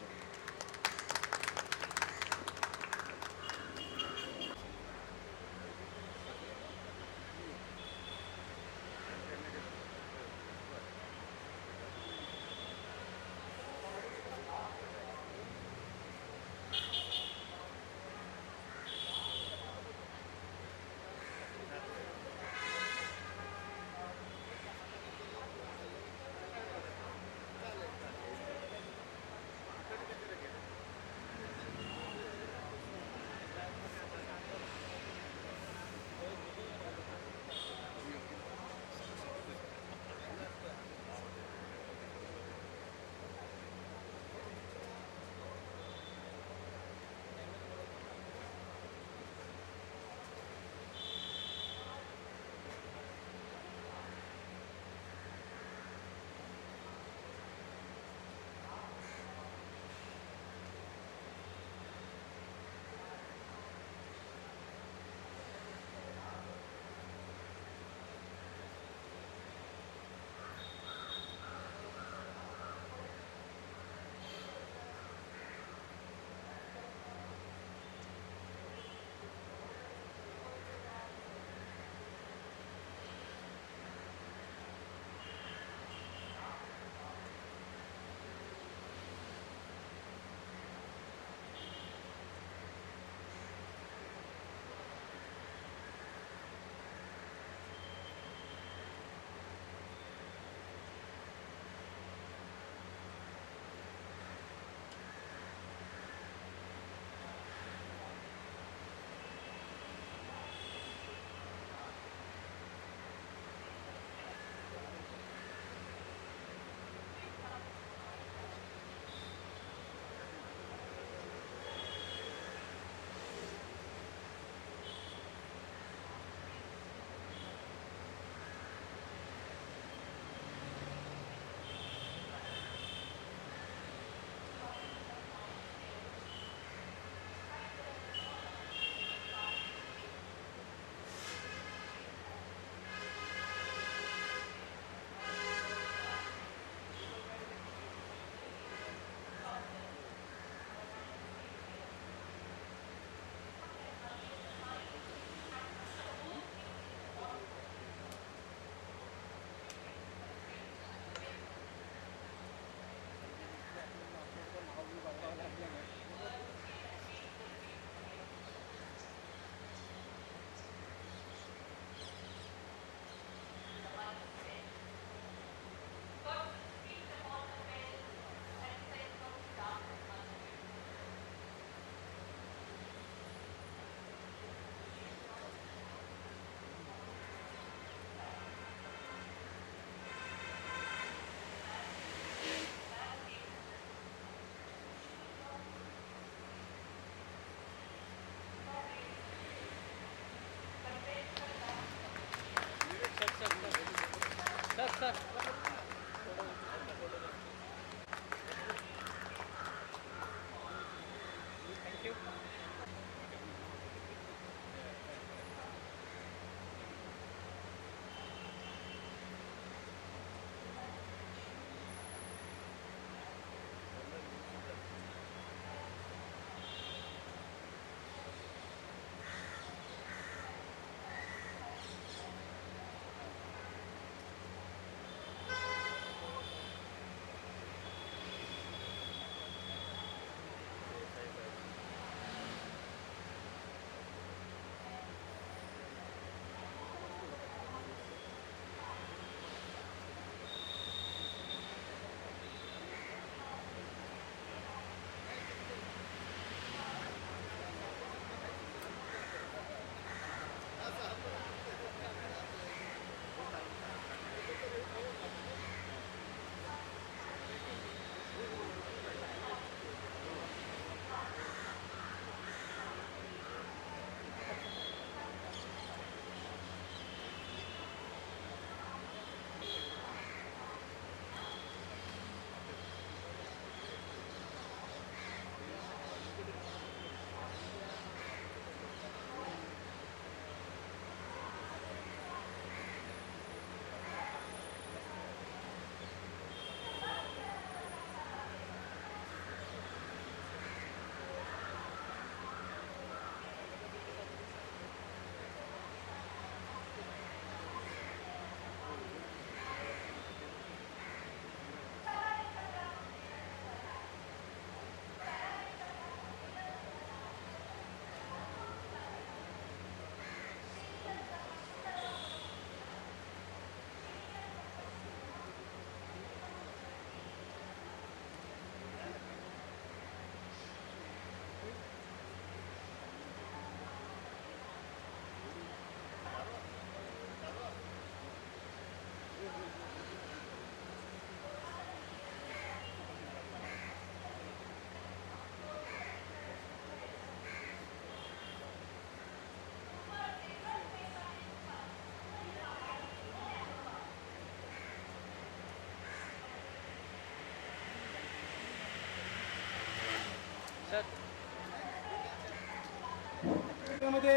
त्यामध्ये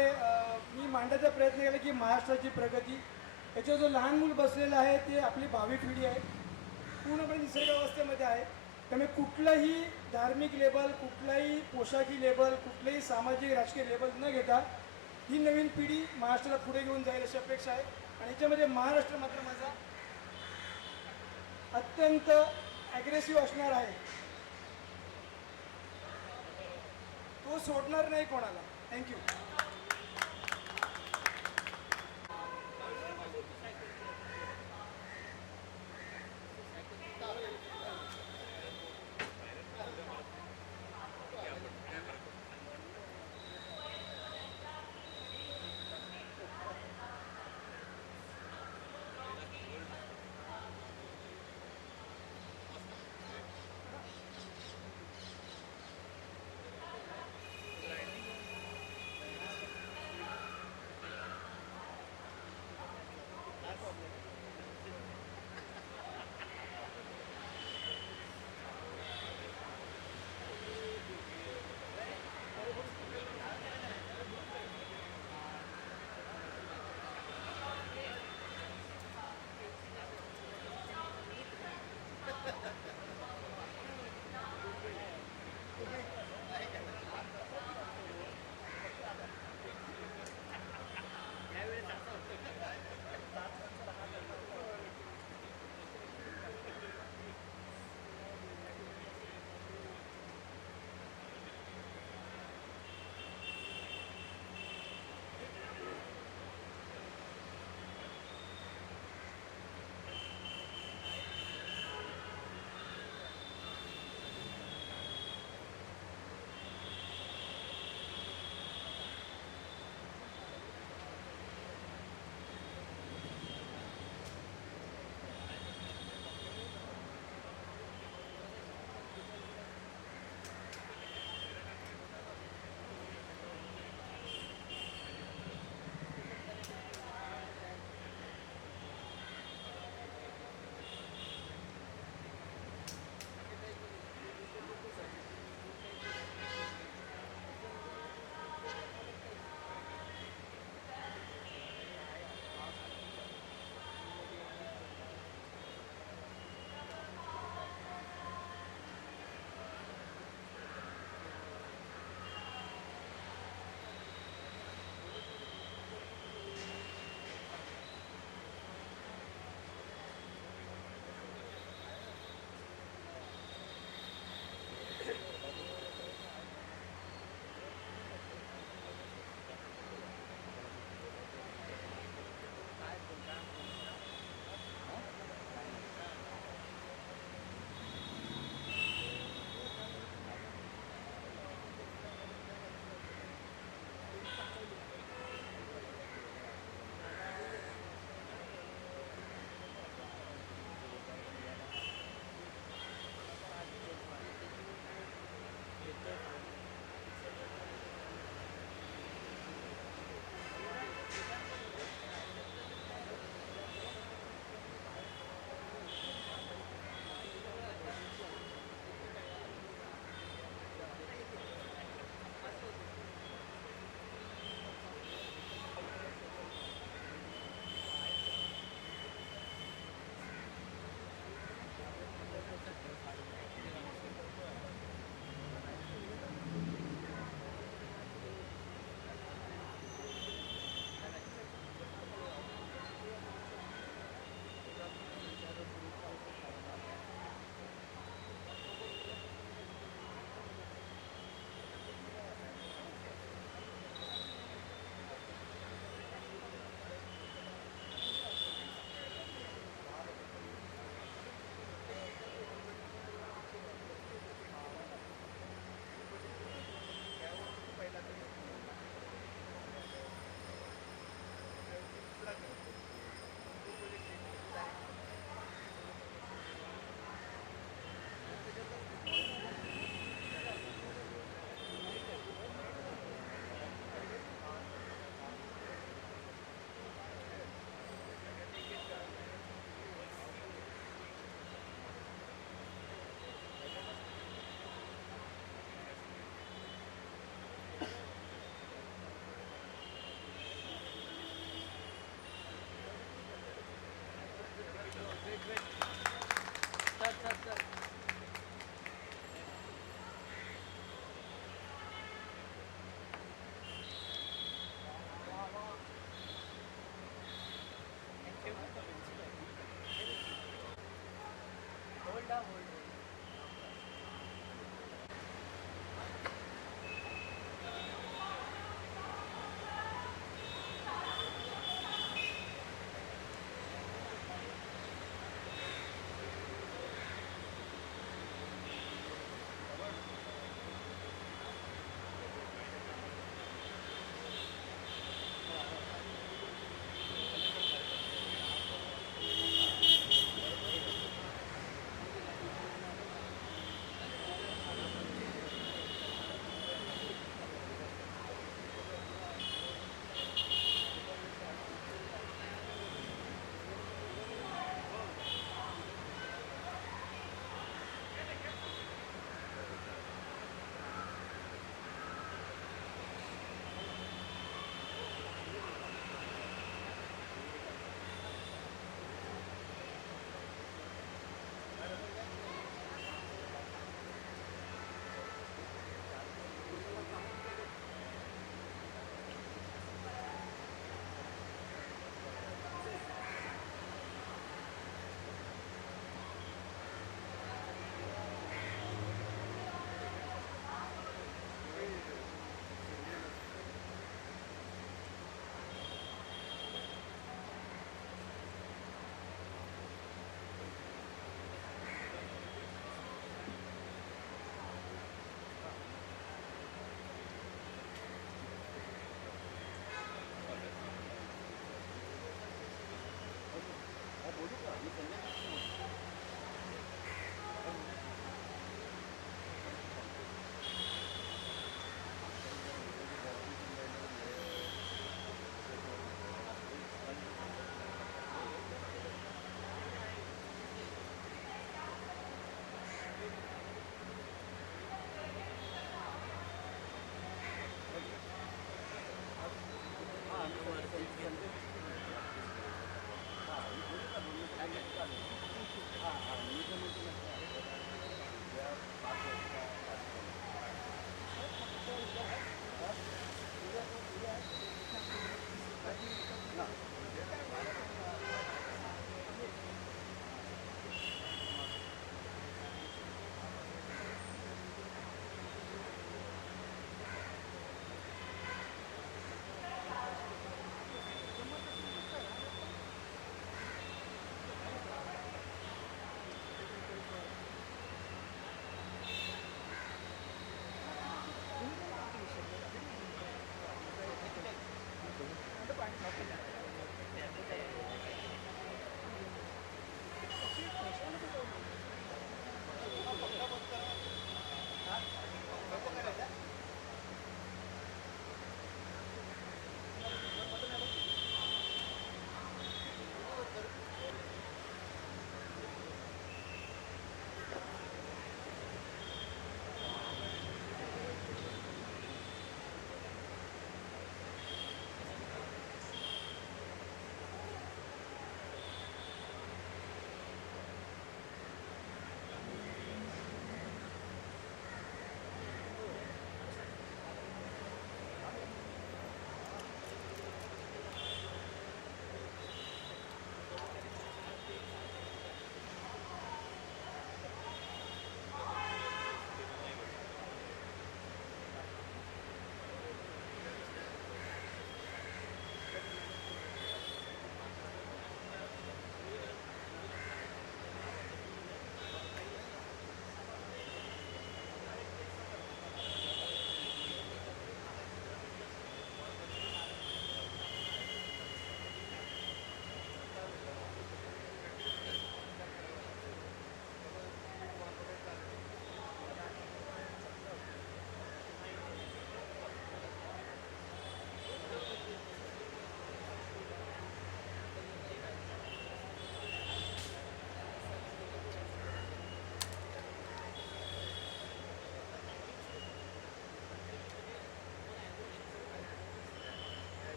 मी मांडण्याचा प्रयत्न केला की महाराष्ट्राची प्रगती, याच्यावर जो लहान मूल बसलेलं आहे ते आपली भावी पिढी आहे, पूर्णपणे निसर्गावस्थेमध्ये आहे. त्यामुळे कुठलंही धार्मिक लेबल, कुठलाही पोशाखी लेबल, कुठलंही सामाजिक राजकीय लेबल न घेता ही नवीन पिढी महाराष्ट्राला पुढे घेऊन जाईल अशी अपेक्षा आहे. आणि याच्यामध्ये महाराष्ट्र मात्र माझा अत्यंत ॲग्रेसिव्ह असणार आहे, तो सोडणार नाही कोणाला. थँक्यू.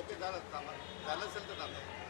ओके झालं, थांबा. झालं असेल तर थांबा.